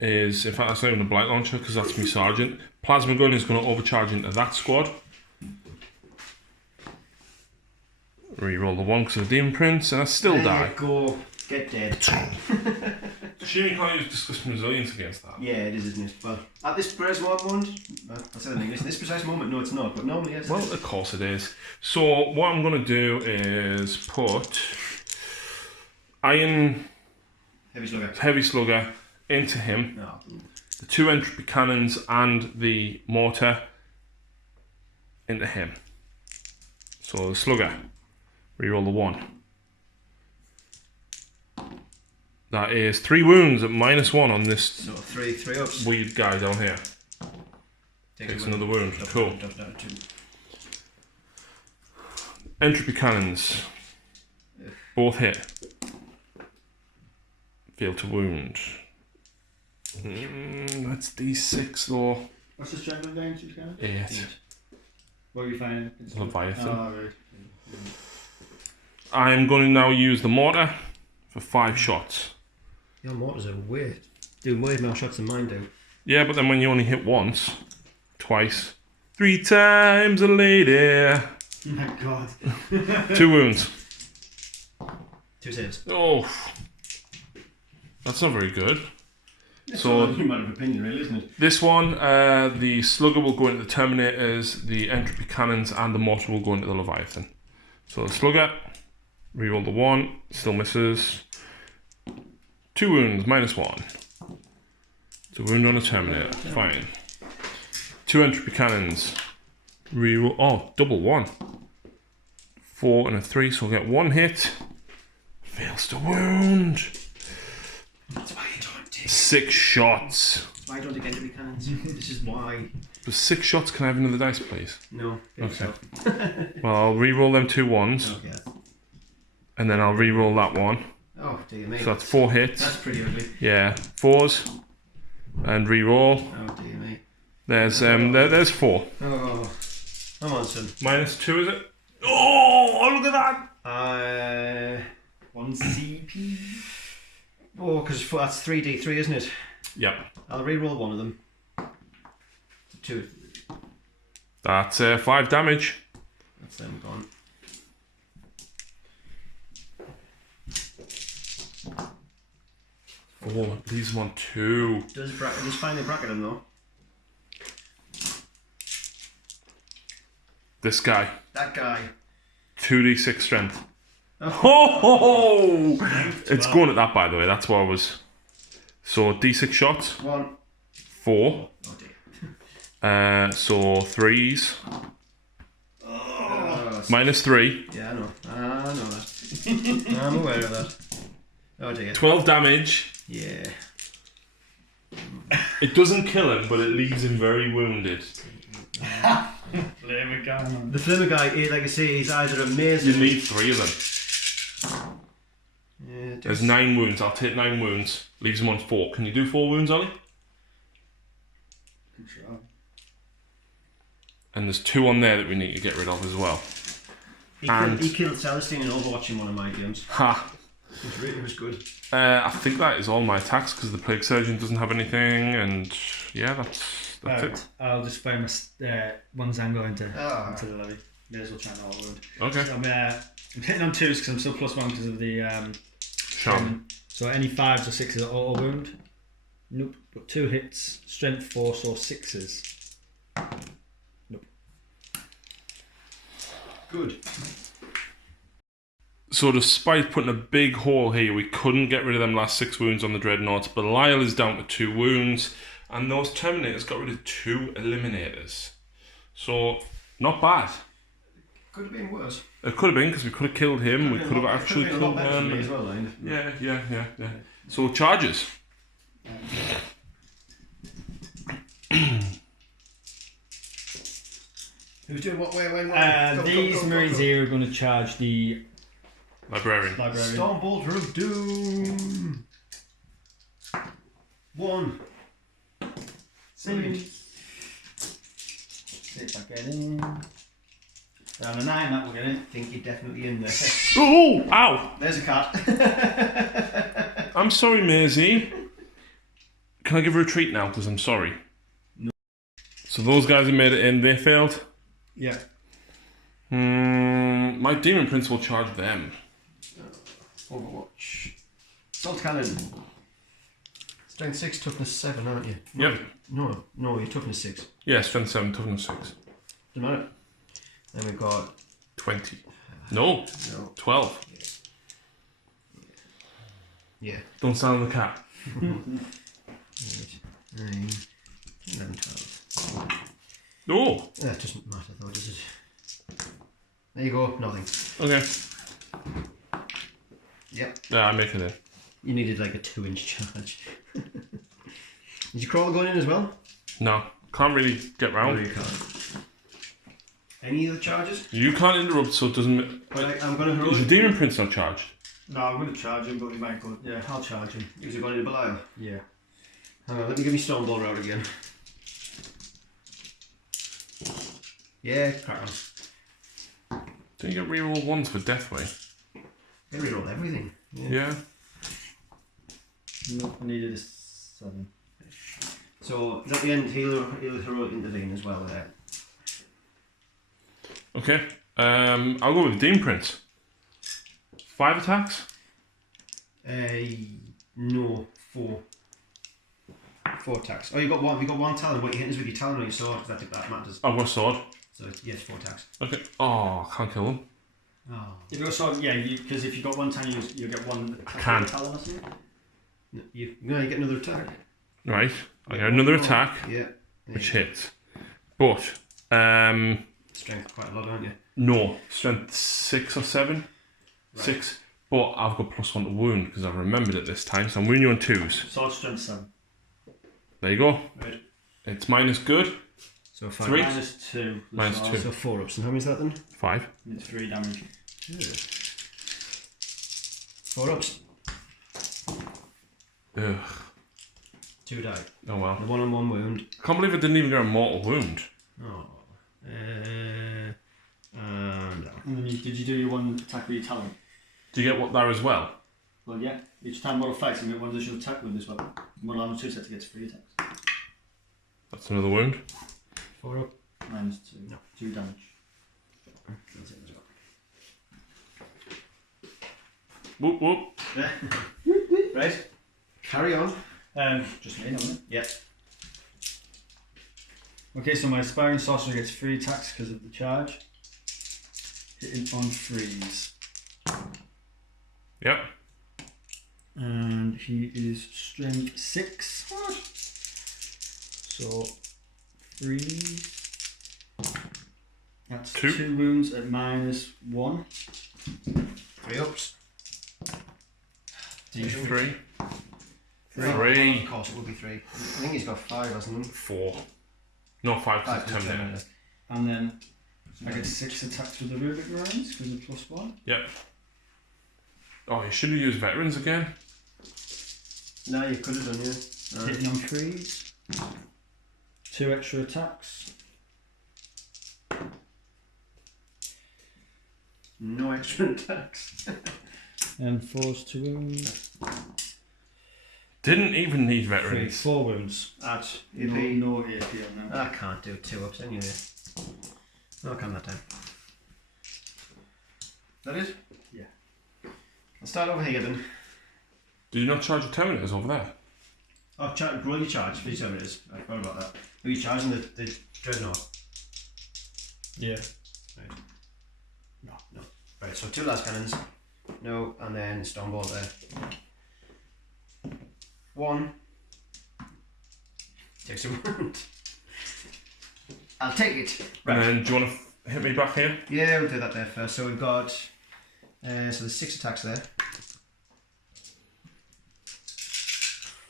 is, in fact that's not even a Blight Launcher because that's me Sergeant. Plasma Gun is going to overcharge into that squad. Reroll the 1 because of the Demon Prince and I still There die. you go. Get dead. Shame you can't use Disgusting Resilience against that. Yeah, it is, isn't it? But at this precise moment, I'll say the thing, this precise moment, no, it's not. But normally, yes. Well, of course it is. So what I'm going to do is put Iron Heavy slugger. Heavy Slugger into him. No. The 2 entropy cannons and the mortar into him. So the slugger, reroll the 1. That is 3 wounds at -1 on this So 3 ups. weird guy down here. Takes another wound. Cool. Entropy cannons, both hit. Fail to wound. That's D6 though. What's the strength of the entry cannon? 8. What are you finding? Leviathan. Oh, right. I'm going to now use the mortar for 5 shots. Your mortars are weird. Do way more shots than mine do. Yeah, but then when you only hit once, twice, 3 times a lady. Oh my god. 2 wounds. 2 saves. Oh, that's not very good. So, a matter of opinion, really, isn't it? This one, the slugger will go into the Terminators, the entropy cannons, and the mortar will go into the Leviathan. So the slugger, reroll the 1, still misses. 2 wounds, -1. It's a wound on a Terminator, fine. 2 entropy cannons, reroll, oh, double 1. 4 and a 3, so we'll get 1 hit. Fails to wound. That's why you don't take. 6 shots. That's why I don't take enemy cannons. This is why. With 6 shots, can I have another dice, please? No. Okay. Well, I'll re-roll them 2 ones. Okay. And then I'll re-roll that one. Oh, dear me. So that's 4 hits. That's pretty ugly. Yeah, 4s. And re-roll. Oh, dear me. There's 4. Oh. Come on, son. -2, is it? Oh, look at that! 1 CP. Oh, because that's 3d3, isn't it? Yep. I'll re-roll one of them. 2. That's 5 damage. That's them gone. Oh, these one 2. Does finally bracket him though? This guy. That guy. 2d6 strength. Oh. It's going at that, by the way. That's what I was. So d6 shots. 1. 4. Oh dear. So 3s. Oh. -3. Yeah, I know. I know that. I'm aware of that. Oh dear. 12 damage. Yeah. It doesn't kill him, but it leaves him very wounded. Flamer guy, man. The Flimmer guy, like I say, he's either amazing. You need 3 of them. Yeah, There's 9 wounds. I'll take 9 wounds. Leaves him on 4. Can you do 4 wounds, Ollie? Sure. And there's 2 on there that we need to get rid of as well. He killed Celestine in Overwatch in one of my games. Ha! It was good. I think that is all my attacks because the Plague Surgeon doesn't have anything, and yeah, that's it. I'll just play my ones I'm going to Ah. the levy. May as well try and all wound. Okay. So I'm hitting on 2s because I'm still +1 because of the Shaman. So any 5s or 6s are auto wound. Nope. But 2 hits, strength 4, so 6s. Nope. Good. So despite putting a big hole here, we couldn't get rid of them last 6 wounds on the Dreadnoughts. Belial is down to 2 wounds, and those Terminators got rid of 2 Eliminators. So, not bad. Could have been worse. It could have been, because we could have killed him, we could have actually killed killed him. As them. well, Yeah. So, charges. Who's doing what, where, when, These Marines here are going to charge the Librarian. Stormbolter of Doom. 1. See if I get in. Down a 9, that will get in. I think you're definitely in there. Oh! Ow! There's a cat. I'm sorry, Maisie. Can I give her a treat now? Because I'm sorry. No. So those guys who made it in, they failed? Yeah. My Demon Prince will charge them. Overwatch. Salt Cannon. Strength 6, toughness 7, aren't you? Yep. No, you're toughness 6. Yeah, strength 7, toughness 6. Doesn't matter. Then we've got 20. No, 12. Yeah. Don't sound the cat. 8, 9, 11, 12. Oh! That doesn't matter though, does it? There you go, nothing. Okay. Yep. Yeah, I make it in. You needed like a 2-inch charge. Did you crawl going in as well? No, can't really get round. No, you can't. Any other charges? You can't interrupt, so it doesn't. I'm going to Is the Demon Prince not charged? No, I'm going to charge him, but he might go. Yeah, I'll charge him. Is he going into Belial? Yeah. Hang on, let me give me Stormbolter out again. Yeah, crack on. Don't you get reroll 1s for Deathwing? They reroll everything. Yeah. No, I needed a 7. So at the end, he'll heroic intervene as well there. Okay. I'll go with the Demon Prince. 5 attacks? No, 4. 4 attacks. Oh, you got one talon. What you hitting is with your talon or your sword? Because that matters. I've got a sword. So yes, 4 attacks. Okay. Oh, I can't kill him. Oh. If you got sword, yeah, because if you got 1 talon, you get 1. I can. Talon or something. You get another attack. Right. I get another attack, Yeah. which hits. But, Strength quite a lot, aren't you? No, strength 6 or 7. 6. But I've got +1 to wound because I've remembered it this time, so I'm wounding you on 2s. Sword strength 7. There you go. Right. It's minus good. So 5. 3. -2. Minus 2. So 4 ups. And how many is that then? 5. It's 3 damage. 4 ups. Ugh. 2 die. Oh well. A 1-on-1 wound. I can't believe I didn't even get a mortal wound. Oh. And then did you do your one attack with your talent? Do you get what there as well? Well, yeah. Each time model fights, you get one additional attack with this weapon. Model armor 2 set gets 3 attacks. That's another wound. 4 up. -2. No. 2 damage. That's it as well. Whoop whoop. Right. Carry on. Just me, isn't it? Yep. Okay, so my aspiring sorcerer gets 3 attacks because of the charge. Hitting on 3s. Yep. And he is strength 6. So 3. That's 2. 2 wounds at -1. 3 ups. 3. 3. Of course, it would be 3. I think he's got 5, hasn't he? 4. No, 5 because 5 it's terminated. And then I get 6 attacks with the Rubik Marines because of +1. Yep. Oh, you should have used veterans again. No, you could have done, yeah. No. Hitting on 3s. 2 extra attacks. No extra attacks. And 4s to wound. Didn't even need 3, veterans. 4 wounds. At No AP on them. I can't do 2 ups anyway. No, I can that time. That it? Yeah. I'll start over here then. Did you not charge your terminators over there? Oh, roll your charge for your terminators. I forgot about that. Are you charging the Dreadnought? Yeah. Right. No. Right, so 2 last cannons. No, and then Stormbolt there. 1. Takes a wound. I'll take it. Right. And then do you want to hit me back here? Yeah, we'll do that there first. So we've got, so there's 6 attacks there.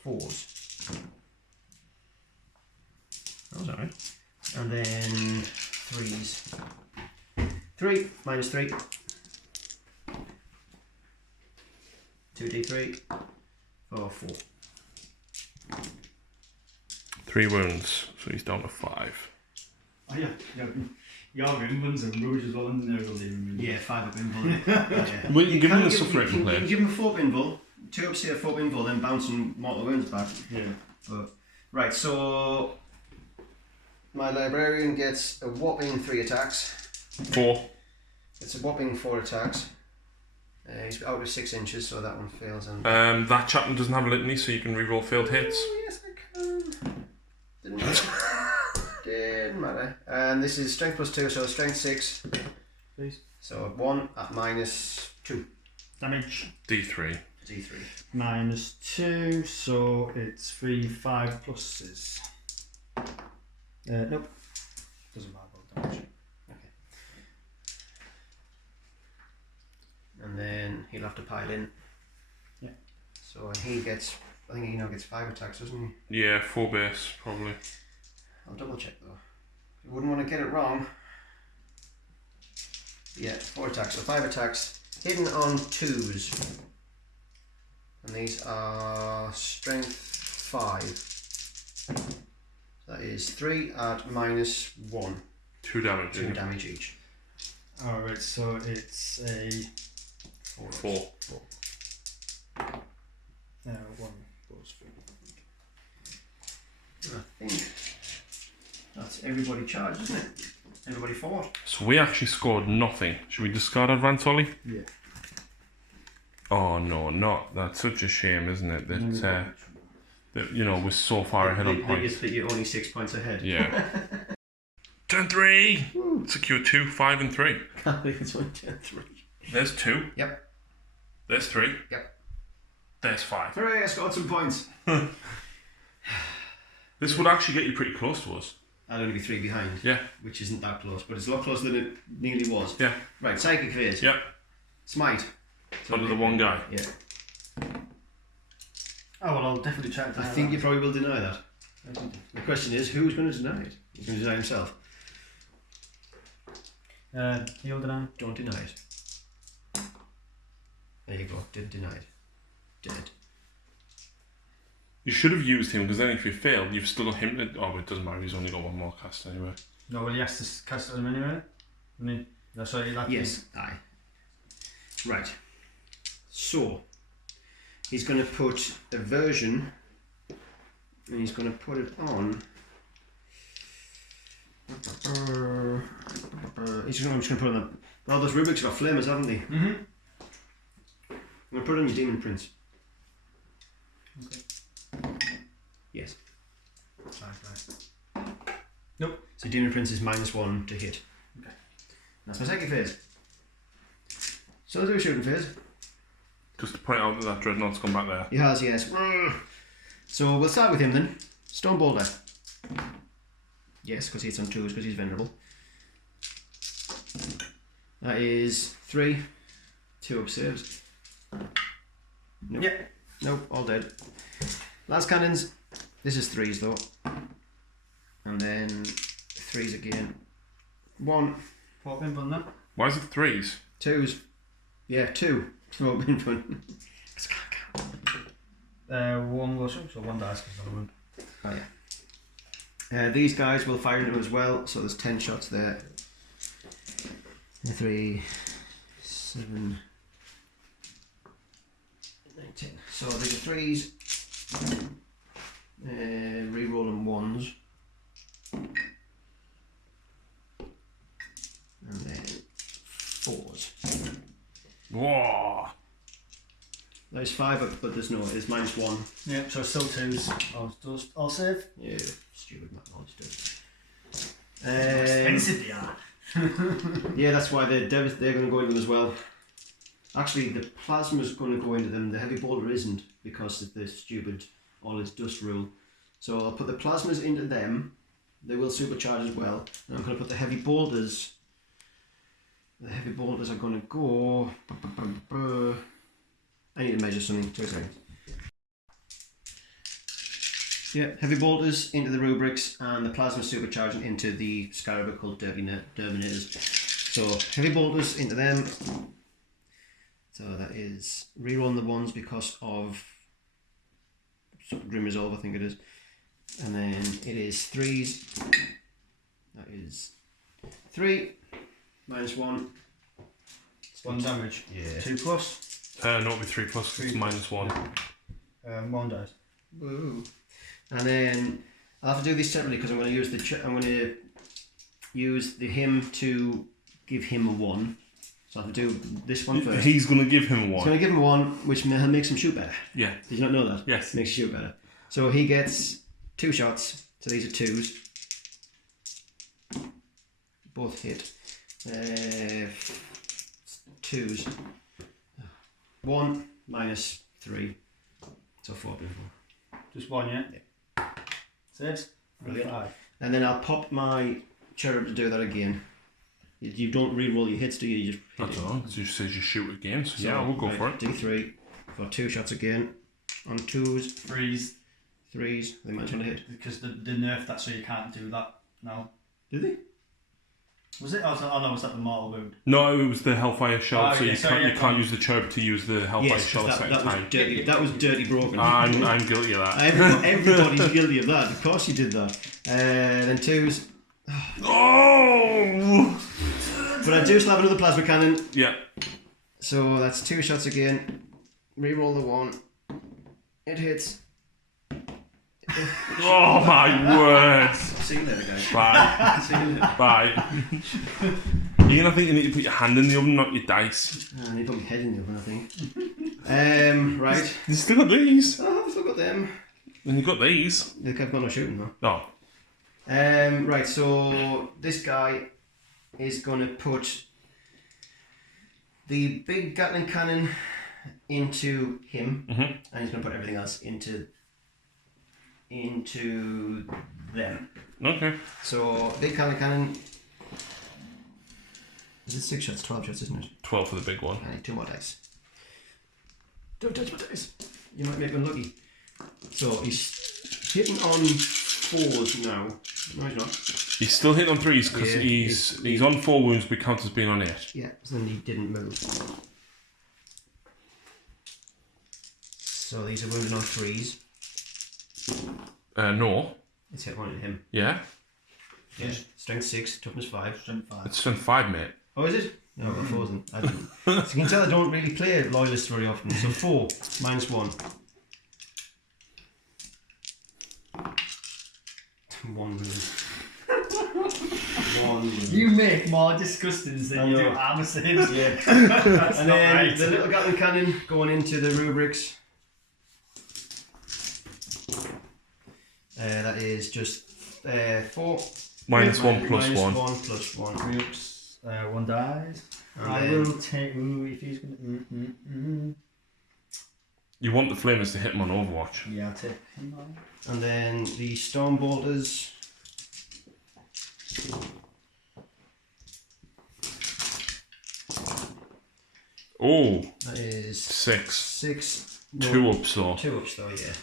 4s. That was alright. And then 3s. 3 -3. 2d3 for 4. 3 wounds, so he's down to 5. Oh yeah. You have Invuns and Rouge as well, and they're all even. Yeah, 5 up Invul. Yeah. Well, you give him the You suffering can plane. give him a 4 Invul, 2 ups here, 4 Invul, then bouncing mortal wounds back. Yeah. But, right, so my librarian gets a whopping 3 attacks. 4. It's a whopping 4 attacks. He's out of 6 inches, so that one fails. And That chaplain doesn't have a litany, so you can reroll failed hits. oh, yes, I can. Didn't matter. Didn't matter. And this is strength +2, so strength 6. Please. So 1 at -2. Damage. D3. D3. -2, so it's 3, 5 pluses. Nope. Doesn't matter about damage. And then he'll have to pile in. Yeah. So he gets, I think he now gets 5 attacks, doesn't he? Yeah, 4 base, probably. I'll double check though. You wouldn't want to get it wrong. Yeah, 4 attacks. So 5 attacks. Hidden on 2s. And these are strength 5. That is 3 at -1. 2 damage. 2 damage each. Alright, so it's a 4. 1 plus 3. I think that's everybody charged, isn't it? Everybody fought. So we actually scored nothing. Should we discard Advance Ollie? Yeah. Oh no, not. That's such a shame, isn't it? That, we're so far ahead on points. That you're only 6 points ahead. Yeah. Turn 3! Secure 2, 5 and 3. Can't believe it's only turn 3. There's 2. Yep. There's 3. Yep. There's 5. Hooray, I scored some points. This would actually get you pretty close to us. I'd only be 3 behind. Yeah. Which isn't that close, but it's a lot closer than it nearly was. Yeah. Right, psychic phase. Yep. Smite. Under the one guy. Yeah. Oh, well, I'll definitely try to I deny think that. you probably will deny that. The question is, who's going to deny it? He's going to deny himself. He'll deny. Don't deny it. There you go. Didn't deny it. Dead. You should have used him, because then if you failed, you've still got him to... Oh, it doesn't matter, he's only got one more cast anyway. No, well, he has to cast it on him anyway. I mean, that's why you like Yes, aye. Right. So, he's going to put a version, and he's going to put it on... I'm just going to put it on... Well, those rubrics have got flamers, haven't they? Mm-hmm. I'm going to put it on your Demon Prince. Okay. Yes. Right. Nope. So Demon Prince is -1 to hit. Okay. That's my second phase. So I'll do a shooting phase. Just to point out that Dreadnought's gone back there. He has, yes. So we'll start with him then. Stone Boulder. Yes, because he's on 2s, because he's venerable. That is 3. 2 up saves. Nope. Yep. Nope, all dead. Last cannons. This is 3s though. And then 3s again. 1. Pop in on that. Why is it 3s? 2s. Yeah, 2. Throw up in front. One goes up, so 1 dice goes on the wound. Oh yeah. These guys will fire into him as well, so there's 10 shots there. 3, 7, 19. So these are 3s. Reroll them 1s. And then 4s. Whoa! There's 5 up, but there's no, it's -1. Yeah, so still 2s. I'll save. Yeah, stupid math knowledge does. Expensive they are. Yeah, that's why they're going to go into them as well. Actually, the plasma's going to go into them. The heavy bolter isn't, because of the stupid all its dust rule. So I'll put the plasmas into them. They will supercharge as well. And I'm going to put the heavy bolters. The heavy bolters are going to go. I need to measure something. 2 seconds. Yeah, heavy bolters into the rubrics, and the plasma supercharging into the scarab called Terminators. So heavy bolters into them. So that is rerolling the 1s because of Grim Resolve, I think it is. And then it is 3s. That is 3 -1. 1 damage. Yeah. 2 plus. Not with 3 plus, it's -1. 1 dice. Woo. And then I'll have to do this separately because I'm going to use him to give him a 1. So I have to do this one first. He's going to give him a He's 1. going to give him a 1, which makes him shoot better. Yeah. Did you not know that? Yes. Makes you shoot better. So he gets 2 shots. So these are 2s. Both hit. 2s. 1 -3. So 4 beautiful. Just 1, yeah? Saves? Brilliant. 5. And then I'll pop my cherub to do that again. You don't re-roll your hits, do you? You just I hit don't know, it just says you shoot again, so yeah, So, we'll go right, for it. D3 for 2 shots again. On 2s, 3s. 3s. They might want to hit. Because they nerfed that so you can't do that now. Did they? Was it? Oh no, was that the mortal wound? No, it was the Hellfire Shell, Oh, so yeah, you sorry, can't, yeah, you can't use the cherub to use the Hellfire Yes, Shell a second that was time. dirty. That was dirty broken. I'm guilty of that. Everybody's guilty of that. Of course you did that. Then 2s. Oh! But I do still have another plasma cannon. Yeah. So that's 2 shots again. Reroll the 1. It hits. Oh my word! See you later, guys. Bye. See you later. Bye. You're gonna think you need to put your hand in the oven, not your dice. I need to put my head in the oven, I think. Right. You still got these. Oh, I've still got them. Then you got these. I've got no shooting though. Oh. Right, so this guy is going to put the big Gatling cannon into him, Mhm. and he's going to put everything else into into them. Okay. So big cannon. Is it 6 shots? 12 shots, isn't it? 12 for the big one. I need 2 more dice. Don't touch my dice. You might make me unlucky. So he's hitting on 4s now. No, he's not. He's still hitting on 3s because Yeah, he's on 4 wounds, but counts as being on 8. Yeah, so then he didn't move. So these are wounded on 3s. No. It's hit one at him. Yeah. Yeah. Strength 6, toughness 5. Strength 5. It's strength 5, mate. Oh, is it? No, I've got 4s then. I didn't. So you can tell I don't really play Loyalists very often. So 4 minus 1. 1 wound. 1 wound. You make more disgustings than you do armor saves. Yeah. That's And not then right. the little Gatling cannon going into the rubrics. That is just 4. Minus 1 plus minus 1. 1 plus 1. Groups, 1 dies. And I then- will take. Ooh, if he's gonna. You want the flamers to hit him on Overwatch. Yeah, I'll take him on. And then the storm bolters. Oh, That is 6. 6. 2 ups though. 2 ups though, yeah.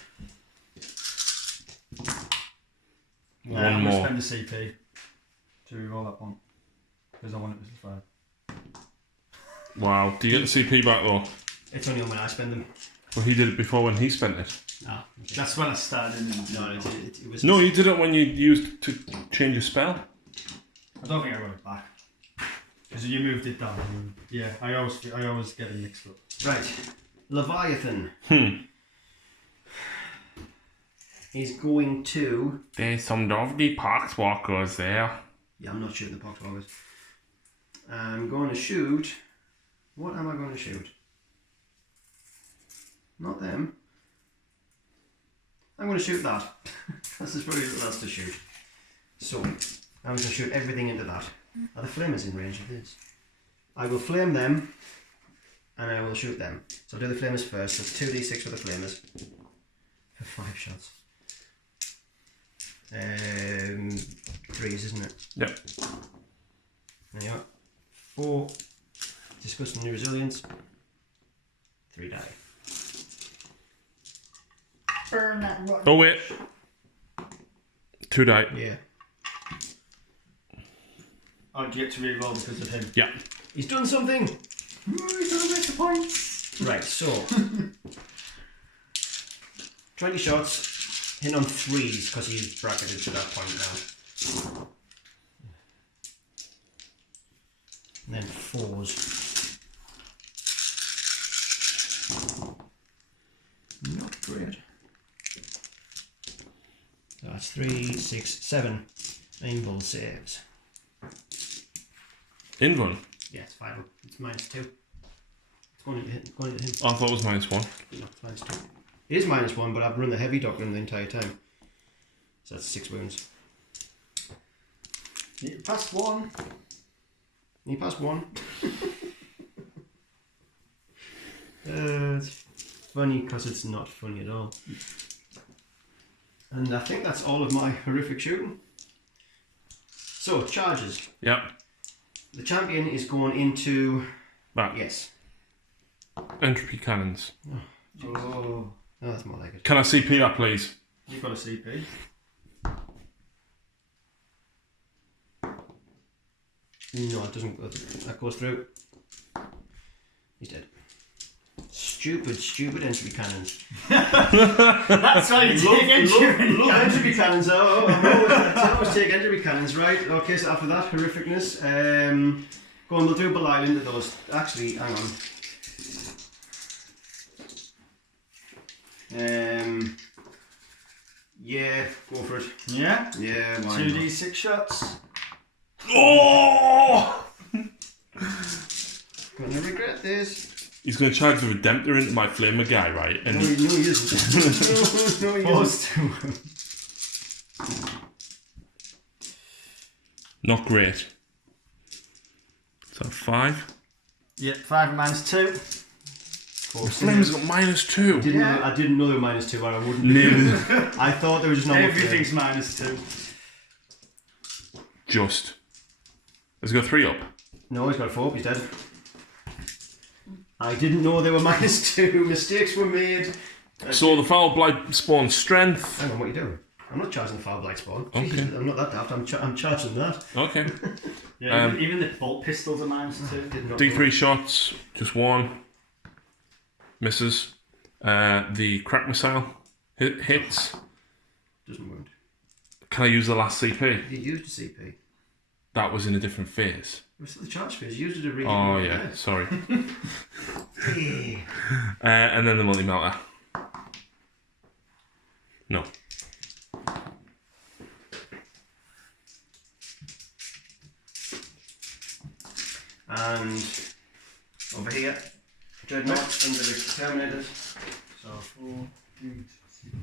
One I'm more. gonna spend the CP to roll that one because I want it to 5. Wow. Do you get the CP back though? It's only on when I spend them. Well, he did it before when he spent it. Ah, That's when I started. no, it was. No, you did it when you used to change a spell. I don't think I got it back because you moved it down. Yeah, I always get it mixed up. Right. Leviathan Hmm. is going to. There's some lovely poxwalkers there. Yeah, I'm not shooting the poxwalkers. I'm going to shoot. What am I going to shoot? Not them. I'm going to shoot that. That's as probably what else to shoot. So, I'm going to shoot everything into that. Are the flamers in range of this? I will flame them, and I will shoot them. So I'll do the flamers first. That's 2d6 for the flamers. For 5 shots. 3s, isn't it? Yep. There you are. 4. Disgusting new resilience. 3 die. Burn that rock. Oh wait. 2 die. Yeah. Oh, do you get to reroll because of him? Yeah. He's done something! He's gonna make the points. Right, so 20 shots, hitting on 3s because he's bracketed to that point now. And then 4s. Not great. So that's 3, 6, 7 aimable saves. Invuln. Yeah, it's 5. It's minus 2. It's going into him. I thought it was -1. No, it's minus 2. It is minus 1, but I've run the heavy doctrine the entire time. So that's 6 wounds. You passed 1. You passed 1. It's funny because it's not funny at all. And I think that's all of my horrific shooting. So, charges. Yep. The champion is going into... That. Yes. Entropy cannons. Oh, no, that's more like it. Can I CP that, please? You've got a CP. No, it doesn't go through. That goes through. He's dead. Stupid entropy cannons. That's why you take entry. Love entropy cannons. Oh, I always take entropy cannons, right? Okay, so after that horrificness, go on, we'll do Belial into those. Actually, hang on. Yeah, go for it. Yeah. Yeah, why not? 2d6 shots. Oh! Gonna regret this. He's going to charge the Redemptor into my flamer guy, right? And No, he isn't. no, he Forced isn't. to. not great. So 5. Yep, 5 minus 2. Flames got -2. I didn't know they were -2, but I wouldn't. Neither. I thought they were just normal. Everything's -2. Just. Has he got 3 up? No, he's got a 4 up, he's dead. I didn't know they were -2. Mistakes were made. So the Foul Blight spawn strength. Hang on, what are you doing? I'm not charging the Foul Blight spawn. Okay. Jesus, I'm not that daft. I'm charging that. Okay. Yeah, even the bolt pistols are -2. Did not D3 know. shots, just 1. Misses. The crack missile hits. Doesn't wound. Can I use the last CP? You used a CP. That was in a different phase. It was still the charge phase. You used it to read. Oh yeah, sorry. And then the multi-melter. No. And over here, Dreadnought under the Terminators. So 4, 8, 6,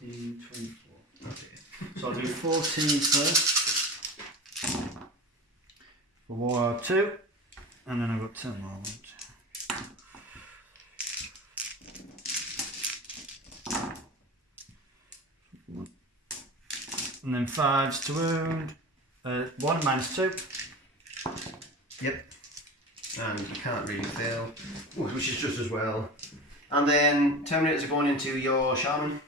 D24. Okay. So I'll do 14 first. For War 2. And then I've got 10 more. And then 5s to wound. 1 -2. Yep. And you can't really fail, which is just as well. And then Terminators are going into your Shaman.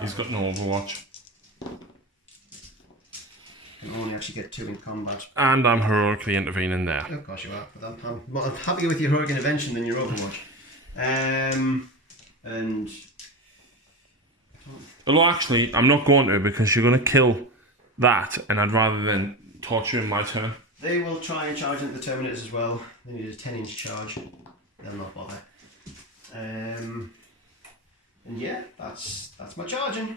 He's got no Overwatch. You only actually get 2 in combat. And I'm heroically intervening there. Of course you are. But I'm happier with your heroic intervention than your Overwatch. And Although actually, I'm not going to because you're going to kill that, and I'd rather than torture in my turn. they will try and charge into the Terminators as well. They need a 10-inch charge. They'll not bother. And yeah, that's my charging.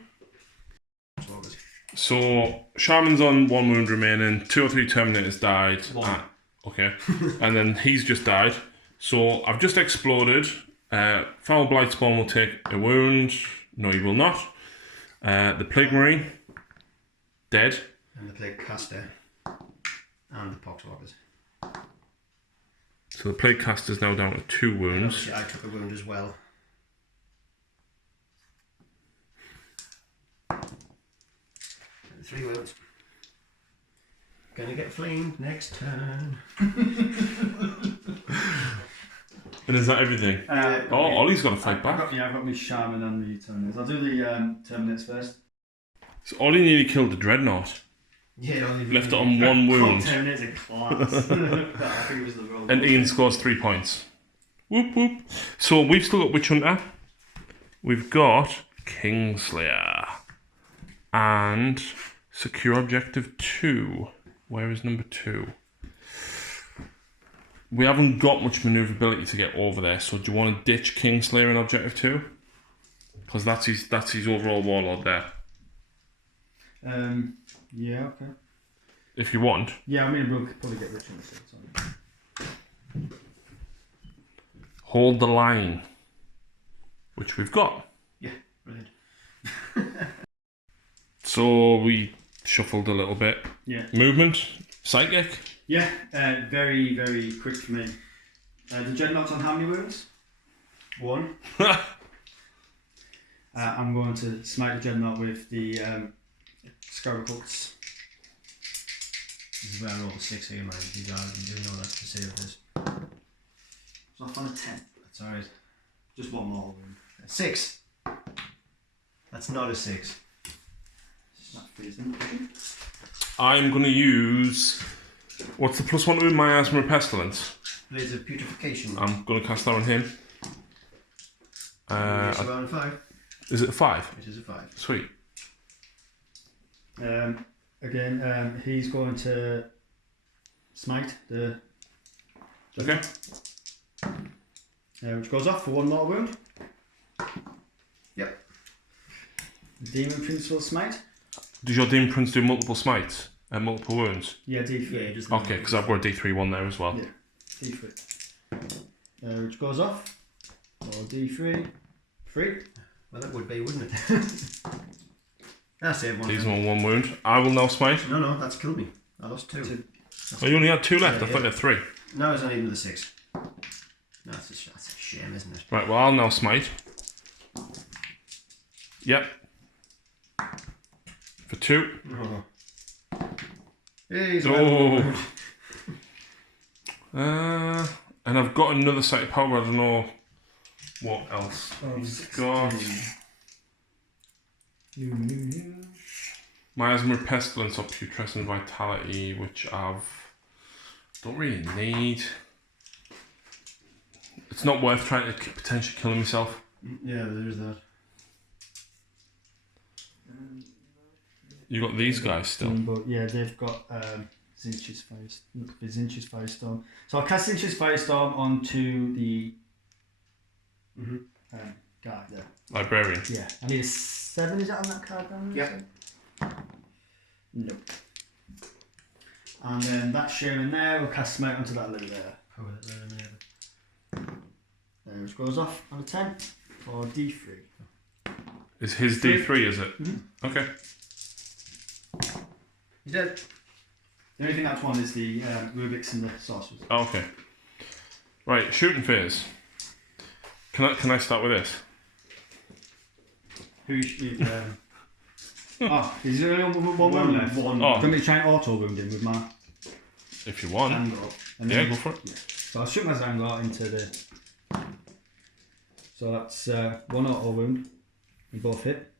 So Shaman's on 1 wound remaining. 2 or 3 Terminators died. 1. Okay. And then he's just died. So I've just exploded. Foul Blight Spawn will take a wound. No, he will not. The Plague Marine, dead. And the Plague Caster. And the Poxwalkers. So the Plague Caster's now down to 2 wounds. Obviously, I took a wound as well. And 3 wounds. Gonna get flamed next turn. And is that everything? Ollie's got to fight back. I've got my Shaman and the Terminators. I'll do the Terminators first. So Ollie nearly killed the Dreadnought. Yeah, Left it on 1 wound. Terminators are class. I think it was the roll. And Ian scores 3 points. Whoop whoop. So we've still got Witch Hunter. We've got Kingslayer. And Secure Objective 2. Where is number 2? We haven't got much manoeuvrability to get over there, so do you want to ditch Kingslayer in Objective 2? Because that's his overall warlord there. Yeah, okay. If you want. Yeah, I mean, we'll probably get rich in this. Hold the line. Which we've got. Yeah, brilliant. So we shuffled a little bit. Yeah. Movement. Psychic. Yeah, very, very quick for me. The Dreadnought's on how many wounds? 1. I'm going to smite the Dreadnought with the Scarabcuts. This is where I rolled a 6 here, man. You do know that's the save this. It's off on a 10. That's alright. Just 1 more wound. 6. That's not a 6. It's not freezing. I'm going to use... What's the +1 to Miasma Pestilence? Blaze of Putrefaction. I'm going to cast that on him. Yes, around 5. Is it a 5? It is a 5. Sweet. Again, he's going to smite the... Okay. which goes off for 1 more wound. Yep. Demon Prince will smite. Does your Demon Prince do multiple smites and multiple wounds? Yeah, D3. Yeah, just Okay, because I've got a D3 one there as well. Yeah, D3. Which goes off for D3. 3. Well, that would be, wouldn't it? That's it. These are on 1 wound. I will now smite. No, that's killed me. I lost 2. Oh, you only had 2 left. Yeah, I thought you had 3. No, it's not even the 6. No, that's a shame, isn't it? Right, well, I'll now smite. Yep. For 2. Oh. Hey, he's Oh. And I've got another sight of power. I don't know what else he's got. Miasma, Pestilence, or Putrescent Vitality, which don't really need. It's not worth trying to potentially kill myself. Yeah, there's that. You got these guys still. But yeah, they've got Zinch's Firestorm. So I'll cast Zinch's Firestorm onto the guy there. Librarian. Yeah, I need a 7. Is that on that card down there? Yep. Nope. And then that sharing there, we'll cast Smite onto that lily there. There it goes off on a 10 for D3. Is his D3, is it? Mm-hmm. Okay. He's dead. The only thing that's one is the Rubik's and the Sorcerers. Oh, okay. Right, shooting phase. Can I start with this? Is there only one wound left? One. Do you want me to try and auto wound him with my If you want. Zangar? Yeah, go for it. Yeah. So I'll shoot my Zangar into the... So that's 1 auto wound. We both hit.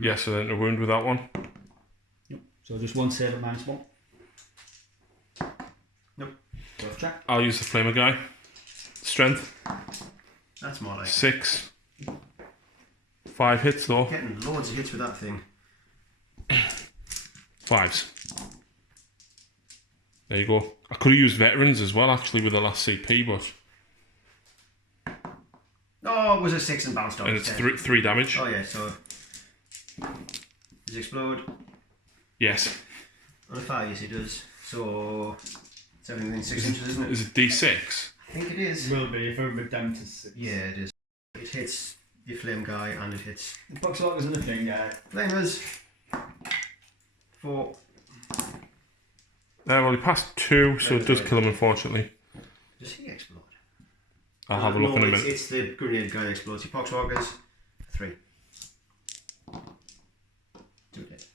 Yeah, so then a wound with that one. Yep. So just 1 save at -1. Nope. Both track. I'll use the Flamer guy. Strength. That's more like 6. 5 hits though. getting loads of hits with that thing. 5s. There you go. I could have used veterans as well actually with the last CP, but Oh, it was a 6 and bounced off. and it's 3 damage. Oh yeah, so does it explode? Yes. On a 5, yes it does. So it's everything within 6 inches, isn't it? Is it D6? I think it is. Will be if I'm down to 6. Yeah, it is. It hits the flame guy and it hits The Poxwalker's another thing, guy. flamers. 4. Well, he passed 2, so it does kill him unfortunately. Does he explode? I'll have a look in a minute. It's the grenade guy that explodes. He poxwalkers. 3. 2 hit.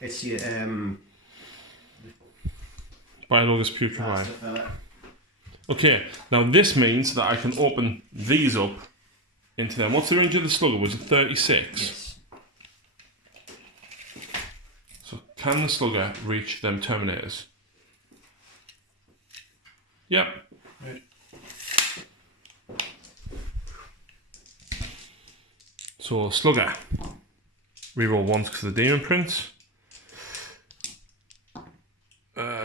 It's your Biologus Putrefy. Okay, now this means that I can open these up into them. What's the range of the slugger? Was it 36? Yes. So can the slugger reach them terminators? Yep. Right. So slugger. Reroll once because of the demon prince.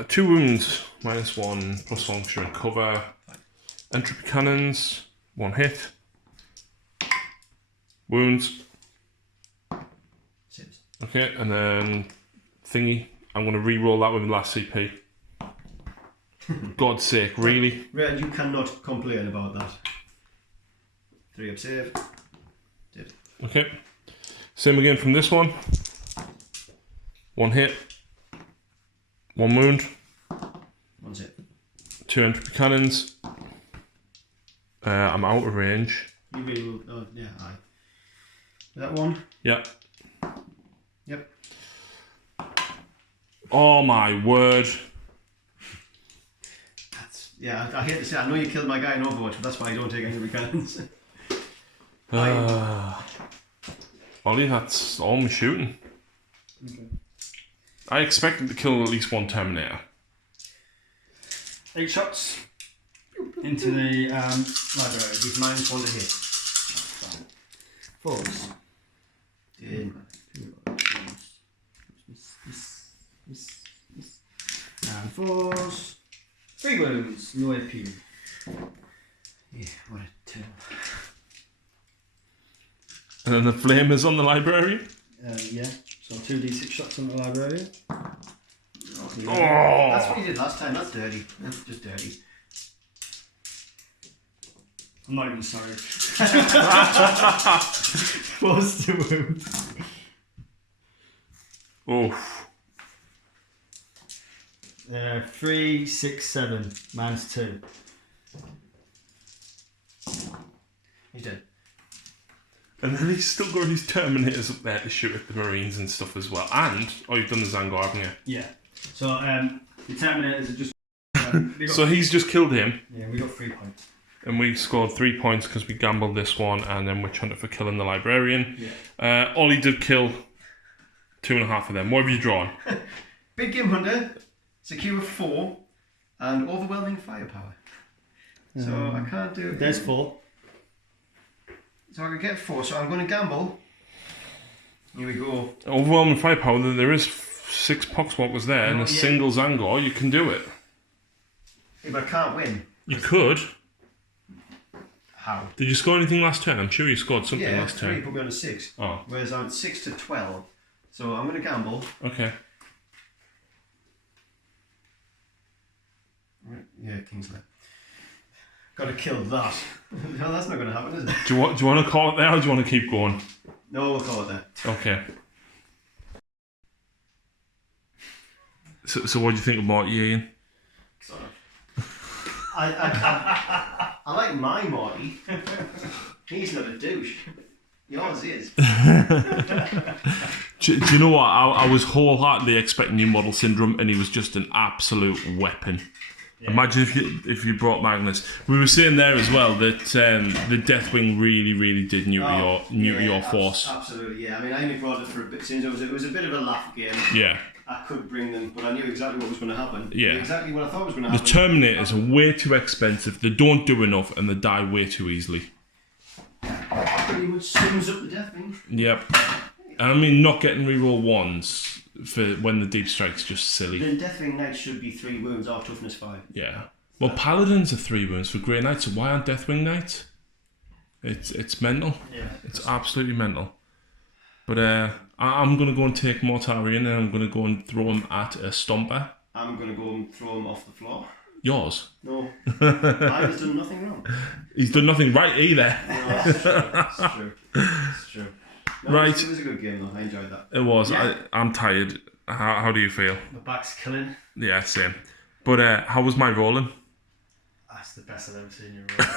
2 wounds, -1, plus function and cover. Entropy cannons, 1 hit. Wounds. 6. Okay, and then thingy. I'm going to re-roll that with the last CP. God's sake, really? Red, you cannot complain about that. 3 up save. Did. Okay. Same again from this one. 1 hit. 1 wound. 1 hit. 2 entropy cannons. I'm out of range. You will. Oh, yeah, aye. That one? Yep. Yep. Oh my word. Yeah, I hate to say, I know you killed my guy in Overwatch, but that's why I don't take any cannons. Ollie, that's all my shooting. Okay. I expected to kill at least 1 Terminator. 8 shots into the library. He's -1 to hit. 4s. And 4s. 3 wounds, no AP. Yeah, what a 2. And then the flamers on the library. Yeah, so 2d6 shots on the library. That's what you did last time, that's dirty. That's just dirty. I'm not even sorry. 4s to wound. Oh. 3, 6, 7, -2. He's dead. And then he's still got his Terminators up there to shoot at the Marines and stuff as well. And, you've done the Zangar, haven't you? Yeah. So the Terminators are just. So he's just killed him. Yeah, we got 3 points. And we scored 3 points because we gambled this one and then Witch Hunter for killing the Librarian. Yeah. Ollie did kill 2.5 of them. What have you drawn? Big Game Hunter, secure 4, and overwhelming firepower. So I can't do it. There's 4. So I can get 4, so I'm going to gamble. Here we go. Overwhelming firepower, there is 6 Poxwalkers there and a single Zangar. You can do it. Yeah, but I can't win. You could. How? Did you score anything last turn? I'm sure you scored something last 3 turn. put me on a 6. Oh. Whereas I'm 6 to 12. So I'm going to gamble. Okay. Yeah, Kingsley. Got to kill that. No, that's not going to happen, is it? Do you want to call it there or do you want to keep going? No, we'll call it that. Okay. So what do you think about Ian? Sort of. I like my Morty. He's not a douche. Yours is. Do you know what? I was wholeheartedly expecting New Model Syndrome and he was just an absolute weapon. Yeah. Imagine if you brought Magnus. We were saying there as well that the Deathwing really did neuter your force. Absolutely, yeah. I mean, I only brought it for a bit since it was a bit of a laugh game. Yeah. I could bring them, but I knew exactly what was going to happen. Yeah. Exactly what I thought was going to happen. The Terminators are way too expensive. They don't do enough and they die way too easily. Pretty much sums up the Deathwing. Yep. And I mean, not getting reroll 1s for when the deep strike's just silly. Then Deathwing Knights should be 3 wounds or toughness 5. Yeah. Well, Paladins are 3 wounds for Grey Knights, so why aren't Deathwing Knights? It's mental. Yeah. It's absolutely mental. But I'm going to go and take Mortarion and I'm going to go and throw him at a Stomper. I'm going to go and throw him off the floor. Yours? No. I've done nothing wrong. He's done nothing right either. No, it's true. It's true. No, Right. It was a good game though. I enjoyed that. It was. Yeah. I'm tired. How do you feel? My back's killing. Yeah, same. But how was my rolling? That's the best I've ever seen you roll.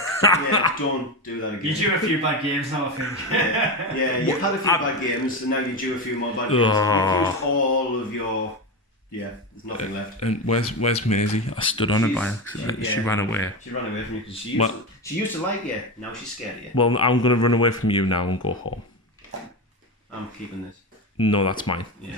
Yeah, don't do that again. You do a few bad games now, I think. Yeah, you've had a few bad games, and now you do a few more bad games. You've used all of your... Yeah, there's nothing left. And where's Maisie? I stood on her by accident. She ran away. She ran away from you because she used to like you. Now she's scared of you. Well, I'm going to run away from you now and go home. I'm keeping this. No, that's mine. Yeah.